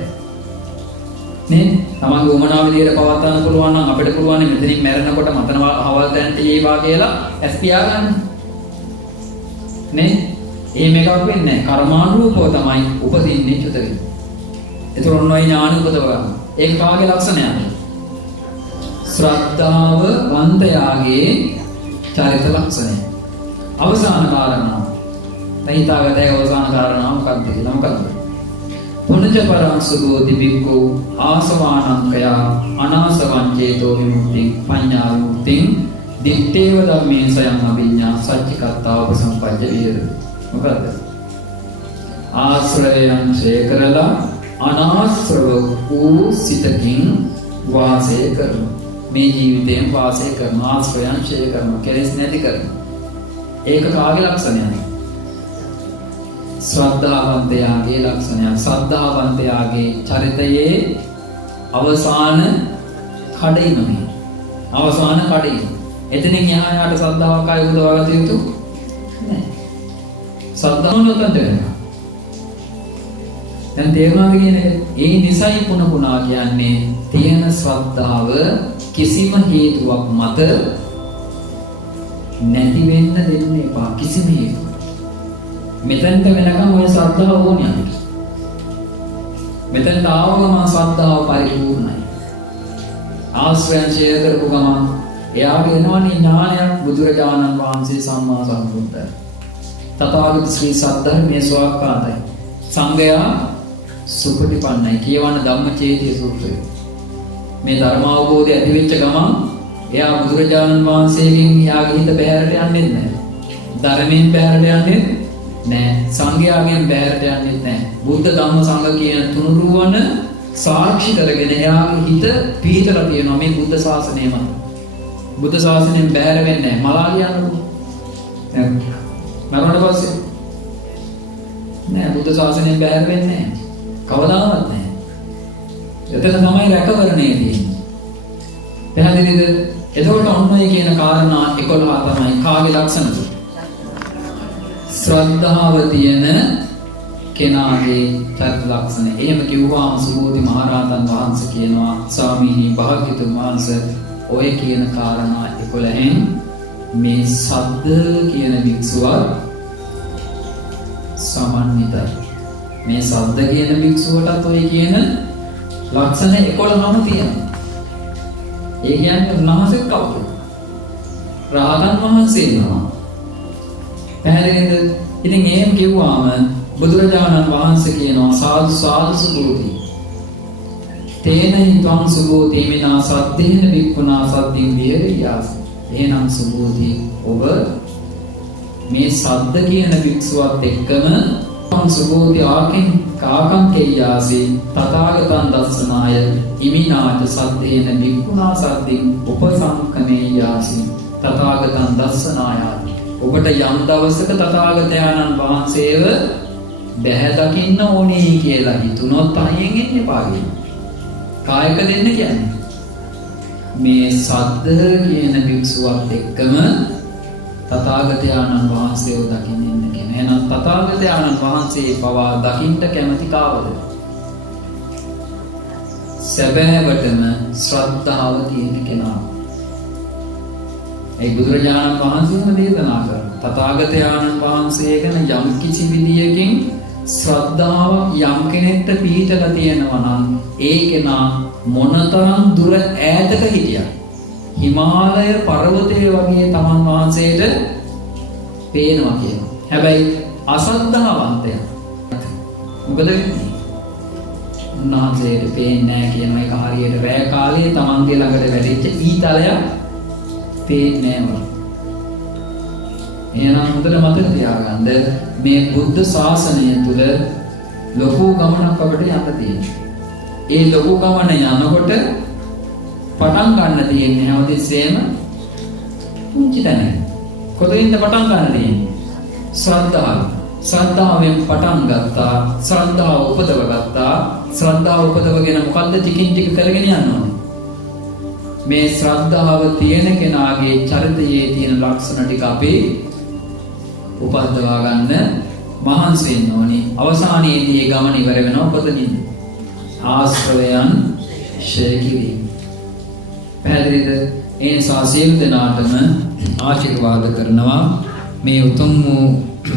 නේ තමන්ගේ උමනාව විදියට පවත්වන්න පුළුවන් නම් අපිට පුළුවන් මෙතනින් මැරෙනකොට මතන අවල් තැනට ඒවා කියලා ඇස් පියාගන්න නේ එහෙම එකක් වෙන්නේ නැහැ කර්මානුරූපව තමයි උපදින්නේ චුතකෙ ඒතර ඔන්නෝයි ඥාන උපදව ගන්න ඒක කාගේ ලක්ෂණයක්ද ශ්‍රද්ධාව වන්තයාගේ චරිත ලක්ෂණය අවසාන කාරණා තහිතාගතේ අවසාන කාරණා මොකක්ද කියලා මොකක්ද පුනජ පරංසුගෝති බික්ඛු ආසවානංකය අනාසවං චේතෝ විමුක්ති පඤ්ඤා විමුක්ති දිත්තේව ධම්මේ සයං අභිඤ්ඤා සච්චිකත්තා උපසම්පජ්ජ විහෙරති මොකද්ද ආශ්‍රයයන් ඡේකරලා අනාශ්‍රව වූ සිතකින් වාසය කරන මේ ජීවිතයෙන් වාසය කරන ආශ්‍රයයන් ඡේකරන කෙලෙස් නැති කරන ඒක කාගේ ලක්ෂණයක්ද ශ්‍රද්ධාවන්තයාගේ ලක්ෂණයක් ශ්‍රද්ධාවන්තයාගේ චරිතයේ අවසාන කඩයිමනේ අවසාන කඩයිම එතනින් එහාට ශ්‍රද්ධාවක් ආය උදවාගත යුතු නැහැ ශ්‍රද්ධාව නොතන්ට වෙනවා දැන් තේරුණාද කියන්නේ ඒ නිසයි පුණා කියන්නේ තියෙන ශ්‍රද්ධාව කිසිම හේතුවක් මත නැති වෙන්න දෙන්න එපා කිසිම හේතුවක් මෙතෙන්ට වෙනකම් ඔය ශ්‍රද්ධාව ඕනේ අපිට. මෙතෙන්ට ආවම ශ්‍රද්ධාව පරිපූර්ණයි. ආශ්‍රයන් ඡේද කරපු ගමන් එයාගේ එනවනේ ඥානයක් බුදුරජාණන් වහන්සේ සම්මා සම්බුද්ධයි. තථාගත ශ්‍රී සද්ධර්මයේ ස්වාක්ඛාතයි. සංඝයා සුපටිපන්නයි කියවන ධම්මචේතිය සූත්‍රය. මේ ධර්ම අවබෝධය ඇති වෙච්ච ගමන් එයා බුදුරජාණන් වහන්සේගෙන් එයාගේ හිත බැහැරට යන්නේ නැහැ. ධර්මයෙන් බැහැරට යන්නේ නෑ සංඝයාගෙන් බැහැරට යන්නේ නැහැ. බුද්ධ ධම්ම සංඝ කියන තුනුරුවන සාක්ෂි කරගෙන එයාගේ හිත පිහිටලා තියෙනවා මේ බුද්ධ ශාසනයම. බුද්ධ ශාසනයෙන් බැහැර වෙන්නේ නැහැ. මලා කියන්නකො. මරණට පස්සේ නෑ බුද්ධ ශාසනයෙන් බැහැර වෙන්නේ නැහැ. කවදාවත් නැහැ. එතන තමයි රැකවරණේ තියෙන්නේ. පැහැදිලිද? එතකොට ඔන්නයි කියන කාරණා 11 තමයි කාගේ ලක්ෂණද? ශ්‍රද්ධාව තියෙන කෙනාගේ චරිත ලක්ෂණ. එහෙම කිව්වාම සුබෝධි මහරහතන් වහන්සේ කියනවා ස්වාමීනි භාග්‍යතුන් වහන්සේ ඔය කියන කාරණා 11න් මේ සද්ද කියන වික්ෂුවත් සමන්විතයි. මේ සද්ද කියන වික්ෂුවටත් ඔය කියන ලක්ෂණ 11ම තියෙනවා. ඒ කියන්නේ උන්වහන්සේ කවුද? රහතන් වහන්සේ නම. පැහැදිලිද? ඉතින් එහෙම කිව්වාම බුදුරජාණන් වහන්සේ කියනවා සාදු සාදු සුබෝධි. තේන හිතං සුබෝධි මිනා සද්දේන වික්ඛුනා සද්දින් විහෙරියාස. එහෙනම් සුබෝධි ඔබ මේ සද්ද කියන වික්ෂුවත් එක්කම සුබෝධි ආකින් කාකං කෙයාසි තථාගතං දස්සනාය ඉමිනාච සද්දේන වික්ඛුනා සද්දින් උපසංකමේයාසි තථාගතං දස්සනායාති. ඔබට යම් දවසක තථාගතයන්න් වහන්සේව බැහැ දකින්න ඕනේ කියලා හිතුනොත් අයියෙන් එන්න එපා කියනවා. කායක දෙන්න කියන්නේ මේ සද්ද කියන භික්ෂුවත් එක්කම තථාගතයන්න් වහන්සේව දකින්න ඉන්න කෙනා. එහෙනම් තථාගතයන්න් වහන්සේ පවා දකින්න කැමති කාවද? සැබෑවටම ශ්‍රද්ධාව තියෙන කෙනා. ඒ බුදුරජාණන් වහන්සේම දේශනා කරනවා. තථාගතයන්න් වහන්සේ ගැන යම් කිසි විදියකින් ශ්‍රද්ධාවක් යම් කෙනෙක්ට පිහිටලා තියෙනවා නම් ඒ කෙනා මොනතරම් දුර ඈතක හිටියත් හිමාලය පර්වතයේ වගේ තමන් වහන්සේට පේනවා කියනවා. හැබැයි අසද්ධාවන්තයා මොකද වෙන්නේ? උන්වහන්සේට පේන්නේ නැහැ කියන එක හරියට රැය කාලේ තමන්ගේ ළඟට වැටිච්ච ඊතලයක් පේන්නේ නැහැ. එහෙනම් හොඳට මතක තියාගන්න මේ බුද්ධ ශාසනය තුල ලොකු ගමනක් අපිට යන්න තියෙනවා. ඒ ලොකු ගමන යනකොට පටන් ගන්න තියෙන්නේ හැමතිස්සෙම පුංචි තැනින්. කොතනින්ද පටන් ගන්න තියෙන්නේ? ශ්‍රද්ධාව. ශ්‍රද්ධාවෙන් පටන් ගත්තා. ශ්‍රද්ධාව උපදව ගත්තා. ශ්‍රද්ධාව උපදවගෙන මොකද්ද ටිකින් ටික කරගෙන යනවා. මේ ශ්‍රද්ධාව තියෙන කෙනාගේ චරිතයේ තියෙන ලක්ෂණ ටික අපි උපද්දවා ගන්න මහන්සි වෙන්න ඕනේ. අවසානයේදී මේ ගමන ඉවර වෙනවා කොතනින්ද? ආශ්‍රවයන් ෂය කිරීම. පැහැදිලිද? ඒ නිසා සියලු දෙනාටම ආශිර්වාද කරනවා මේ උතුම් වූ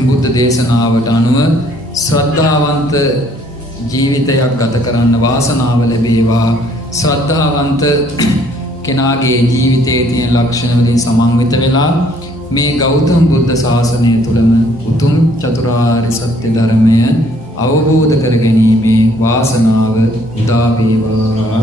බුද්ධ දේශනාවට අනුව ශ්‍රද්ධාවන්ත ජීවිතයක් ගත කරන්න වාසනාව ලැබේවා. ශ්‍රද්ධාවන්ත කෙනාගේ ජීවිතයේ තියෙන ලක්ෂණ වලින් සමන්විත වෙලා මේ ගෞතම බුද්ධ ශාසනය තුළම උතුම් චතුරාර්ය සත්‍ය ධර්මය අවබෝධ කර ගැනීමේ වාසනාව උදා වේවා.